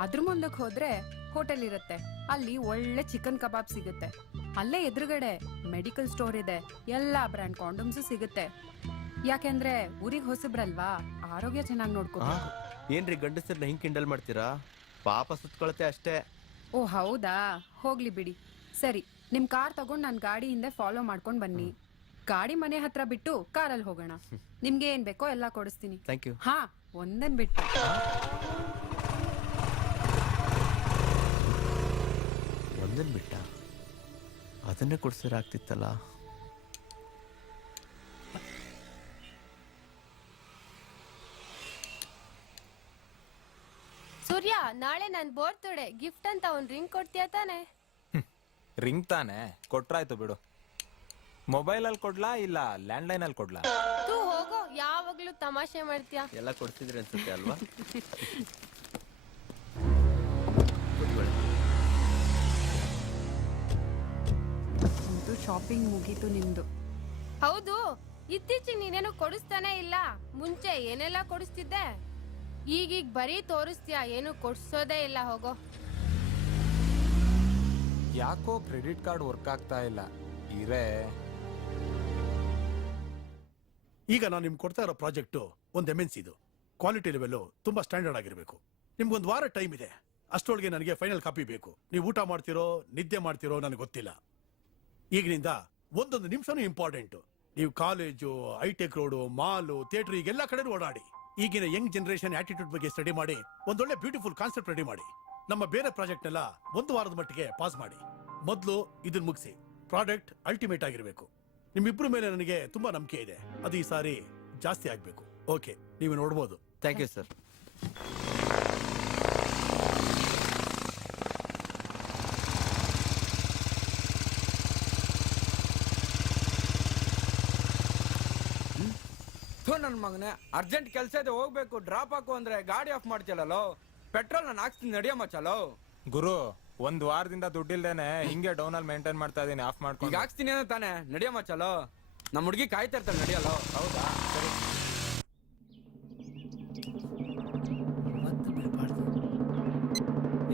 ಅದ್ರ ಮುಂದಕ್ಕೆ ಹೋದ್ರೆ ಹೋಟೆಲ್ ಇರುತ್ತೆ, ಅಲ್ಲಿ ಒಳ್ಳೆ ಚಿಕನ್ ಕಬಾಬ್ ಸಿಗುತ್ತೆ. ಅಲ್ಲೇ ಎದುರುಗಡೆ ಮೆಡಿಕಲ್ ಸ್ಟೋರ್ ಇದೆ, ಎಲ್ಲಾ ಬ್ರ್ಯಾಂಡ್ ಕಾಂಡಮ್ಸು ಸಿಗುತ್ತೆ. ಯಾಕೆಂದ್ರೆ ಊರಿಗೆ ಹೊಸಬ್ರಲ್ವಾ, ಆರೋಗ್ಯ ಚೆನ್ನಾಗಿ ನೋಡ್ಕೋಬೇಕು. ಏನ್ರಿ ಗಂಡಸರನ್ನ ಹಿಂಗ್ ಕಿಂಡಲ್ ಮಾಡ್ತೀರಾ? ಪಾಪ ಸುತ್ಕೊಳತ್ತೆ ಅಷ್ಟೇ. ಓ ಹೌದಾ, ಹೋಗ್ಲಿ ಬಿಡಿ. ಸರಿ, ನಿಮ್ ಕಾರ್ ತಗೊಂಡ್ ನನ್ ಗಾಡಿ ಹಿಂದೆ ಫಾಲೋ ಮಾಡ್ಕೊಂಡ್ ಬನ್ನಿ. ಗಾಡಿ ಮನೆ ಹತ್ರ ಬಿಟ್ಟು ಕಾರಲ್ಲಿ ಹೋಗೋಣ. ನಿಮ್ಗೆ ಏನ್ ಬೇಕೋ ಎಲ್ಲ ಕೊಡಿಸ್ತೀನಿ. Thank you. ಹಾ, ಒಂದನ್ ಬಿಟ್ಟು. ಒಂದನ್ ಬಿಟ್ಟ, ಅದನ್ನೇ ಕೊಡ್ಸಿರಾಗ್ತಿತ್ತಲ್ಲ. ಸೂರ್ಯ, ನಾಳೆ ನನ್ ಬರ್ತ್ಡೇ ಗಿಫ್ಟ್ ಅಂತ ಒಂದ್ ರಿಂಗ್ ಕೊಡ್ತೀಯ ತಾನೆ? ರಿಂಗ್ ತಾನೆ, ಕೊಟ್ರಾಯ್ತು ಬಿಡು. ಮೊಬೈಲಲ್ಲಿ ಕೊಡ್ಲಾ ಇಲ್ಲ ಲ್ಯಾಂಡ್ಲೈನಲ್ಲಿ ಕೊಡ್ಲಾ? ತೂ ಹೋಗೋ, ಯಾವಾಗ್ಲೂ ತಮಾಷೆ ಮಾಡ್ತೀಯ. ಎಲ್ಲ ಕೊಡ್ತಿದ್ರಿ ಅನ್ಸುತ್ತೆ ಅಲ್ವಾ? ಶಾಪಿಂಗ್ ಮುಗೀತು ನಿಮ್ದು. ಹೌದು, ಇತ್ತೀಚೆಗೆ ನೀನೇನು ಕೊಡಿಸ್ತಾನೆ ಇಲ್ಲ. ಮುಂಚೆ ಏನೆಲ್ಲ ಕೊಡಿಸ್ತಿದ್ದೆ, ಈಗೀಗ ಬರೀ ತೋರಿಸ್ತೀಯ, ಏನು ಕೊಡ್ಸೋದೇ ಇಲ್ಲ. ಹೋಗೋ. ಯಾಕೋ ಕ್ರೆಡಿಟ್ ಕಾರ್ಡ್ ವರ್ಕ್ ಆಗ್ತಾ ಇಲ್ಲ. ಈಗ ನಾನು ನಿಮ್ಗೆ ಕೊಡ್ತಾ ಇರೋ ಪ್ರಾಜೆಕ್ಟು ಒಂದು MNC ಇದು. ಕ್ವಾಲಿಟಿ ಲೆವೆಲ್ ತುಂಬಾ ಸ್ಟ್ಯಾಂಡರ್ಡ್ ಆಗಿರಬೇಕು. ನಿಮ್ಗೊಂದು ವಾರ ಟೈಮ್ ಇದೆ, ಅಷ್ಟೊಳಗೆ ನನಗೆ ಫೈನಲ್ ಕಾಪಿ ಬೇಕು. ನೀವು ಊಟ ಮಾಡ್ತಿರೋ ನಿದ್ದೆ ಮಾಡ್ತಿರೋ ನನಗೆ ಗೊತ್ತಿಲ್ಲ. ಈಗಿನಿಂದ ಒಂದೊಂದು ನಿಮಿಷನೂ ಇಂಪಾರ್ಟೆಂಟ್. ನೀವು ಕಾಲೇಜು, ಹೈಟೆಕ್ ರೋಡು, ಮಾಲು, ಥಿಯೇಟರ್, ಈಗೆಲ್ಲ ಕಡೆ ಓಡಾಡಿ. ಈಗಿನ ಯಂಗ್ ಜನರೇಷನ್ ಆಟಿಟ್ಯೂಡ್ ಬಗ್ಗೆ ಸ್ಟಡಿ ಮಾಡಿ ಒಂದೊಳ್ಳೆ ಬ್ಯೂಟಿಫುಲ್ ಕಾನ್ಸೆಪ್ಟ್ ರೆಡಿ ಮಾಡಿ. ನಮ್ಮ ಬೇರೆ ಪ್ರಾಜೆಕ್ಟ್ನೆಲ್ಲ 1 ವಾರದ ಮಟ್ಟಿಗೆ ಪಾಸ್ ಮಾಡಿ. ಮೊದಲು ಇದನ್ನ ಮುಗಿಸಿ. ಪ್ರಾಡಕ್ಟ್ ಅಲ್ಟಿಮೇಟ್ ಆಗಿರಬೇಕು. ನಿಮ್ಮಿಬ್ರು ಮೇಲೆ ನನಗೆ ತುಂಬಾ ನಂಬಿಕೆ ಇದೆ. ಅದು ಈ ಸಾರಿ ಜಾಸ್ತಿ ಆಗ್ಬೇಕು. ಓಕೆ, ನೀವು ನೋಡ್ಬೋದು. Thank you sir. ನನ್ನ ಮಗನೇ, ಅರ್ಜೆಂಟ್ ಕೆಲಸ ಇದೆ, ಹೋಗ್ಬೇಕು. ಡ್ರಾಪ್ ಹಾಕು ಅಂದ್ರೆ ಗಾಡಿ ಆಫ್ ಮಾಡ್ತಿಲ್ಲೋ. ಪೆಟ್ರೋಲ್ ನಾನು ಹಾಕ್ಸ್ತೀನಿ, ನಡಿಯಮ್ಮ. ಚಲೋ ಗುರು, 1 ವಾರದಿಂದ ದುಡ್ಡಿಲ್ದೇನೆ ಹಿಂಗೆ ಡೌನ್ ಅಲ್ಲಿ ಮೇಂಟೈನ್ ಮಾಡ್ತಾ ಇದೀನಿ. ಆಫ್ ಮಾಡ್ಕೊಂಡು ಈಗ ಹಾಕ್ಸ್ತೀನಿ ಅನ್ನೋ ತಾನೆ. ನಡಿಯಮ್ಮ ಚಲೋ, ನಮ್ಮ ಹುಡುಗಿ ಕಾಯ್ತಾ ಇರ್ತಾಳೆ. ನಡಿಯಲ್ಲ. ಹೌದಾ? ಸರಿ.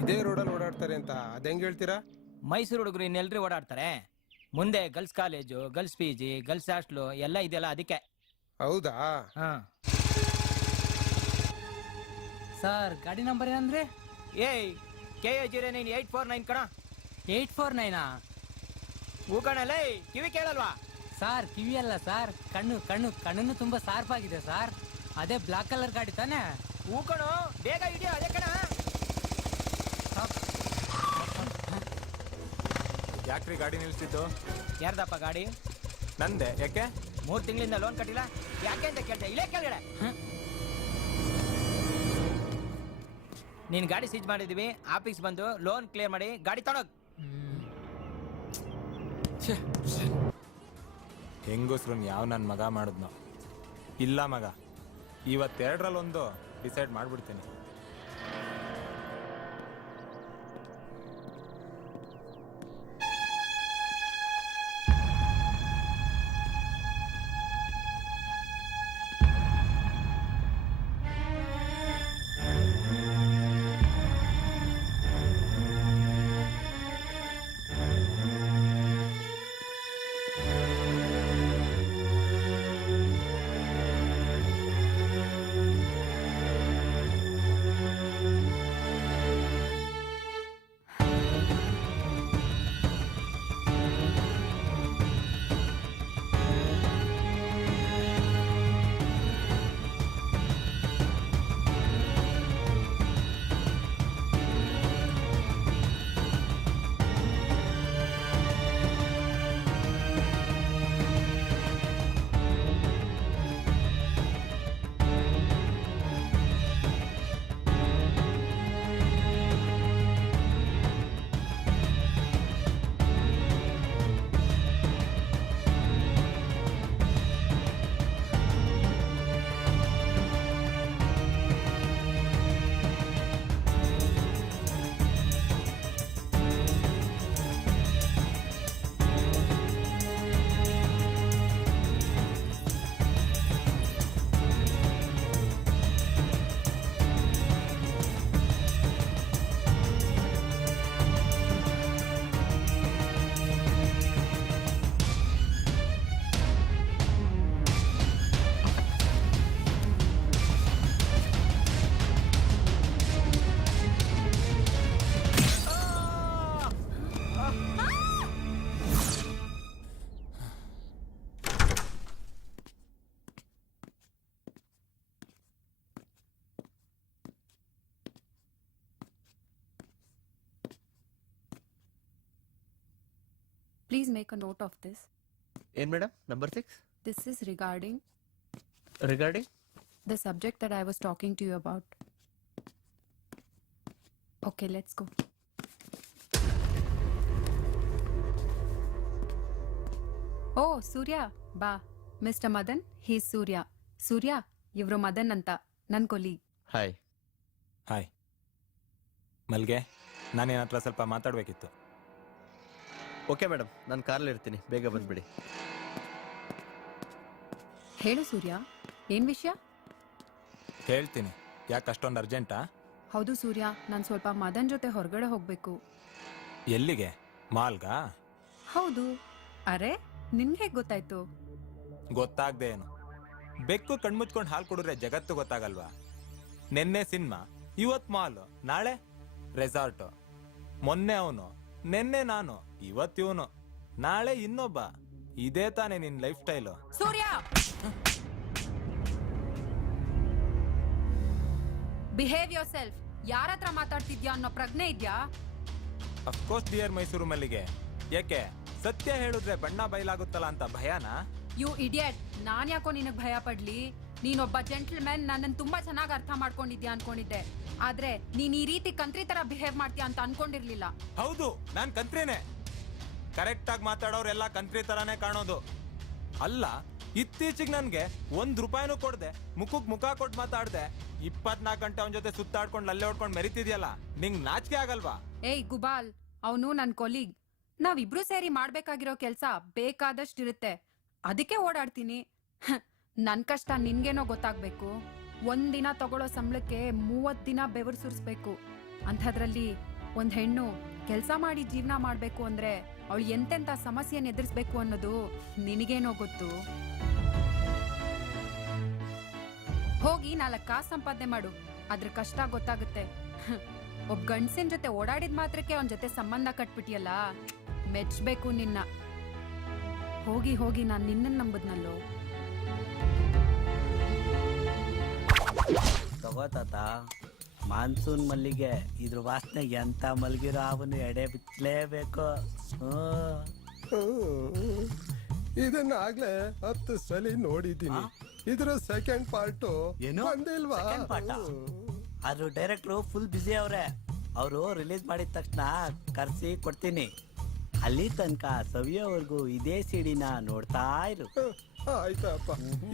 ಇದೇ ರೋಡಲ್ಲಿ ಓಡಾಡ್ತಾರೆ ಅಂತ ಅದ್ ಹೆಂಗ್ ಹೇಳ್ತೀರಾ? ಮೈಸೂರು ಹುಡುಗರು ಇನ್ನೆಲ್ರಿ ಓಡಾಡ್ತಾರೆ. ಮುಂದೆ girls college, girls PG, girls hostel ಎಲ್ಲ ಇದೆಯಲ್ಲ, ಅದಕ್ಕೆ. ಹೌದಾ? ಸರ್, ಗಾಡಿ ನಂಬರ್ ಏನಂದ್ರೆ? ಏಯ್, KA09849 ಕಣ. 849? ಹೂ ಕಣಲ್ಲ, ಕಿವಿ ಕೇಳಲ್ವಾ? ಸಾರ್, ಕಿವಿ ಅಲ್ಲ ಸಾರ್, ಕಣ್ಣು ತುಂಬಾ ಶಾರ್ಪ್ ಆಗಿದೆ ಸಾರ್. ಅದೇ ಬ್ಲಾಕ್ ಕಲರ್ ಗಾಡಿ ತಾನೆ? ಹೂ ಕಣೋ, ಬೇಗ ಹಿಡಿಯೋ. ಅದೇ ಕಣ. ಯಾಕ್ರಿ ಗಾಡಿ ನಿಲ್ಸಿದ್ದು? ಯಾರ್ದಪ್ಪ ಗಾಡಿ? ನಂದೆ. ಯಾಕೆ? 3 ತಿಂಗಳಿಂದ ಲೋನ್ ಕಟ್ಟಿಲ್ಲ, ಯಾಕೆ ಅಂತ ಕೇಳ್ದೆ. ಇಲ್ಲೇ ಕೆಳಗಡೆ ನೀನ್ ಗಾಡಿ ಸೀಜ್ ಮಾಡಿದೀವಿ, ಆಫೀಸ್ ಬಂದು ಲೋನ್ ಕ್ಲಿಯರ್ ಮಾಡಿ ಗಾಡಿ ತಗೊಂಡೋಗ್. ಹೆಂಗಸ್ರನ್ ಯಾವ ನನ್ನ ಮಗ ಮಾಡಿದ್ನೋ? ಇಲ್ಲ ಮಗ, ಇವತ್ತೆರಡರಲ್ಲೊಂದು ಡಿಸೈಡ್ ಮಾಡ್ಬಿಡ್ತೀನಿ. Please make a note of this. ಏನ್ madam? Number 6 This is regarding regarding the subject that I was talking to you about. Okay, let's go. Oh, Surya, ba. Mr. Madan, he's Surya. Surya, ಇವ್ರು ಮದನ್ ಅಂತ, ನನ್ colleague. Hi. Hi ಮಲ್ಗೆ, ನಾನೇನ ಹತ್ರ ಸ್ವಲ್ಪ ಮಾತಾಡ್ಬೇಕಿತ್ತು. Okay madam, ನಾನು ಕಾರಲ್ಲಿ ಇರ್ತೀನಿ, ಬೇಗ ಬಂದ್ಬಿಡಿ. ಹೇಳು ಸೂರ್ಯ, ಏನ್ ವಿಷಯ? ಹೇಳ್ತೀನಿ. ಯಾಕೆ ಅಷ್ಟೊಂದು ಅರ್ಜೆಂಟಾ? ಹೌದು ಸೂರ್ಯ, ನಾನು ಸ್ವಲ್ಪ ಮದನ್ ಜೊತೆ ಹೊರಗಡೆ ಹೋಗ್ಬೇಕು. ಎಲ್ಲಿಗೆ? ಮಾಲ್ಗಾ? ಹೌದು. ಅರೆ, ನಿನ್ಗೆ ಗೊತ್ತಾಯ್ತು? ಗೊತ್ತಾಗ್ದೆ ಏನು? ಬೆಕ್ಕು ಕಣ್ಮುಚ್ಕೊಂಡು ಹಾಲು ಕುಡಿದ್ರೆ ಜಗತ್ತು ಗೊತ್ತಾಗಲ್ವಾ? ನೆನ್ನೆ ಸಿನಿಮಾ, ಇವತ್ ಮಾಲ್, ನಾಳೆ ರೆಸಾರ್ಟ್. ಮೊನ್ನೆ ಅವನು, ನೆನ್ನೆ ನಾನು, ಇವತ್ತಿವನು, ನಾಳೆ ಇನ್ನೊಬ್ಬ. ಇದೇ ತಾನೇ ನಿನ್ life style? Surya, behave your self. ಯಾರ ಹತ್ರ ಮಾತಾಡ್ತಿದ್ಯಾ ಅನ್ನೋ ಪ್ರಜ್ಞೆ ಇದ್ಯಾ? ಅಫ್ಕೋರ್ಸ್ ಡಿಯರ್ ಮೈಸೂರು ಮಲ್ಲಿಗೆ. ಯಾಕೆ? ಸತ್ಯ ಹೇಳಿದ್ರೆ ಬಣ್ಣ ಬಯಲಾಗುತ್ತಲ್ಲ ಅಂತ ಭಯನಾ? You idiot. ನಾನ್ ಯಾಕೋ ನಿನಗ್ ಭಯ ಪಡ್ಲಿ? ನೀನೊಬ್ಬ ಜೆಂಟಲ್ಮ್ಯಾನ್, ನನ್ನನ್ನು ತುಂಬಾ ಚೆನ್ನಾಗಿ ಅರ್ಥ ಮಾಡ್ಕೊಂಡಿದ್ಯಾ ಅನ್ಕೊಂಡಿದ್ದೆ. ಆದ್ರೆ ನೀನ್ ಈ ರೀತಿ ಕಂತ್ರಿ ತರ ಬಿಹೇವ್ ಮಾಡ್ತೀಯ ಅಂತ ಅನ್ಕೊಂಡಿರ್ಲಿಲ್ಲ. ಹೌದು, ನಾನ್ ಕಂತ್ರಿನೇ. ಕರೆಕ್ಟ್ ಆಗಿ ಮಾತಾಡೋರೆಲ್ಲ ಕಂತ್ರಿ ತರಾನೇ ಕಾಣೋದು. ಅಲ್ಲ, ಇತ್ತೀಚೆಗೆ ನನ್ಗೆ ₹1 ಕೊಡ್ದೆ, ಮುಖಕ್ ಮುಖ ಕೊಟ್ಟು ಮಾತಾಡ್ದೆ. 24 ಗಂಟೆ ಅವನ ಜೊತೆ ಸುತ್ತಾಡ್ಕೊಂಡು ಅಲ್ಲೇ ಹೊಡ್ಕೊಂಡು ಮೆರಿತಿದ್ಯಲ್ಲ, ನಿಂಗ್ ನಾಚಿಕೆ ಆಗಲ್ವಾ? ಏಯ್ ಗುಬಾಲ್, ಅವನು ನನ್ ಕೊಲೀಗ್. ನಾವಿಬ್ರು ಸೇರಿ ಮಾಡ್ಬೇಕಾಗಿರೋ ಕೆಲ್ಸ ಬೇಕಾದಷ್ಟಿರುತ್ತೆ, ಅದಕ್ಕೆ ಓಡಾಡ್ತೀನಿ. ನನ್ ಕಷ್ಟ ನಿನ್ಗೇನೋ ಗೊತ್ತಾಗ್ಬೇಕು. 1 ದಿನ ತಗೊಳ್ಳೋ ಸಂಬಳಕ್ಕೆ 30 ದಿನ ಬೆವರು ಸುರಿಸ್ಬೇಕು. ಅಂಥದ್ರಲ್ಲಿ ಒಂದ್ ಹೆಣ್ಣು ಕೆಲ್ಸ ಮಾಡಿ ಜೀವನ ಮಾಡ್ಬೇಕು ಅಂದ್ರೆ ಅವಳು ಎಂತೆಂತ ಸಮಸ್ಯೆನ ಎದುರಿಸ್ಬೇಕು ಅನ್ನೋದು ನಿನಗೇನೋ ಗೊತ್ತು. ಹೋಗಿ 4 ಕಾಸು ಸಂಪಾದನೆ ಮಾಡು, ಅದ್ರ ಕಷ್ಟ ಗೊತ್ತಾಗುತ್ತೆ. ಒಬ್ಬ ಗಂಡಸಿನ ಜೊತೆ ಓಡಾಡಿದ ಮಾತ್ರಕ್ಕೆ ಅವನ ಜೊತೆ ಸಂಬಂಧ ಕಟ್ಬಿಟ್ಟಿಯಲ್ಲ, ಮೆಚ್ಬೇಕು ನಿನ್ನ. ಹೋಗಿ ಹೋಗಿ ನಾನು ನಿನ್ನನ್ನು ನಂಬುದ್ನಲ್ಲೋ. ತಗೋ ತಾತ. ಮಾನ್ಸೂನ್ ಮಲ್ಲಿಗೆ ಇದ್ರ ವಾಸನೆಗೆ ಎಂತ ಮಲಗಿರೋ ಅವನು ಎಡೆ ಬಿಚ್ಚಲೇಬೇಕು. ಇದನ್ನ ಆಗ್ಲೇ 10 ಸಲ ನೋಡಿದ್ದೀನಿ. ಇದ್ರ ಸೆಕೆಂಡ್ ಪಾರ್ಟ್ ಬಂದಿಲ್ವಾ? ಅದು ಡೈರೆಕ್ಟ್ರು ಫುಲ್ ಬ್ಯುಸಿ ಅವ್ರೆ. ಅವರು ರಿಲೀಸ್ ಮಾಡಿದ ತಕ್ಷಣ ಕರ್ಸಿ ಕೊಡ್ತೀನಿ. ಅಲ್ಲಿ ತನಕ ಸವಿಯೋವರೆಗೂ ಇದೇ ಸಿಡಿನ ನೋಡ್ತಾ ಇರು. ಆಯ್ತಪ್ಪ.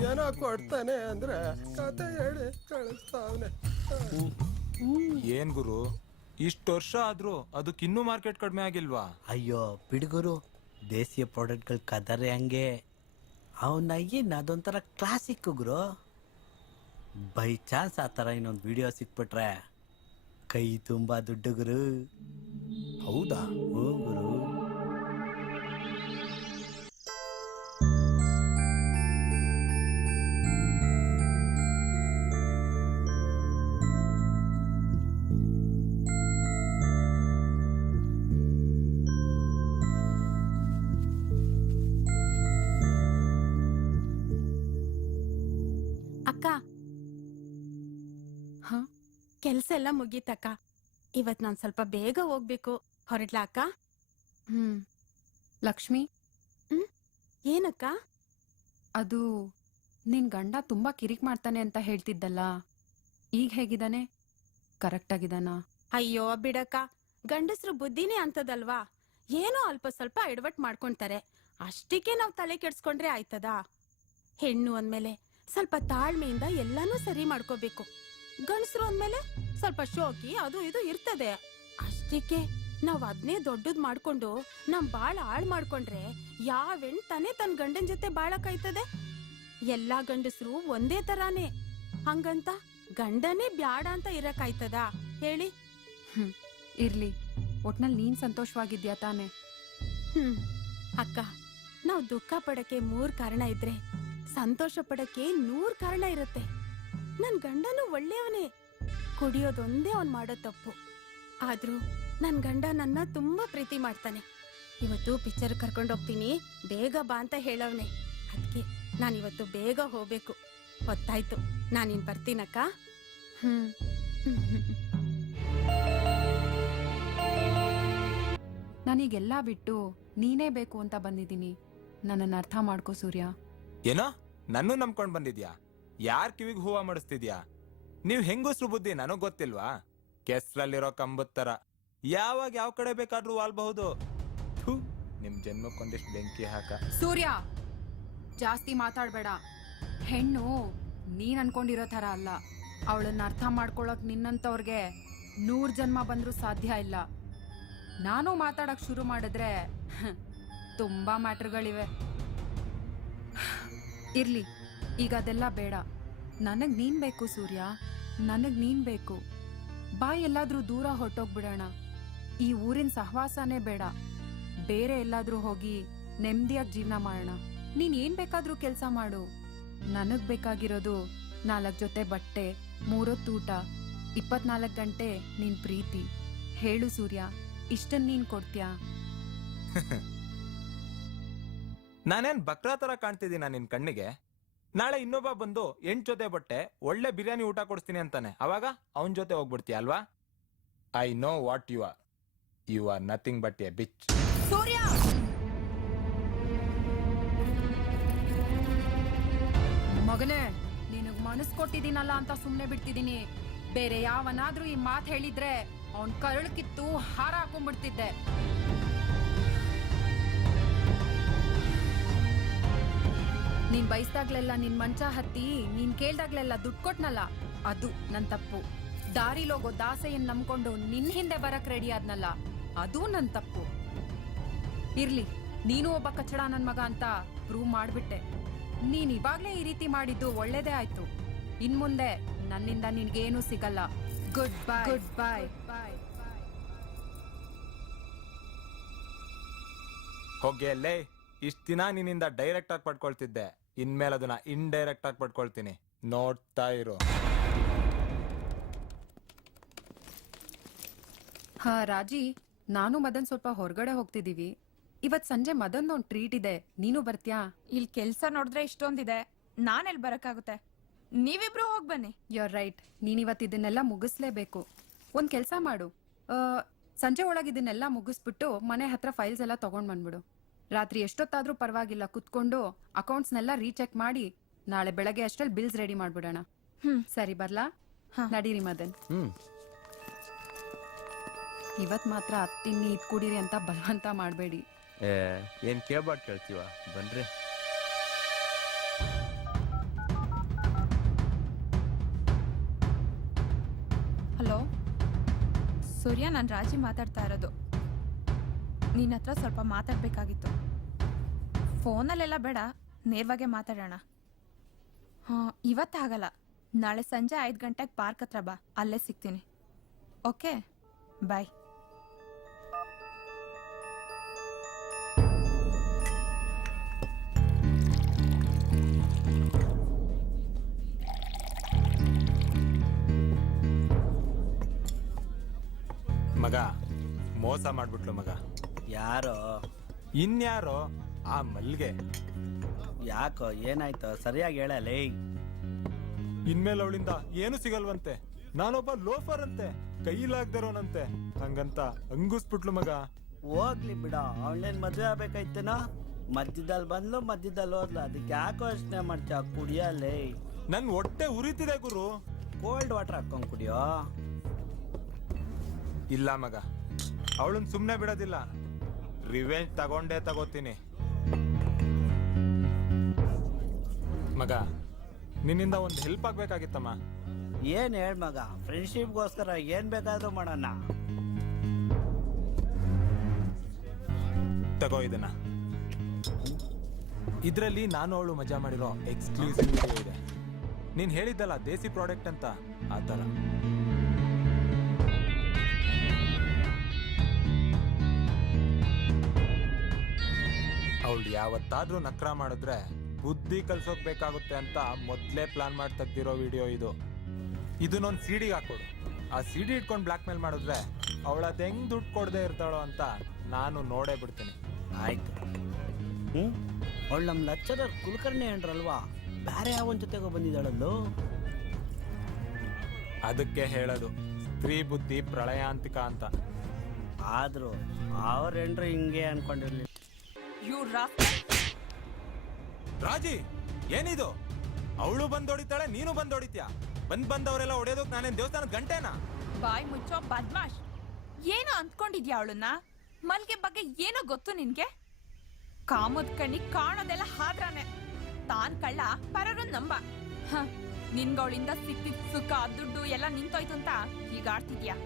ಏನೋ ಕೊಡ್ತಾನೆ ಅಂದ್ರೆ ಕತೆ ಹೇಳಿ ಕಳಿಸ್ತಾವನೆ. ಏನ್ ಗುರು, ಇಷ್ಟು ವರ್ಷ ಆದ್ರೂ ಅದಕ್ಕಿನ್ನೂ ಮಾರ್ಕೆಟ್ ಕಡಿಮೆ ಆಗಿಲ್ವಾ? ಅಯ್ಯೋ ಬಿಡುಗರು, ದೇಶೀಯ ಪ್ರಾಡಕ್ಟ್ಗಳ ಕದರೇ ಹಂಗೆ. ಅವನ ಏನು ಅದೊಂಥರ ಕ್ಲಾಸಿಕ್ ಗುರು. ಬೈ ಚಾನ್ಸ್ ಆ ಥರ ಇನ್ನೊಂದು ವಿಡಿಯೋ ಸಿಕ್ಬಿಟ್ರೆ ಕೈ ತುಂಬ ದುಡ್ಡು ಗುರು. ಹೌದಾ? ಓ ಗುರು. ಅಕ್ಕ, ಕೆಲ್ಸ ಎಲ್ಲ ಮುಗೀತಕ್ಕ. ಇವತ್ ನಾನ್ ಸ್ವಲ್ಪ ಬೇಗ ಹೋಗ್ಬೇಕು. ಹೊರಡ್ಲಾ ಅಕ್ಕ? ಲಕ್ಷ್ಮಿ, ಏನಕ್ಕ? ಅದು ನಿನ್ ಗಂಡ ತುಂಬಾ ಕಿರಿಕ್ ಮಾಡ್ತಾನೆ ಅಂತ ಹೇಳ್ತಿದ್ದಲ್ಲ, ಈಗ ಹೇಗಿದ್ದಾನೆ? ಕರೆಕ್ಟ್ ಆಗಿದಾನ? ಅಯ್ಯೋ ಬಿಡಕ್ಕ, ಗಂಡಸ್ರು ಬುದ್ಧಿನೇ ಅಂತದಲ್ವಾ. ಏನೋ ಅಲ್ಪ ಸ್ವಲ್ಪ ಎಡವಟ್ ಮಾಡ್ಕೊಂತಾರೆ, ಅಷ್ಟಕ್ಕೆ ನಾವ್ ತಲೆ ಕೆಡ್ಸ್ಕೊಂಡ್ರೆ ಆಯ್ತದ? ಹೆಣ್ಣು ಅಂದ್ಮೇಲೆ ಸ್ವಲ್ಪ ತಾಳ್ಮೆಯಿಂದ ಎಲ್ಲಾನು ಸರಿ ಮಾಡ್ಕೋಬೇಕು. ಗಂಡಸ್ರು ಅಂದ್ಮೇಲೆ ಸ್ವಲ್ಪ ಶೋಕಿ ಅದು ಇದು ಇರ್ತದೆ. ಅಷ್ಟಕ್ಕೆ ನಾವ್ ಅದ್ನೇ ದೊಡ್ಡದ್ ಮಾಡ್ಕೊಂಡು ನಮ್ ಬಾಳ ಹಾಳ್ ಮಾಡ್ಕೊಂಡ್ರೆ ಯಾವ ಹೆಣ್ ತಾನೇ ತನ್ ಗಂಡನ್ ಜೊತೆ ಬಾಳಕಾಯ್ತದೆ? ಎಲ್ಲಾ ಗಂಡಸ್ರು ಒಂದೇ ತರಾನೇ. ಹಂಗಂತ ಗಂಡನೇ ಬ್ಯಾಡ ಅಂತ ಇರಕಾಯ್ತದ ಹೇಳಿ? ಇರ್ಲಿ, ಒಟ್ನಲ್ಲಿ ನೀನ್ ಸಂತೋಷವಾಗಿದ್ಯಾ ತಾನೆ? ಅಕ್ಕ, ನಾವ್ ದುಃಖ ಪಡಕ್ಕೆ 3 ಕಾರಣ ಇದ್ರೆ ಸಂತೋಷ ಪಡಕ್ಕೆ 100 ಕಾರಣ ಇರುತ್ತೆ. ನನ್ ಗಂಡನು ಒಳ್ಳೆಯವನೇ, ಕುಡಿಯೋದೊಂದೇ ಅವ್ನ್ ಮಾಡೋ ತಪ್ಪು. ಆದ್ರೂ ನನ್ ಗಂಡ ನನ್ನ ತುಂಬಾ ಪ್ರೀತಿ ಮಾಡ್ತಾನೆ. ಇವತ್ತು ಪಿಕ್ಚರ್ ಕರ್ಕೊಂಡೋಗ್ತೀನಿ, ಬೇಗ ಬಾ ಅಂತ ಹೇಳವ್ನೆ. ಅದಕ್ಕೆ ನಾನಿವತ್ತು ಬೇಗ ಹೋಗ್ಬೇಕು. ಹೊತ್ತಾಯ್ತು, ನಾನಿನ್ ಬರ್ತೀನಕ್ಕ. ನಾನೀಗೆಲ್ಲ ಬಿಟ್ಟು ನೀನೇ ಬೇಕು ಅಂತ ಬಂದಿದ್ದೀನಿ. ನನ್ನನ್ನು ಅರ್ಥ ಮಾಡ್ಕೋ ಸೂರ್ಯ. ಏನೋ ನನ್ನೂ ನಂಬ್ಕೊಂಡ್ ಬಂದಿದ್ಯಾ? ಯಾರ್ ಕಿವಿಗ್ ಹೂವ ಮಾಡಿಸ್ತಿದ್ಯಾ? ನೀವ್ ಹೆಂಗಸ್ರು ಬುದ್ಧಿ ನನಗ್ ಗೊತ್ತಿಲ್ವಾ? ಕೆಸ್ರಲ್ಲಿರೋ ಕಂಬದ ತರ ಯಾವಾಗ ಯಾವ ಕಡೆ ಬೇಕಾದ್ರೂ ವಾಲ್ಬಹುದು. ನಿಮ್ ಜನ್ಮಕ್ಕೊಂದಿಷ್ಟು ಬೆಂಕಿ ಹಾಕ. ಸೂರ್ಯ, ಜಾಸ್ತಿ ಮಾತಾಡ್ಬೇಡ. ಹೆಣ್ಣು ನೀನ್ ಅನ್ಕೊಂಡಿರೋ ತರ ಅಲ್ಲ. ಅವಳನ್ನ ಅರ್ಥ ಮಾಡ್ಕೊಳಕ್ ನಿನ್ನಂತವ್ರಿಗೆ 100 ಜನ್ಮ ಬಂದ್ರೂ ಸಾಧ್ಯ ಇಲ್ಲ. ನಾನು ಮಾತಾಡಕ್ ಶುರು ಮಾಡಿದ್ರೆ ತುಂಬಾ ಮ್ಯಾಟ್ರ್ಗಳಿವೆ. ಇರ್ಲಿ, ಈಗ ಅದೆಲ್ಲ ಬೇಡ. ನನಗ್ ನೀನ್ ಬೇಕು ಸೂರ್ಯ, ನನಗ್ ನೀನ್ ಬೇಕು. ಬಾ ಎಲ್ಲಾದ್ರೂ ದೂರ ಹೊರಟೋಗ್ಬಿಡೋಣ. ಈ ಊರಿನ ಸಹವಾಸನೇ ಬೇಡ. ಬೇರೆ ಎಲ್ಲಾದ್ರೂ ಹೋಗಿ ನೆಮ್ಮದಿಯಾಗಿ ಜೀವನ ಮಾಡೋಣ. ನೀನ್ ಏನ್ ಬೇಕಾದ್ರೂ ಕೆಲಸ ಮಾಡು. ನನಗ್ ಬೇಕಾಗಿರೋದು 4 ಜೊತೆ ಬಟ್ಟೆ, 3 ಹೊತ್ತು ಊಟ, 24 ಗಂಟೆ ನಿನ್ ಪ್ರೀತಿ. ಹೇಳು ಸೂರ್ಯ, ಇಷ್ಟನ್ ನೀನ್ ಕೊಡ್ತೀಯಾ? ನಾನೇನ್ ಬಕ್ರಾ ತರ ಕಾಣ್ತಿದ್ದೀನ ನಿನ್ ಕಣ್ಣಿಗೆ? ನಾಳೆ ಇನ್ನೊಬ್ಬ ಬಂದು 8 ಜೊತೆ ಬಟ್ಟೆ, ಒಳ್ಳೆ ಬಿರಿಯಾನಿ ಊಟ ಕೊಡಿಸ್ತೀನಿ ಅಂತಾನೆ. ಅವಾಗ ಅವನ್ ಜೊತೆ ಹೋಗ್ಬಿಡ್ತೀಯ ಅಲ್ವಾ? I know what you are. You are nothing but a bitch. Surya, ಮಗನೇ, ನಿನಗ್ ಮನಸ್ ಕೊಟ್ಟಿದ್ದೀನಲ್ಲ ಅಂತ ಸುಮ್ನೆ ಬಿಡ್ತಿದ್ದೀನಿ. ಬೇರೆ ಯಾವನಾದ್ರೂ ಈ ಮಾತ್ ಹೇಳಿದ್ರೆ ಅವನ್ ಕರಳು ಕಿತ್ತು ಹಾರ ಹಾಕೊಂಡ್ಬಿಡ್ತಿದ್ದೆ. ನೀನ್ ಬಯಸ್ದಾಗ್ಲೆಲ್ಲ ನಿನ್ ಮಂಚ ಹತ್ತಿ ನೀನ್ ಕೇಳ್ದಾಗ್ಲೆಲ್ಲ ದುಡ್ಡು ಕೊಟ್ನಲ್ಲ, ಅದು ನನ್ ತಪ್ಪು. ದಾರಿಲೋಗೋ ದಾಸೆಯನ್ ನಂಬ್ಕೊಂಡು ನಿನ್ ಹಿಂದೆ ಬರಕ್ ರೆಡಿ ಆದ್ನಲ್ಲ, ಅದು ನನ್ ತಪ್ಪು. ಇರ್ಲಿ, ನೀನು ಒಬ್ಬ ಕಚ್ಚಡ ನನ್ ಮಗ ಅಂತ ಪ್ರೂವ್ ಮಾಡ್ಬಿಟ್ಟೆ. ನೀನ್ ಇವಾಗ್ಲೇ ಈ ರೀತಿ ಮಾಡಿದ್ದು ಒಳ್ಳೇದೇ ಆಯ್ತು. ಇನ್ ಮುಂದೆ ನನ್ನಿಂದ ನಿನ್ಗೇನು ಸಿಗಲ್ಲ. Good bye. Good bye. ಹೋಗಿ ಅಲ್ಲೇ. ಇಷ್ಟ ದಿನ ನಿನ್ನಿಂದ ಡೈರೆಕ್ಟ್ ಆಗಿ ಪಡ್ಕೊಳ್ತಿದ್ದೆ, ಇನ್ಮೇಲೆ ಅದನ್ನ ಇಂಡೈರೆಕ್ಟ್ ಆಗಿ ಪಡ್ಕೊಳ್ತೀನಿ. ನೋಡ್ತಾ ಇರು. ಹಾ ರಾಜಿ, ನಾನು ಮದನ್ ಸ್ವಲ್ಪ ಹೊರಗಡೆ ಹೋಗ್ತಿದೀವಿ. ಇವತ್ ಸಂಜೆ ಮದನ್ ಒಂದ್ ಟ್ರೀಟ್ ಇದೆ, ನೀನು ಬರ್ತ್ಯಾ? ಇಲ್ಲಿ ಕೆಲ್ಸ ನೋಡಿದ್ರೆ ಇಷ್ಟೊಂದಿದೆ, ನಾನೆಲ್ ಬರಕ್ಕಾಗುತ್ತೆ? ನೀವಿಬ್ರು ಹೋಗ್ ಬನ್ನಿ. You are right. ನೀನಿವತ್ತು ಇದನ್ನೆಲ್ಲ ಮುಗಿಸ್ಲೇಬೇಕು. ಒಂದು ಕೆಲಸ ಮಾಡು, ಸಂಜೆ ಒಳಗೆ ಇದನ್ನೆಲ್ಲ ಮುಗಿಸ್ಬಿಟ್ಟು ಮನೆ ಹತ್ರ ಫೈಲ್ಸ್ ಎಲ್ಲ ತಗೊಂಡ್ ಬಂದ್ಬಿಡು. ರಾತ್ರಿ ಎಷ್ಟೊತ್ತಾದ್ರೂ ಪರವಾಗಿಲ್ಲ, ಕುತ್ಕೊಂಡು ಅಕೌಂಟ್ಸ್ನೆಲ್ಲ ರೀಚೆಕ್ ಮಾಡಿ ನಾಳೆ ಬೆಳಗ್ಗೆ ಅಷ್ಟರಲ್ಲಿ ಬಿಲ್ಸ್ ರೆಡಿ ಮಾಡ್ಬಿಡೋಣ. ಸರಿ ಬರ್ಲಾ? ನಡೀರಿ ಮದನ್. ಇವತ್ ಮಾತ್ರ ಅತ್ತಿನ್ನಿ ಇದ್ ಕುಡೀರಿ ಅಂತ ಬಲವಂತ ಮಾಡಬೇಡಿ. ಏನ್ ಕೇಳ್ಬಾರ್ದು ಕೇಳ್ತೀವ, ಬನ್ರಿ. ಹಲೋ ಸೂರ್ಯ, ನಾನು ರಾಜಿ ಮಾತಾಡ್ತಾ ಇರೋದು. ನಿನ್ನ ಹತ್ರ ಸ್ವಲ್ಪ ಮಾತಾಡ್ಬೇಕಾಗಿತ್ತು. ಫೋನಲ್ಲೆಲ್ಲ ಬೇಡ, ನೇರವಾಗೆ ಮಾತಾಡೋಣ. ಇವತ್ತಾಗಲ್ಲ, ನಾಳೆ ಸಂಜೆ 5 ಗಂಟೆಗೆ ಪಾರ್ಕ್ ಹತ್ರ ಬಾ, ಅಲ್ಲೇ ಸಿಗ್ತೀನಿ. ಓಕೆ, ಬಾಯ್. ಮಗ ಮೋಸ ಮಾಡ್ಬಿಟ್ಲು ಮಗ. ಯಾರೋ? ಇನ್ಯಾರೋ ಆ ಮಲ್ಗೆ. ಯಾಕೋ ಏನಾಯ್ತು? ಸರಿಯಾಗಿ ಹೇಳಲೇ. ಇನ್ಮೇಲೆ ಅವಳಿಂದ ಏನು ಸಿಗಲ್ವಂತೆ. ನಾನೊಬ್ಬ ಲೋಫರ್ ಅಂತೆ, ಕೈಲಾಗ್ದಿರೋನಂತೆ. ಹಂಗಂತ ಹಂಗುಸ್ಬಿಟ್ಲು ಮಗ. ಹೋಗ್ಲಿ ಬಿಡ, ಅವಳೇನ್ ಮದ್ವೆ ಆಗ್ಬೇಕಾಯ್ತೇನೋ. ಮಧ್ಯದಲ್ಲಿ ಬಂದ್ಲು, ಮಧ್ಯದಲ್ಲಿ ಹೋದ್ಲು, ಅದಕ್ಕೆ ಯಾಕೋ ಯೋಚನೆ ಮಾಡ್ತೀಯ? ಕುಡಿಯಲೇ. ನನ್ ಹೊಟ್ಟೆ ಉರಿತಿದೆ ಗುರು. ಕೋಲ್ಡ್ ವಾಟರ್ ಹಾಕೊಂಡ್ ಕುಡಿಯೋ. ಇಲ್ಲ ಮಗ, ಅವಳನ್ನ ಸುಮ್ನೆ ಬಿಡೋದಿಲ್ಲ. ರಿವೆಂಜ್ ತಗೋತೀನಿ ಮಗ. ನಿನ್ನಿಂದ ಒಂದು ಹೆಲ್ಪ್ ಆಗ್ಬೇಕಾಗಿತ್ತಮ್ಮ. ಏನ್ ಹೇಳ್ ಮಗ, ಫ್ರೆಂಡ್ಶಿಪ್ಗೋಸ್ಕರ ಏನ್ ಬೇಕಾದ್ರೂ ಮಾಡೋಣ. ತಗೋ ಇದನ್ನ. ಇದ್ರಲ್ಲಿ ನಾನು ಅವಳು ಮಜಾ ಮಾಡಿರೋ ಎಕ್ಸ್ಕ್ಲೂಸಿವ್ ವಿಡಿಯೋ ಇದೆ. ನೀನ್ ಹೇಳಿದ್ದಲ್ಲ ದೇಸಿ ಪ್ರಾಡಕ್ಟ್ ಅಂತ, ಆ ತರ. ಅವಳು ಯಾವತ್ತಾದ್ರೂ ನಕ್ರ ಮಾಡಿದ್ರೆ ಬುದ್ಧಿ ಕಲ್ಸೋಗ್ಬೇಕಾಗುತ್ತೆ ಅಂತ ಮೊದ್ಲೇ ಪ್ಲಾನ್ ಮಾಡಿ ತೆಗ್ದಿರೋ ವಿಡಿಯೋ ಇದು. ಇದನ್ನೊಂದು ಸಿಡಿಗೆ ಹಾಕೊಡು. ಆ ಸಿಡಿ ಇಟ್ಕೊಂಡು ಬ್ಲಾಕ್ ಮೇಲ್ ಮಾಡಿದ್ರೆ ಅವಳದ್ ಹೆಂಗ್ ದುಡ್ಡು ಕೊಡದೆ ಇರ್ತಾಳೋ ಅಂತ ನಾನು ನೋಡೇ ಬಿಡ್ತೀನಿ. ಆಯ್ತು. ಅವಳು ನಮ್ ಲೆಕ್ಚರರ್ ಕುಲಕರ್ಣಿ ಏನ್ರಲ್ವಾ, ಬೇರೆ ಯಾವನ್ ಜೊತೆಗೋ ಬಂದಿದ್ದಾಳಲ್ಲೋ. ಅದಕ್ಕೆ ಹೇಳೋದು ಸ್ತ್ರೀ ಬುದ್ಧಿ ಪ್ರಳಯಾಂತಿಕ ಅಂತ. ಆದ್ರೂ ಅವ್ರೇನ್ರು ಹಿಂಗೆ ಅನ್ಕೊಂಡಿರ್ಲಿಲ್ಲ. ರಾಜಿ, ಏನಿದು? ಅವಳು ಬಂದ್ ಹೊಡಿತಾಳೆ, ನೀನು ಬಂದ್ ಹೊಡಿತ್ಯಾ? ಬಂದವರೆಲ್ಲ ಹೊಡೆಯೋದಕ್ ನಾನೇನ್ ದೇವಸ್ಥಾನದ ಗಂಟೆನಾ? ಬಾಯ್ ಮುಚ್ಚೋ ಬದ್ಮಾಶ್. ಏನೋ ಅಂದ್ಕೊಂಡಿದ್ಯಾ ಅವಳನ್ನ? ಮಲ್ಗೆ ಬಗ್ಗೆ ಏನೋ ಗೊತ್ತು ನಿನ್ಗೆ? ಕಾಮದ್ ಕಣ್ಣಿಗೆ ಕಾಣೋದೆಲ್ಲ ಹಾದ್ರಾನೆ. ತಾನ್ ಕಳ್ಳ, ಪರರು ನಂಬ. ನಿನ್ಗವಳಿಂದ ಸಿಕ್ತಿದ್ ಸುಖ ದುಡ್ಡು ಎಲ್ಲ ನಿಂತೋಯ್ತು ಅಂತ ಈಗ ಆಡ್ತಿದ್ಯಾ?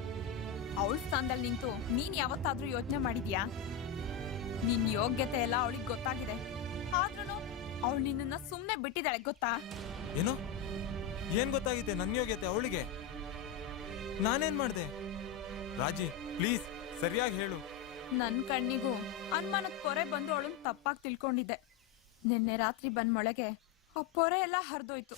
ಅವಳ ಸ್ಥಾನದಲ್ಲಿ ನಿಂತು ನೀನ್ ಯಾವತ್ತಾದ್ರೂ ಯೋಚನೆ ಮಾಡಿದ್ಯಾ? ನಿನ್ ಯೋಗ್ಯತೆ ಎಲ್ಲ ಅವಳಿಗೆ ಗೊತ್ತಾಗಿದೆ. ಆದ್ರೂ ಅವಳು ನಿನ್ನ ಸುಮ್ನೆ ಬಿಟ್ಟಿದ್ದಾಳೆ ಗೊತ್ತಾ? ಏನು? ಏನ್ ಗೊತ್ತಾಗಿದೆ ನನ್ನ ಯೋಗ್ಯತೆ ಅವಳಿಗೆ? ನಾನೇನ್ ಮಾಡ್ದೆ? ರಾಜಿ ಪ್ಲೀಸ್ ಸರಿಯಾಗಿ ಹೇಳು. ನನ್ ಕಣ್ಣಿಗೂ ಅನುಮಾನದ ಪೊರೆ ಬಂದು ಅವಳನ್ನ ತಪ್ಪಾಗಿ ತಿಳ್ಕೊಂಡಿದ್ದೆ. ನಿನ್ನೆ ರಾತ್ರಿ ಬಂದ್ ಮೊಳಗೆ ಆ ಪೊರೆ ಎಲ್ಲ ಹರಿದೋಯ್ತು.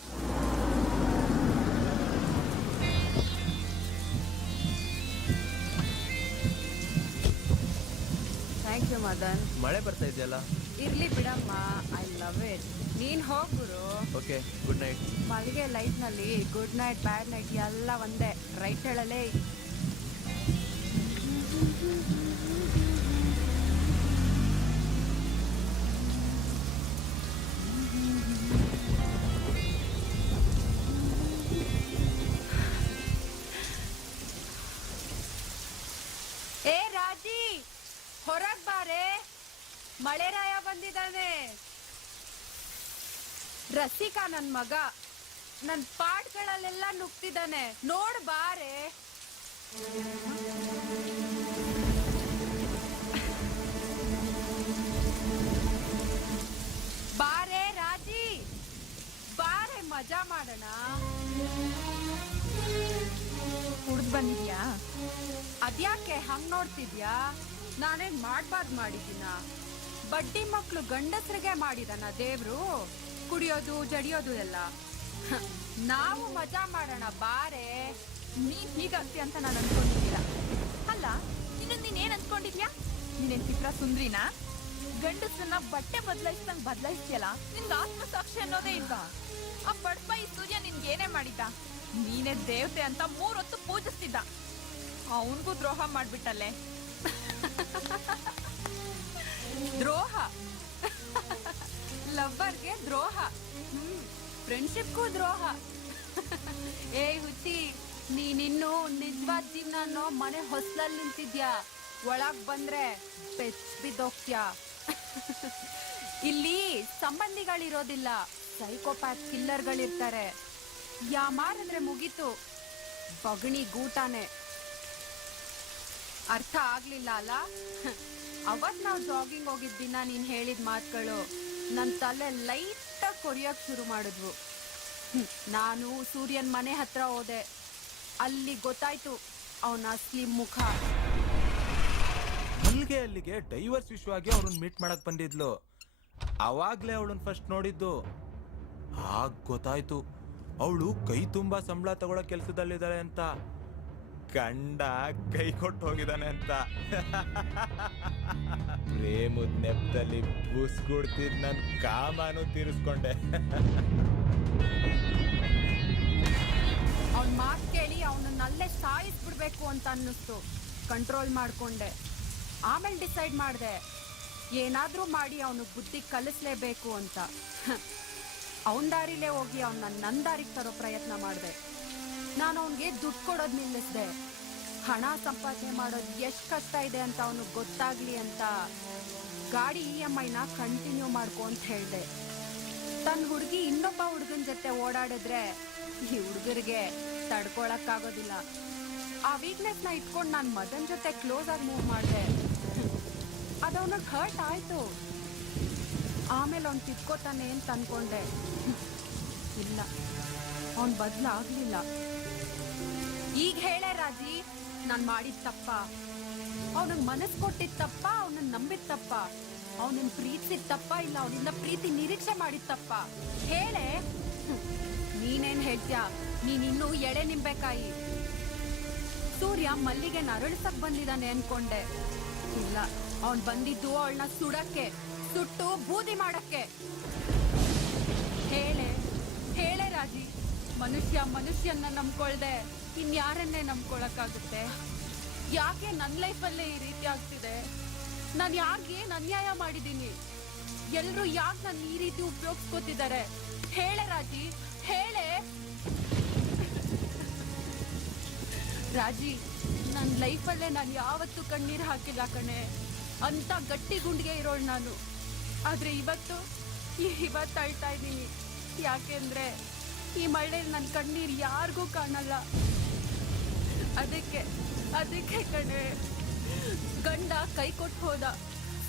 Thank you Madan. ಮಳೆ ಬರ್ತಾ ಇದೆಯಲ್ಲ. ಇರ್ಲಿ ಬಿಡಮ್ಮ, ಐ ಲವ್ ಇಟ್. ನೀನ್ ಹೋಗ್ಗುರು. Okay, good night. ಮಲ್ಗೆ ಲೈಫ್ ನಲ್ಲಿ ಗುಡ್ ನೈಟ್ ಬ್ಯಾಡ್ ನೈಟ್ ಎಲ್ಲ ಒಂದೇ. ರೈಟ್ ಹೇಳಲೇ. ಏ ರಾಜಿ, ಹೊರಗ್ ಬಾರೆ, ಮಳೆರಾಯ ಬಂದಿದ್ದಾನೆ. ರಸಿಕಾ ನನ್ ಮಗ ನನ್ ಪಾಟ್ಗಳಲ್ಲೆಲ್ಲ ನುಗ್ತಿದ್ದಾನೆ, ನೋಡ್ ಬಾರೆ. ಬಾರೆ ರಾಜಿ, ಬಾರೆ, ಮಜಾ ಮಾಡೋಣ. ಕುಡ್ದ್ ಬಂದಿದ್ಯಾ? ಅದ್ಯಾಕೆ ಹಂಗ್ ನೋಡ್ತಿದ್ಯಾ? ನಾನೇನ್ ಮಾಡ್ಬಾರ್ದು ಮಾಡಿದ್ದೀನ? ಬಡ್ಡಿ ಮಕ್ಳು ಗಂಡಸ್ರಿಗೆ ಮಾಡಿದನ ದೇವ್ರು? ಕುಡಿಯೋದು ಜಡಿಯೋದು ಎಲ್ಲ. ನಾವು ಮಜಾ ಮಾಡೋಣ ಬಾರೆ. ನೀನ್ ಹೀಗಂತಿ ಅಂತ ನಾನು ಅನ್ಕೊಂಡಿದ್ದೀರ. ಅಲ್ಲ, ನೀನೇನ್ ಅನ್ಕೊಂಡಿದ್ಯಾ? ನೀನೇನ್ ಚಿತ್ರ ಸುಂದ್ರಿನಾ? ಗಂಡಸನ್ನ ಬಟ್ಟೆ ಬದಲಾಯಿಸ್ದಂಗ್ ಬದಲಾಯಿಸ್ತಿಯಲ್ಲ, ನಿನ್ಗೆ ಆತ್ಮಸಾಕ್ಷಿ ಅನ್ನೋದೇ ಇಲ್ಲ. ಆ ಬಡ್ಪ ಈ ಸೂರ್ಯ ನಿನ್ಗೆ ಏನೇ ಮಾಡಿದ್ದ? ನೀನೇ ದೇವತೆ ಅಂತ 3 ಹೊತ್ತು ಪೂಜಿಸ್ತಿದ್ದ. ಅವನ್ಗೂ ದ್ರೋಹ ಮಾಡ್ಬಿಟ್ಟಲ್ಲೇ. ದ್ರೋಹ ಲವ್ವರ್ಗೆ ದ್ರೋಹ, ಫ್ರೆಂಡ್ಶಿಪ್ಗೂ ದ್ರೋಹ. ಏಯ್ ಹುಚ್ಚಿ, ನೀನಿನ್ನು ನಿಜವಾದ ಜೀವನ ಅನ್ನೋ ಮನೆ ಹೊಸ್ಲಲ್ಲಿ ನಿಂತಿದ್ಯಾ. ಒಳಗ್ ಬಂದ್ರೆ ಪೆಚ್ ಬಿದ್ದೋಗ್ತ್ಯಾ. ಇಲ್ಲಿ ಸಂಬಂಧಿಗಳಿರೋದಿಲ್ಲ, ಸೈಕೋಪ್ಯಾಥ್ ಕಿಲ್ಲರ್ಗಳಿರ್ತಾರೆ. ಯಾಮಾರಿದ್ರೆ ಮುಗೀತು, ಬಗಣಿ ಗೂಟಾನೆ. ಅರ್ಥ ಆಗ್ಲಿಲ್ಲ ಅಲ್ಲ? ಅವತ್ ನಾವು ಜಾಗಿಂಗ್ ಹೋಗಿದ್ ದಿನ ನೀನ್ ಹೇಳಿದ ಮಾತುಗಳು ನನ್ ತಲೆ ಲೈಟಾಗಿ ಕೊರಿಯಕ್ ಶುರು ಮಾಡಿದ್ವು. ನಾನು ಸೂರ್ಯನ್ ಮನೆ ಹತ್ರ ಹೋದೆ. ಅಲ್ಲಿ ಗೊತ್ತಾಯ್ತು ಅವನ ಅಸ್ಲಿ ಮುಖ. ಅಲ್ಲಿಗೆ ಡೈವರ್ಸ್ ವಿಷಯವಾಗಿ ಅವ್ರನ್ನ ಮೀಟ್ ಮಾಡಕ್ ಬಂದಿದ್ಲು. ಅವಾಗ್ಲೇ ಅವಳನ್ನ ಫಸ್ಟ್ ನೋಡಿದ್ದು. ಆಗ ಗೊತ್ತಾಯ್ತು ಅವಳು ಕೈ ತುಂಬಾ ಸಂಬಳ ತಗೊಳ್ಳೋ ಕೆಲ್ಸದಲ್ಲಿದ್ದಾಳೆ ಅಂತ. ಗಂಡ ಕೈ ಕೊಟ್ಟು ಹೋಗಿದ್ದಾನೆ ಅಂತ. ಪ್ರೇಮದ ನೆಪದಲ್ಲಿ ಬೂಸ್ಕೊಡ್ತಿದ್ ನನ್ ಕಾಮನು ತೀರಿಸ್ಕೊಂಡೆ. ಅವನ್ ಮಾತು ಕೇಳಿ ಅವನನ್ನಲ್ಲೇ ಸಾಯಿಸ್ಬಿಡ್ಬೇಕು ಅಂತ ಅನ್ನಿಸ್ತು. ಕಂಟ್ರೋಲ್ ಮಾಡ್ಕೊಂಡೆ. ಆಮೇಲೆ ಡಿಸೈಡ್ ಮಾಡಿದೆ ಏನಾದ್ರೂ ಮಾಡಿ ಅವನು ಬುದ್ಧಿ ಕಲಿಸ್ಲೇಬೇಕು ಅಂತ. ಅವನ ದಾರಿಲೇ ಹೋಗಿ ಅವನ್ನ ನನ್ನ ದಾರಿಗೆ ತರೋ ಪ್ರಯತ್ನ ಮಾಡಿದೆ. ನಾನು ಅವನಿಗೆ ದುಡ್ಡು ಕೊಡೋದು ನಿಲ್ಲಿಸಿದೆ. ಹಣ ಸಂಪಾದನೆ ಮಾಡೋದು ಎಷ್ಟು ಕಷ್ಟ ಇದೆ ಅಂತ ಅವನಿಗೆ ಗೊತ್ತಾಗ್ಲಿ ಅಂತ ಗಾಡಿ EMIನ ಕಂಟಿನ್ಯೂ ಮಾಡ್ಕೊ ಅಂತ ಹೇಳಿದೆ. ತನ್ನ ಹುಡುಗಿ ಇನ್ನೊಬ್ಬ ಹುಡುಗನ ಜೊತೆ ಓಡಾಡಿದ್ರೆ ಈ ಹುಡುಗರಿಗೆ ತಡ್ಕೊಳಕ್ಕಾಗೋದಿಲ್ಲ. ಆ ವೀಕ್ನೆಸ್ನ ಇಟ್ಕೊಂಡು ನಾನು ಮದನ್ ಜೊತೆ ಕ್ಲೋಸ್ ಆಗಿ ಮೂವ್ ಮಾಡಿದೆ. ಅದವನಿಗೆ ಹರ್ಟ್ ಆಯ್ತು. ಆಮೇಲೆ ಅವ್ನು ತಿದ್ಕೋತಾನೆ ಅಂತ ಅನ್ಕೊಂಡೆ. ಇಲ್ಲ, ಅವನ್ ಬದಲಾಗ್ಲಿಲ್ಲ. ಈಗ ಹೇಳೇ ರಾಜಿ, ನಾನ್ ಮಾಡಿದ ತಪ್ಪ? ಅವನಿಗೆ ಮನಸ್ಸು ಕೊಟ್ಟಿದ್ ತಪ್ಪ? ಅವನನ್ನ ನಂಬಿದ ತಪ್ಪ? ಅವನನ್ನ ಪ್ರೀತಿಸಿದ ತಪ್ಪ? ಇಲ್ಲ ಅವನಿಂದ ಪ್ರೀತಿ ನಿರೀಕ್ಷೆ ಮಾಡಿದ ತಪ್ಪ? ಹೇಳೆ. ನೀನೇನ್ ಹೇಳ್ತ್ಯಾ? ನೀನಿನ್ನೂ ಎಳೆ ನಿಂಬೆಕಾಯಿ. ಸೂರ್ಯ ಮಲ್ಲಿಗೆ ನರಳಿಸಕ್ ಬಂದಿದ್ದಾನೆ ಅನ್ಕೊಂಡೆ. ಇಲ್ಲ, ಅವನ್ ಬಂದಿದ್ದು ಅವಳನ್ನ ಸುಡಕ್ಕೆ, ಸುಟ್ಟು ಬೂದಿ ಮಾಡಕ್ಕೆ. ಹೇಳೆ ರಾಜಿ, ಮನುಷ್ಯನ್ನ ನಂಬ್ಕೊಳ್ದೆ ಇನ್ಯಾರನ್ನೇ ನಂಬ್ಕೊಳಕ್ಕಾಗುತ್ತೆ? ಯಾಕೆ ನನ್ನ ಲೈಫಲ್ಲೇ ಈ ರೀತಿ ಆಗ್ತಿದೆ? ನಾನು ಯಾಕೆ ಅನ್ಯಾಯ ಮಾಡಿದ್ದೀನಿ? ಎಲ್ರು ಯಾಕೆ ನನ್ನ ಈ ರೀತಿ ಉಪಯೋಗಿಸ್ಕೋತಿದ್ದಾರೆ? ಹೇಳೆ ರಾಜಿ, ಹೇಳೆ. ರಾಜಿ, ನನ್ನ ಲೈಫಲ್ಲೇ ನಾನು ಯಾವತ್ತೂ ಕಣ್ಣೀರು ಹಾಕಿಲ್ಲ ಕಣೆ. ಅಂತ ಗಟ್ಟಿ ಗುಂಡಿಗೆ ಇರೋಳು ನಾನು. ಆದ್ರೆ ಇವತ್ತು ಅಳ್ತಾ ಇದ್ದೀನಿ. ಯಾಕೆಂದ್ರೆ ಈ ಮಳೆಯಲ್ಲಿ ನನ್ನ ಕಣ್ಣೀರು ಯಾರಿಗೂ ಕಾಣಲ್ಲ. ಅದಕ್ಕೆ ಕಣೆ. ಗಂಡ ಕೈ ಕೊಟ್ಟು ಹೋದ,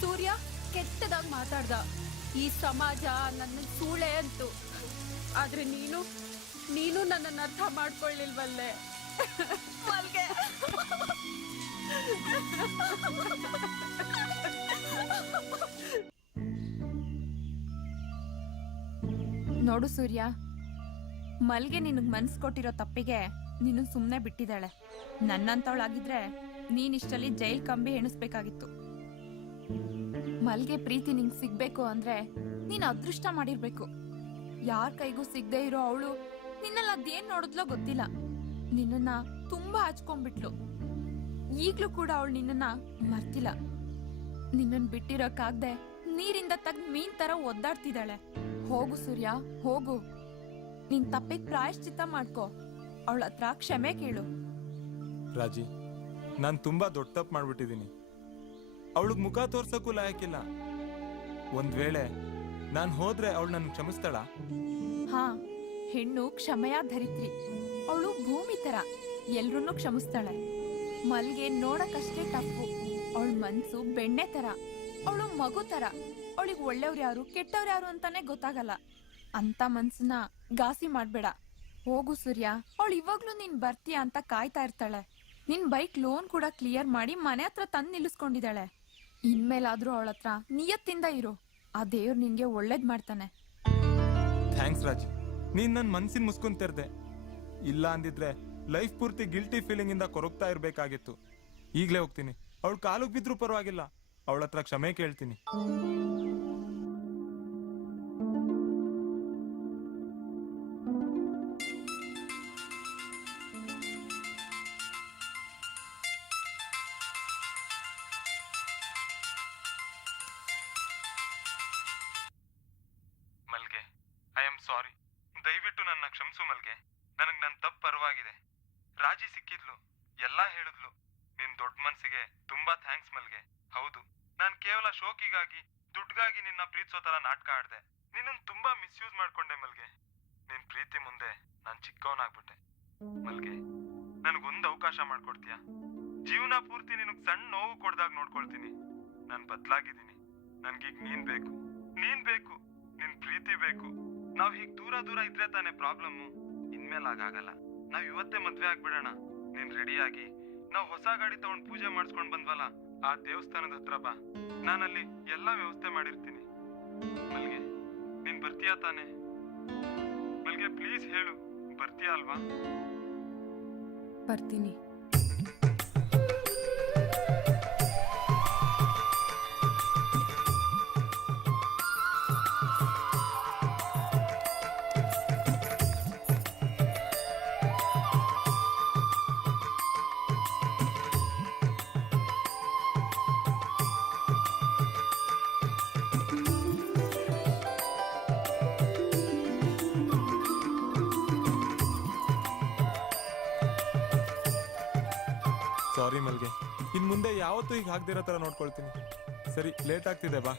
ಸೂರ್ಯ ಕೆಟ್ಟದಾಗ ಮಾತಾಡ್ದ. ಈ ಸಮಾಜ ನನ್ನ ಸೂಳೆ ಅಂತು. ಆದ್ರೆ ನೀನು ನನ್ನನ್ನು ಅರ್ಥ ಮಾಡ್ಕೊಳ್ಳಿಲ್ವಲ್ಲೇ. ಮಲ್ಗೆ. ನೋಡು ಸೂರ್ಯ, ಮಲ್ಗೆ ನಿನಗ್ ಮನ್ಸ್ ಕೊಟ್ಟಿರೋ ತಪ್ಪಿಗೆ ನೀನು ಸುಮ್ನೆ ಬಿಟ್ಟಿದ್ದಾಳೆ. ನನ್ನಂತವಳಾಗಿದ್ರೆ ನೀನಿಷ್ಟಲ್ಲಿ ಜೈಲ್ ಕಂಬಿ ಎಣಿಸ್ಬೇಕಾಗಿತ್ತು. ಮಲ್ಗೆ ಪ್ರೀತಿ ನಿಂಗೆ ಸಿಗ್ಬೇಕು ಅಂದ್ರೆ ನೀನ್ ಅದೃಷ್ಟ ಮಾಡಿರ್ಬೇಕು. ಯಾರ್ ಕೈಗೂ ಸಿಗದೆ ಇರೋ ಅವಳು ನಿನ್ನಲ್ಲಿ ಅದೇನ್ ನೋಡಿದ್ಲೋ ಗೊತ್ತಿಲ್ಲ, ನಿನ್ನನ್ನ ತುಂಬಾ ಹಚ್ಕೊಂಡ್ಬಿಟ್ಲು. ಈಗ್ಲೂ ಕೂಡ ಅವಳು ನಿನ್ನನ್ನ ಮರ್ತಿಲ್ಲ. ನಿನ್ನನ್ ಬಿಟ್ಟಿರೋಕ್ಕಾಗ್ದೆ ನೀರಿಂದ ತೆಗ್ದ್ ಮೀನ್ ತರ ಒದ್ದಾಡ್ತಿದ್ದಾಳೆ. ಹೋಗು ಸೂರ್ಯ, ಹೋಗು. ನಿನ್ ತಪ್ಪಿಗೆ ಪ್ರಾಯಶ್ಚಿತ್ತ ಮಾಡ್ಕೋ. ಅವಳ ಹತ್ರ ಕ್ಷಮೆ ಕೇಳು. ರಾಜಿ, ನಾನ್ ತುಂಬಾ ದೊಡ್ಡ ತಪ್ಪು ಮಾಡ್ಬಿಟ್ಟಿದೀನಿ. ಅವಳಿಗೆ ಮುಖ ತೋರ್ಸಕ್ಕೂ ಲಾಯಕ್ಕಿಲ್ಲ. ಒಂದ್ ವೇಳೆ ನಾನ್ ಹೋದ್ರೆ ಅವಳು ನನ್ ಕ್ಷಮಿಸ್ತಾಳ? ಹಾ, ಹೆಣ್ಣು ಕ್ಷಮೆಯ ಧರಿತ್ರಿ. ಅವಳು ಭೂಮಿ ತರ ಎಲ್ರನ್ನೂ ಕ್ಷಮಿಸ್ತಾಳೆ. ಮಲ್ಗೆ ನೋಡಕ್ಕಷ್ಟೇ ಟಫು. ಅವಳ ಮನ್ಸು ಬೆಣ್ಣೆ ತರ. ಅವಳು ಮಗು ತರ. ಅವಳಿಗೆ ಒಳ್ಳೆಯವ್ರು ಯಾರು ಕೆಟ್ಟವ್ರು ಯಾರು ಅಂತಾನೆ ಗೊತ್ತಾಗಲ್ಲ. ಅಂತ ಮನ್ಸನ್ನ ಗಾಸಿ ಮಾಡ್ಬೇಡ. ಹೋಗು ಸೂರ್ಯ. ಅವಳು ಇವಾಗ್ಲೂ ನೀನ್ ಬರ್ತೀಯ ಅಂತ ಕಾಯ್ತಾ ಇರ್ತಾಳೆ. ನಿನ್ ಬೈಕ್ ಲೋನ್ ಕೂಡ ಕ್ಲಿಯರ್ ಮಾಡಿ ಮನೆ ಹತ್ರ ತಂದು ನಿಲ್ಲಿಸ್ಕೊಂಡಿದ್ದಾಳೆ. ಇನ್ಮೇಲಾದ್ರೂ ಅವಳ ಹತ್ರ ನಿಯತ್ತಿಂದ ಇರು. ಆ ದೇವ್ರು ನಿನ್ಗೆ ಒಳ್ಳೇದ್ ಮಾಡ್ತಾನೆ. ಥ್ಯಾಂಕ್ಸ್ ರಾಜಿ, ನೀನ್ ನನ್ ಮನ್ಸಿನ ಮುಸ್ಕೊಂಡ್ ತೆರ್ದೆ. ಇಲ್ಲ ಅಂದಿದ್ರೆ ಲೈಫ್ ಪೂರ್ತಿ ಗಿಲ್ಟಿ ಫೀಲಿಂಗ್ ಇಂದ ಕೊರಗ್ತಾ ಇರ್ಬೇಕಾಗಿತ್ತು. ಈಗ್ಲೇ ಹೋಗ್ತೀನಿ. ಅವಳು ಕಾಲಿಗೆ ಬಿದ್ರೂ ಪರವಾಗಿಲ್ಲ, ಅವಳ ಹತ್ರ ಕ್ಷಮೆ ಕೇಳ್ತೀನಿ. ದಯವಿಟ್ಟು ನನ್ನ ಕ್ಷಮಿಸು ಮಲ್ಗೆ. ನನಗ್ ನನ್ ತಪ್ಪು ಪರವಾಗಿದೆ. ರಾಜಿ ಸಿಕ್ಕಿದ್ಲು, ಎಲ್ಲಾ ಹೇಳಿದ್ಲು. ನಿನ್ ದೊಡ್ಡ ಮನ್ಸಿಗೆ ತುಂಬಾ ಥ್ಯಾಂಕ್ಸ್ ಮಲ್ಗೆ. ಹೌದು, ನಾನ್ ಕೇವಲ ಶೋಕಿಗಾಗಿ, ದುಡ್ಗಾಗಿ ನಿನ್ನ ಪ್ರೀತಿಸೋ ತರ ನಾಟಕ ಆಡ್ದೆ. ನಿನ್ನನ್ ತುಂಬಾ ಮಿಸ್ಯೂಸ್ ಮಾಡ್ಕೊಂಡೆ ಮಲ್ಗೆ. ನಿನ್ ಪ್ರೀತಿ ಮುಂದೆ ನಾನ್ ಚಿಕ್ಕವನಾಗ್ಬಿಟ್ಟೆ ಮಲ್ಗೆ. ನನಗೊಂದು ಅವಕಾಶ ಮಾಡ್ಕೊಡ್ತೀಯಾ? ಜೀವನ ಪೂರ್ತಿ ನಿನಗ್ ಸಣ್ಣ ನೋವು ಕೊಡ್ದಾಗ ನೋಡ್ಕೊಳ್ತೀನಿ. ನಾನ್ ಬದ್ಲಾಗಿದ್ದೀನಿ. ನನ್ಗೀಗ ನೀನ್ ಬೇಕು, ನೀನ್ ಬೇಕು, ನಿನ್ ಪ್ರೀತಿ ಬೇಕು. ನಾವ್ ಹೀಗ್ ದೂರ ದೂರ ಇದ್ರೆ ತಾನೇ ಪ್ರಾಬ್ಲಮ್ಮು. ಇನ್ಮೇಲೆ ಆಗಾಗಲ್ಲ. ನಾವ್ ಇವತ್ತೇ ಮದ್ವೆ ಆಗ್ಬಿಡೋಣ. ನೀನ್ ರೆಡಿಯಾಗಿ ನಾವ್ ಹೊಸ ಗಾಡಿ ತಗೊಂಡ್ ಪೂಜೆ ಮಾಡಿಸ್ಕೊಂಡ್ ಬಂದ್ವಲ್ಲ, ಆ ದೇವಸ್ಥಾನದ ಹತ್ರ ಬಾ. ನಾನಲ್ಲಿ ಎಲ್ಲಾ ವ್ಯವಸ್ಥೆ ಮಾಡಿರ್ತೀನಿ. ಮಲ್ಗೆ, ನೀನ್ ಬರ್ತೀಯಾ ತಾನೆ? ಮಲ್ಗೆ ಪ್ಲೀಸ್ ಹೇಳು, ಬರ್ತೀಯಾ ಅಲ್ವಾ? ಬರ್ತೀನಿ. ಸಾರಿ ಮಲ್ಗೆ, ಇನ್ ಮುಂದೆ ಯಾವತ್ತೂ ಈಗ ಹಾಕ್ದಿರೋ ತರ ನೋಡ್ಕೊಳ್ತೀನಿ. ಸರಿ, ಲೇಟ್ ಆಗ್ತಿದೆ, ಬಾ.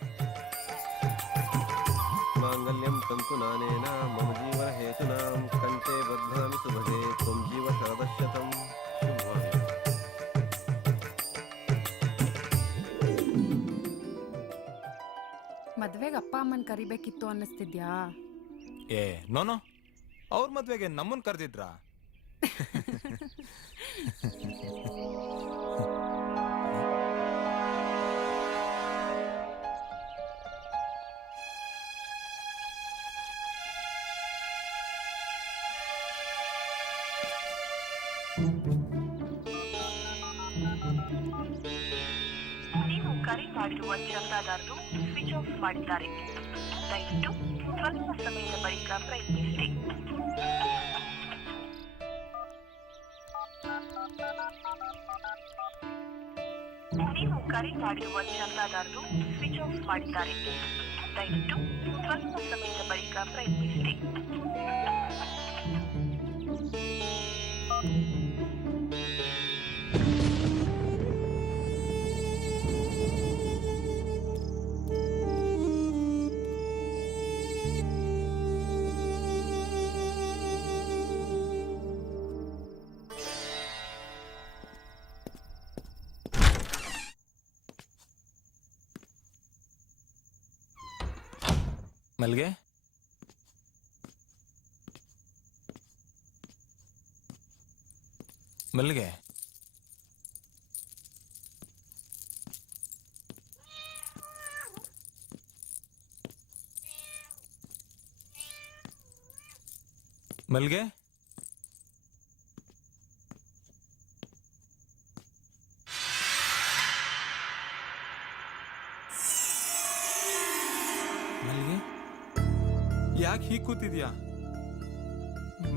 ಮಾಂಗಲ್ಯಂ ತಂತು ನಾನೇನ ಮಮ ಜೀವನ ಹೇತುನಾಂ ಕಂಠೆ ಬದ್ಧಾಮಿ ಸುಭಗೆ ತ್ವಂ ಜೀವ ಶರದಶತಂ. ಮದ್ವೆಗೆ ಅಪ್ಪ ಅಮ್ಮನ್ ಕರಿಬೇಕಿತ್ತು ಅನ್ನಿಸ್ತಿದ್ಯಾ? ಏ ನೋನೋ, ಅವ್ರ ಮದ್ವೆಗೆ ನಮ್ಮನ್ ಕರೆದಿದ್ರಾ? ನೀವು ಕರೆ ಮಾಡಿರುವ ಚಂದಾದಾರರು ಸ್ವಿಚ್ ಆಫ್ ಮಾಡಿದ್ದಾರೆ. ದಯವಿಟ್ಟು ಸ್ವಲ್ಪ ಸಮಯದ ಬಳಿಕ ಪ್ರಯತ್ನಿಸಿ. ನೀವು ಕರೆ ಮಾಡಿರುವ ಚಂದಾದಾರರು ಸ್ವಿಚ್ ಆಫ್ ಮಾಡಿದ್ದಾರೆ. ದಯವಿಟ್ಟು ಸ್ವಲ್ಪ ಸಮಯದ ಬಳಿಕ ಪ್ರಯತ್ನಿಸಿ. ಮಲ್ಗೆ, ಮಲ್ಗೆ, ಮಲ್ಗೆ, ಮಲ್ಗೆ, ಯಾಕೆ ಹೀಗ್ ಕೂತಿದ್ಯಾ?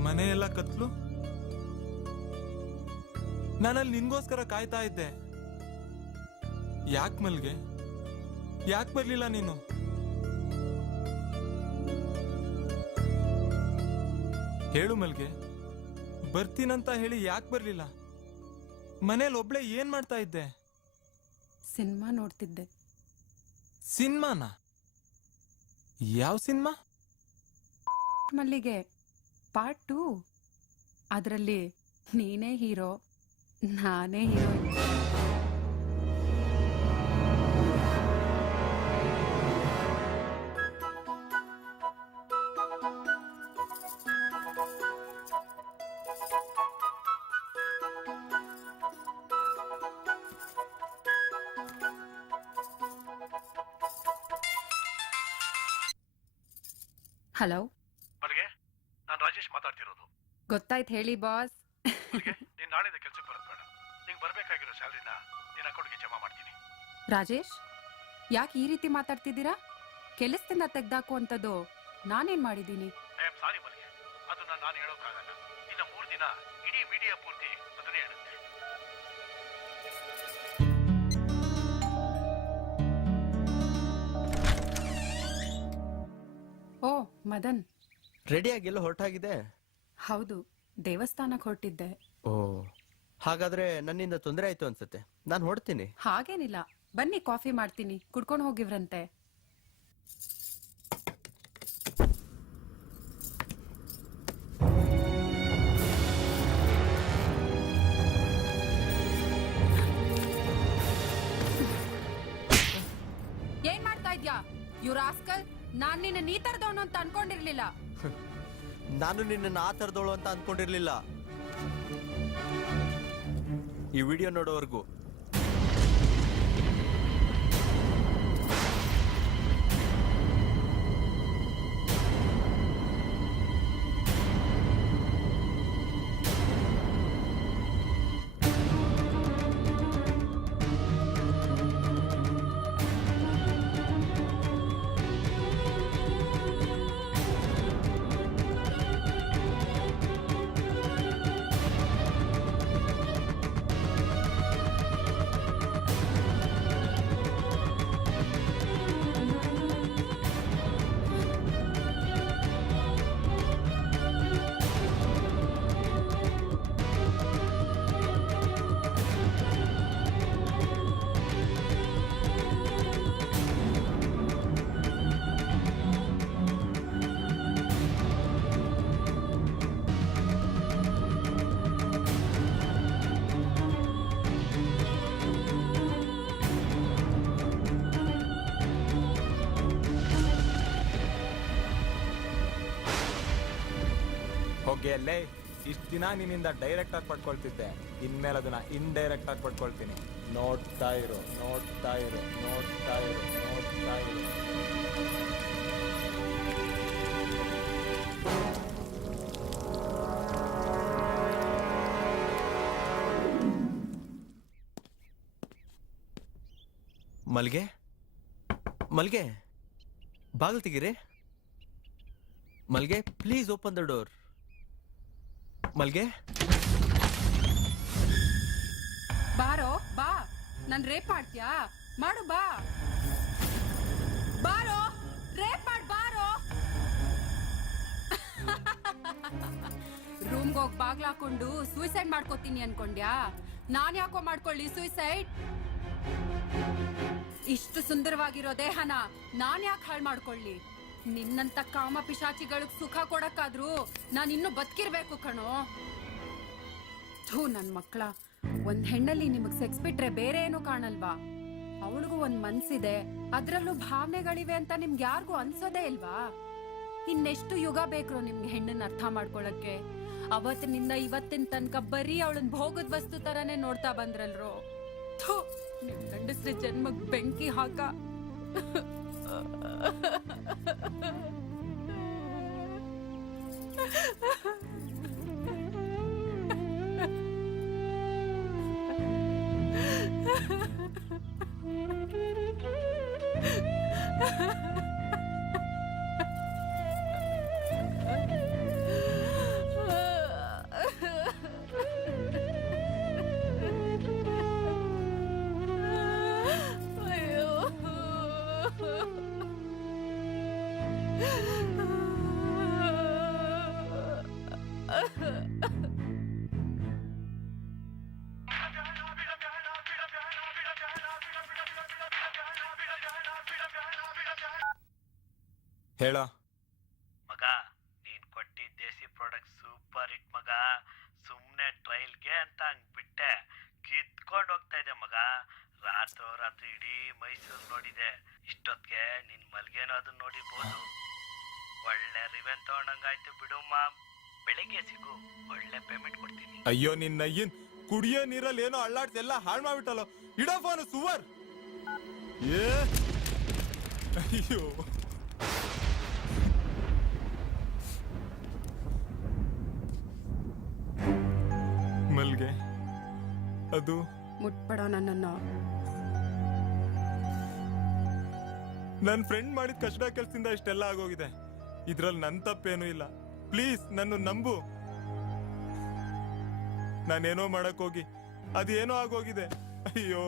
ಮನೆ ಎಲ್ಲ ಕತ್ಲು. ನಾನಲ್ಲಿ ನಿನ್ಗೋಸ್ಕರ ಕಾಯ್ತಾ ಇದ್ದೆ. ಯಾಕೆ ಮಲ್ಗೆ, ಯಾಕೆ ಬರ್ಲಿಲ್ಲ ನೀನು? ಹೇಳು ಮಲ್ಗೆ, ಬರ್ತೀನಂತ ಹೇಳಿ ಯಾಕೆ ಬರ್ಲಿಲ್ಲ? ಮನೇಲಿ ಒಬ್ಳೆ ಏನ್ ಮಾಡ್ತಾ ಇದ್ದೆ? ಸಿನಿಮಾ ನೋಡ್ತಿದ್ದೆ. ಸಿನಿಮಾನ? ಯಾವ ಸಿನಿಮಾ? ಮಲ್ಲಿಗೆ ಪಾರ್ಟ್ 2. ಅದರಲ್ಲಿ ನೀನೇ ಹೀರೋ, ನಾನೇ ಹೀರೋಯಿನ್. ಹಲೋ, ಮಲ್ಗೆ, ನಾನು ರಾಜೇಶ್ ಮಾತಾಡ್ತಿರೋದು. ಗೊತ್ತಾಯ್ತು, ಹೇಳಿ ಬಾಸ್. ನೀನ್ ನಾಳೆದ ಕೆಲ್ಸಕ್ಕೆ ಬರೋದು ಬೇಡ. ನಿಂಗೆ ಬರ್ಬೇಕಾಗಿರೋ ಸ್ಯಾಲ್ರಿನ ನಿನ್ನ ಅಕೌಂಟ್ಗೆ ಜಮಾ ಮಾಡ್ತೀನಿ. ರಾಜೇಶ್, ಯಾಕೆ ಈ ರೀತಿ ಮಾತಾಡ್ತಿದ್ದೀರಾ? ಕೆಲಸದಿಂದ ತೆಗ್ದಾಕು ಅಂತದ್ದು ನಾನೇನ್ ಮಾಡಿದ್ದೀನಿ? ಐ ಆಮ್ ಸಾರಿ ಮಲ್ಗೆ, ಅದನ್ನ ನಾನು ಹೇಳೋಕ್ಕಾಗಲ್ಲ. ಇನ್ನು 3 ದಿನ ಇಡೀ ಮೀಡಿಯಾ ಪೂರ್ತಿ ಅದನ್ನೇ ಹೇಳುತ್ತೆ. ಓ ಮದನ್, ರೆಡಿಯಾಗೆಲ್ಲ ಹೊರಟಾಗಿದೆ. ಹೌದು, ದೇವಸ್ಥಾನಕ್ಕೆ ಹೊರಟಿದ್ದೆ. ಓ, ಹಾಗಾದ್ರೆ ನನ್ನಿಂದ ತೊಂದರೆ ಆಯ್ತು ಅನ್ಸುತ್ತೆ. ನಾನು ಹೊಡ್ತೀನಿ. ಹಾಗೇನಿಲ್ಲ, ಬನ್ನಿ ಕಾಫಿ ಮಾಡ್ತೀನಿ, ಕುಡ್ಕೊಂಡು ಹೋಗಿವ್ರಂತೆ. ಏನ್ ಮಾಡ್ತಾ ಇದ್ಯಾ ಇವ್ರ ಆಸ್ಕಲ್? ನಾನ್ ನಿನ್ನ ನೀ ತರದವನು ಅಂತ ಅನ್ಕೊಂಡಿರ್ಲಿಲ್ಲ. ನಾನು ನಿನ್ನ ಆ ತರದೋಳು ಅಂತ ಅನ್ಕೊಂಡಿರ್ಲಿಲ್ಲ. ಈ ವಿಡಿಯೋ ನೋಡೋವರೆಗೂ ಹೋಗಿ ಅಲ್ಲೇ. ಇಷ್ಟ ದಿನ ನಿನ್ನಿಂದ ಡೈರೆಕ್ಟ್ ಆಗಿ ಪಡ್ಕೊಳ್ತಿದ್ದೆ, ಇನ್ಮೇಲೆ ಅದನ್ನ ಇಂಡೈರೆಕ್ಟ್ ಆಗಿ ಪಡ್ಕೊಳ್ತೀನಿ. ನೋಡ್ತಾ ಇರು, ನೋಡ್ತಾ ಇರು, ನೋಡ್ತಾ ಇರು, ನೋಡ್ತಾ ಇರು. ಮಲ್ಗೆ, ಮಲ್ಗೆ, ಬಾಗಿಲು ತೆಗೀರಿ. ಮಲ್ಗೆ, ಪ್ಲೀಸ್ ಓಪನ್ ದ ಡೋರ್. ಮಲ್ಗೆ, ಬಾರೋ ಬಾ, ನನ್ ರೇಪ್ ಮಾಡ್ತೀಯಾ? ಮಾಡು ಬಾ, ಬಾರೋ ರೇಪ್ ಮಾಡ್ ಬಾರೋ. ರೂಮ್ಗೆ ಹೋಗಿ ಬಾಗ್ಲಾಕೊಂಡು ಸೂಸೈಡ್ ಮಾಡ್ಕೋತೀನಿ ಅನ್ಕೊಂಡ್ಯಾ? ನಾನ್ ಯಾಕೋ ಮಾಡ್ಕೊಳ್ಳಿ ಸೂಸೈಡ್? ಇಷ್ಟು ಸುಂದರವಾಗಿರೋ ದೇಹನ ನಾನ್ ಯಾಕೆ ಹಾಳು ಮಾಡ್ಕೊಳ್ಳಿ? ನಿನ್ನಂತ ಕಾಮ ಪಿಶಾಚಿಗಳಿಗೆ ಸುಖ ಕೊಡಕ್ಕಾದ್ರೂ ನಾನು ಇನ್ನೂ ಬದುಕಿರ್ಬೇಕು ಕಣೋ. ಥೂ ನನ್ ಮಕ್ಳ, ಒಂದ್ ಹೆಣ್ಣಲ್ಲಿ ನಿಮಗ್ ಸೆಕ್ಸ್ ಬಿಟ್ರೆ ಬೇರೆ ಏನೂ ಕಾಣಲ್ವಾ? ಅವಳಿಗೂ ಒಂದ್ ಮನ್ಸಿದೆ, ಅದ್ರಲ್ಲೂ ಭಾವನೆಗಳಿವೆ ಅಂತ ನಿಮ್ಗೆ ಯಾರಿಗೂ ಅನ್ಸೋದೇ ಇಲ್ವಾ? ಇನ್ನೆಷ್ಟು ಯುಗ ಬೇಕ್ರೋ ನಿಮ್ಗೆ ಹೆಣ್ಣನ್ನ ಅರ್ಥ ಮಾಡ್ಕೊಳಕ್ಕೆ? ಅವತ್ತಿನಿಂದ ಇವತ್ತಿನ ತನಕ ಬರೀ ಅವಳನ್ ಭೋಗದ ವಸ್ತು ತರಾನೇ ನೋಡ್ತಾ ಬಂದ್ರಲ್ರೋ. ಥೂ, ನಿಮ್ ಗಂಡಸ್ರ ಜನ್ಮಕ್ ಬೆಂಕಿ ಹಾಕ. ಹೇಳ ಮಗ, ನೀನ್ ಕೊಟ್ಟಿದ್ದ ದೇಸಿ ಪ್ರಾಡಕ್ಟ್ ಸೂಪರ್ ಹಿಟ್ ಮಗ. ಸುಮ್ನೆ ಟ್ರಯಲ್ಗೆ ಅಂತ ಹಂಗ್ ಬಿಟ್ಟೆ, ಕಿತ್ಕೊಂಡು ಹೋಗ್ತಾ ಇದೆ ಮಗ. ರಾತ್ರಿ ಇಡೀ ಮೈಸೂರು ನೋಡಿದೆ. ಇಷ್ಟೊತ್ತಿಗೆ ನಿನ್ ಮಲ್ಗೇನೋ ಅದನ್ನ ನೋಡಿರ್ಬೋದು. ಒಳ್ಳೆ ರಿವೆನ್ ತಗೊಂಡಂಗಾಯ್ತು ಬಿಡುಮ್ಮ. ಬೆಳಿಗ್ಗೆ ಸಿಗು, ಒಳ್ಳೆ ಪೇಮೆಂಟ್ ಕೊಡ್ತೀನಿ. ಅಯ್ಯೋ ನಿನ್ನ ಅಯ್ಯನ್, ಕುಡಿಯೋ ನೀರಲ್ಲಿ ಏನೋ ಅಳ್ಳಾಡ್ಸಿ ಎಲ್ಲ ಹಾಳು ಮಾಡ್ಬಿಟ್ಟಲ್ಲ. ಇಡೋ ಫೋನು ಸುವರ್. ಏ ಅಯ್ಯೋ, ಮಲ್ಗೆ, ಅದು ಮುಟ್ಬೇಡ ನನ್ನನ್ನು. ನನ್ ಫ್ರೆಂಡ್ ಮಾಡಿದ ಕಷ್ಟ ಕೆಲ್ಸದಿಂದ ಇಷ್ಟೆಲ್ಲ ಆಗೋಗಿದೆ. ಇದ್ರಲ್ಲಿ ನನ್ ತಪ್ಪೇನೂ ಇಲ್ಲ. ಪ್ಲೀಸ್ ನನ್ನ ನಂಬು. ನಾನೇನೋ ಮಾಡಕ್ ಹೋಗಿ ಅದೇನೋ ಆಗೋಗಿದೆ. ಅಯ್ಯೋ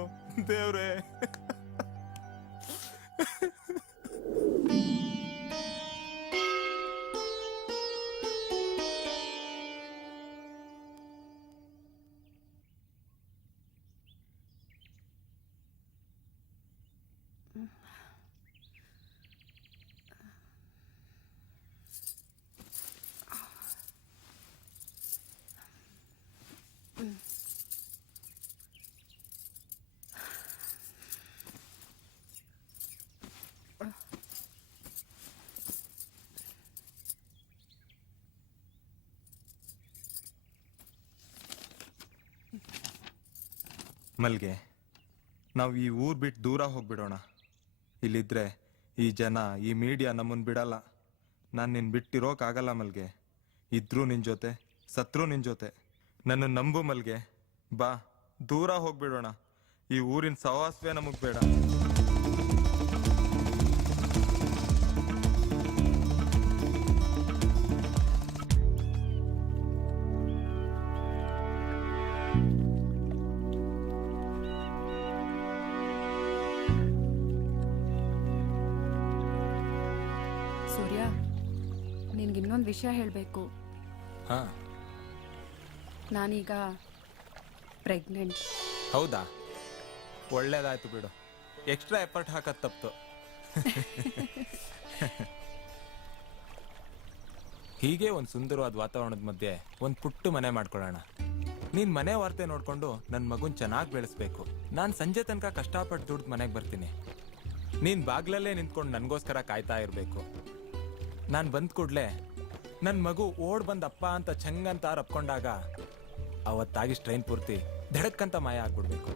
ದೇವ್ರೇ. ಮಲ್ಗೆ, ನಾವು ಈ ಊರ್ ಬಿಟ್ಟು ದೂರ ಹೋಗ್ಬಿಡೋಣ. ಇಲ್ಲಿದ್ರೆ ಈ ಜನ, ಈ ಮೀಡಿಯಾ ನಮ್ಮನ್ನು ಬಿಡಲ್ಲ. ನಾನು ನಿನ್ನ ಬಿಟ್ಟಿರೋಕ್ಕಾಗಲ್ಲ ಮಲ್ಗೆ. ಇದ್ರೂ ನಿನ್ನ ಜೊತೆ, ಸತ್ರೂ ನಿನ್ನ ಜೊತೆ. ನನ್ನ ನಂಬು ಮಲ್ಗೆ. ಬಾ, ದೂರ ಹೋಗ್ಬಿಡೋಣ. ಈ ಊರಿನ ಸಹವಾಸವೇ ನಮಗ್ ಬೇಡ. ಸೂರ್ಯ, ನಿನ್ಗೆ ಇನ್ನೊಂದು ವಿಷಯ ಹೇಳಬೇಕು. ಹಾ, ನಾನೀಗ ಪ್ರೆಗ್ನೆಂಟ್. ಹೌದಾ? ಒಳ್ಳೇದಾಯ್ತು ಬಿಡು. ಎಕ್ಸ್ಟ್ರಾ ಎಫರ್ಟ್ ಹಾಕದ್ ತಪ್ತು. ಹೀಗೆ ಒಂದು ಸುಂದರವಾದ ವಾತಾವರಣದ ಮಧ್ಯೆ ಒಂದು ಪುಟ್ಟ ಮನೆ ಮಾಡ್ಕೊಳ್ಳೋಣ. ನೀನ್ ಮನೆ ವಾರ್ತೆ ನೋಡ್ಕೊಂಡು ನನ್ನ ಮಗುನ್ ಚೆನ್ನಾಗಿ ಬೆಳೆಸ್ಬೇಕು. ನಾನು ಸಂಜೆ ತನಕ ಕಷ್ಟಪಟ್ಟು ದುಡ್ದು ಮನೆಗೆ ಬರ್ತೀನಿ. ನೀನ್ ಬಾಗ್ಲಲ್ಲೇ ನಿಂತ್ಕೊಂಡು ನನಗೋಸ್ಕರ ಕಾಯ್ತಾ ಇರಬೇಕು. ನಾನು ಬಂದ ಕೂಡ್ಲೆ ನನ್ನ ಮಗು ಓಡ್ ಬಂದ ಅಪ್ಪ ಅಂತ ಚಂಗಂತ ರಪ್ಕೊಂಡಾಗ ಅವತ್ತಾಗಿ ಸ್ಟ್ರೈನ್ ಪೂರ್ತಿ ಧಡಕ್ಕಂತ ಮಾಯ ಆಗ್ಬಿಡ್ಬೇಕು.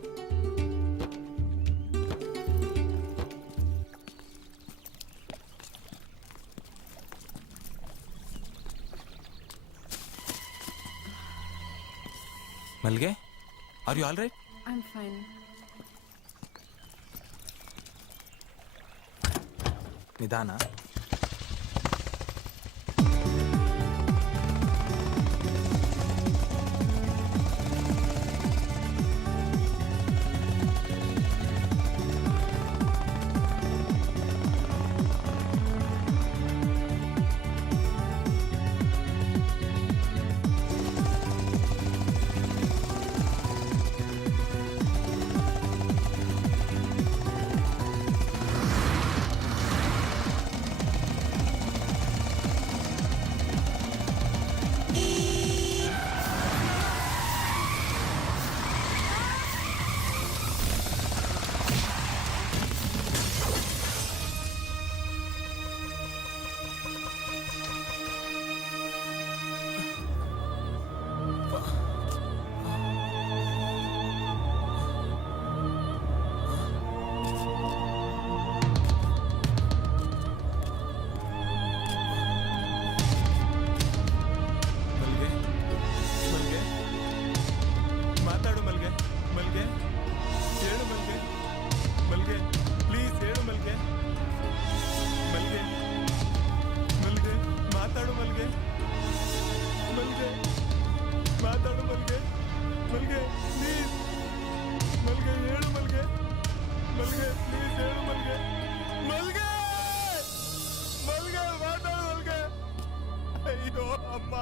ಮಲ್ಗೆ, are you all right? I am fine. ನಿಧಾನ. ಅಯ್ಯೋ ಅಮ್ಮ.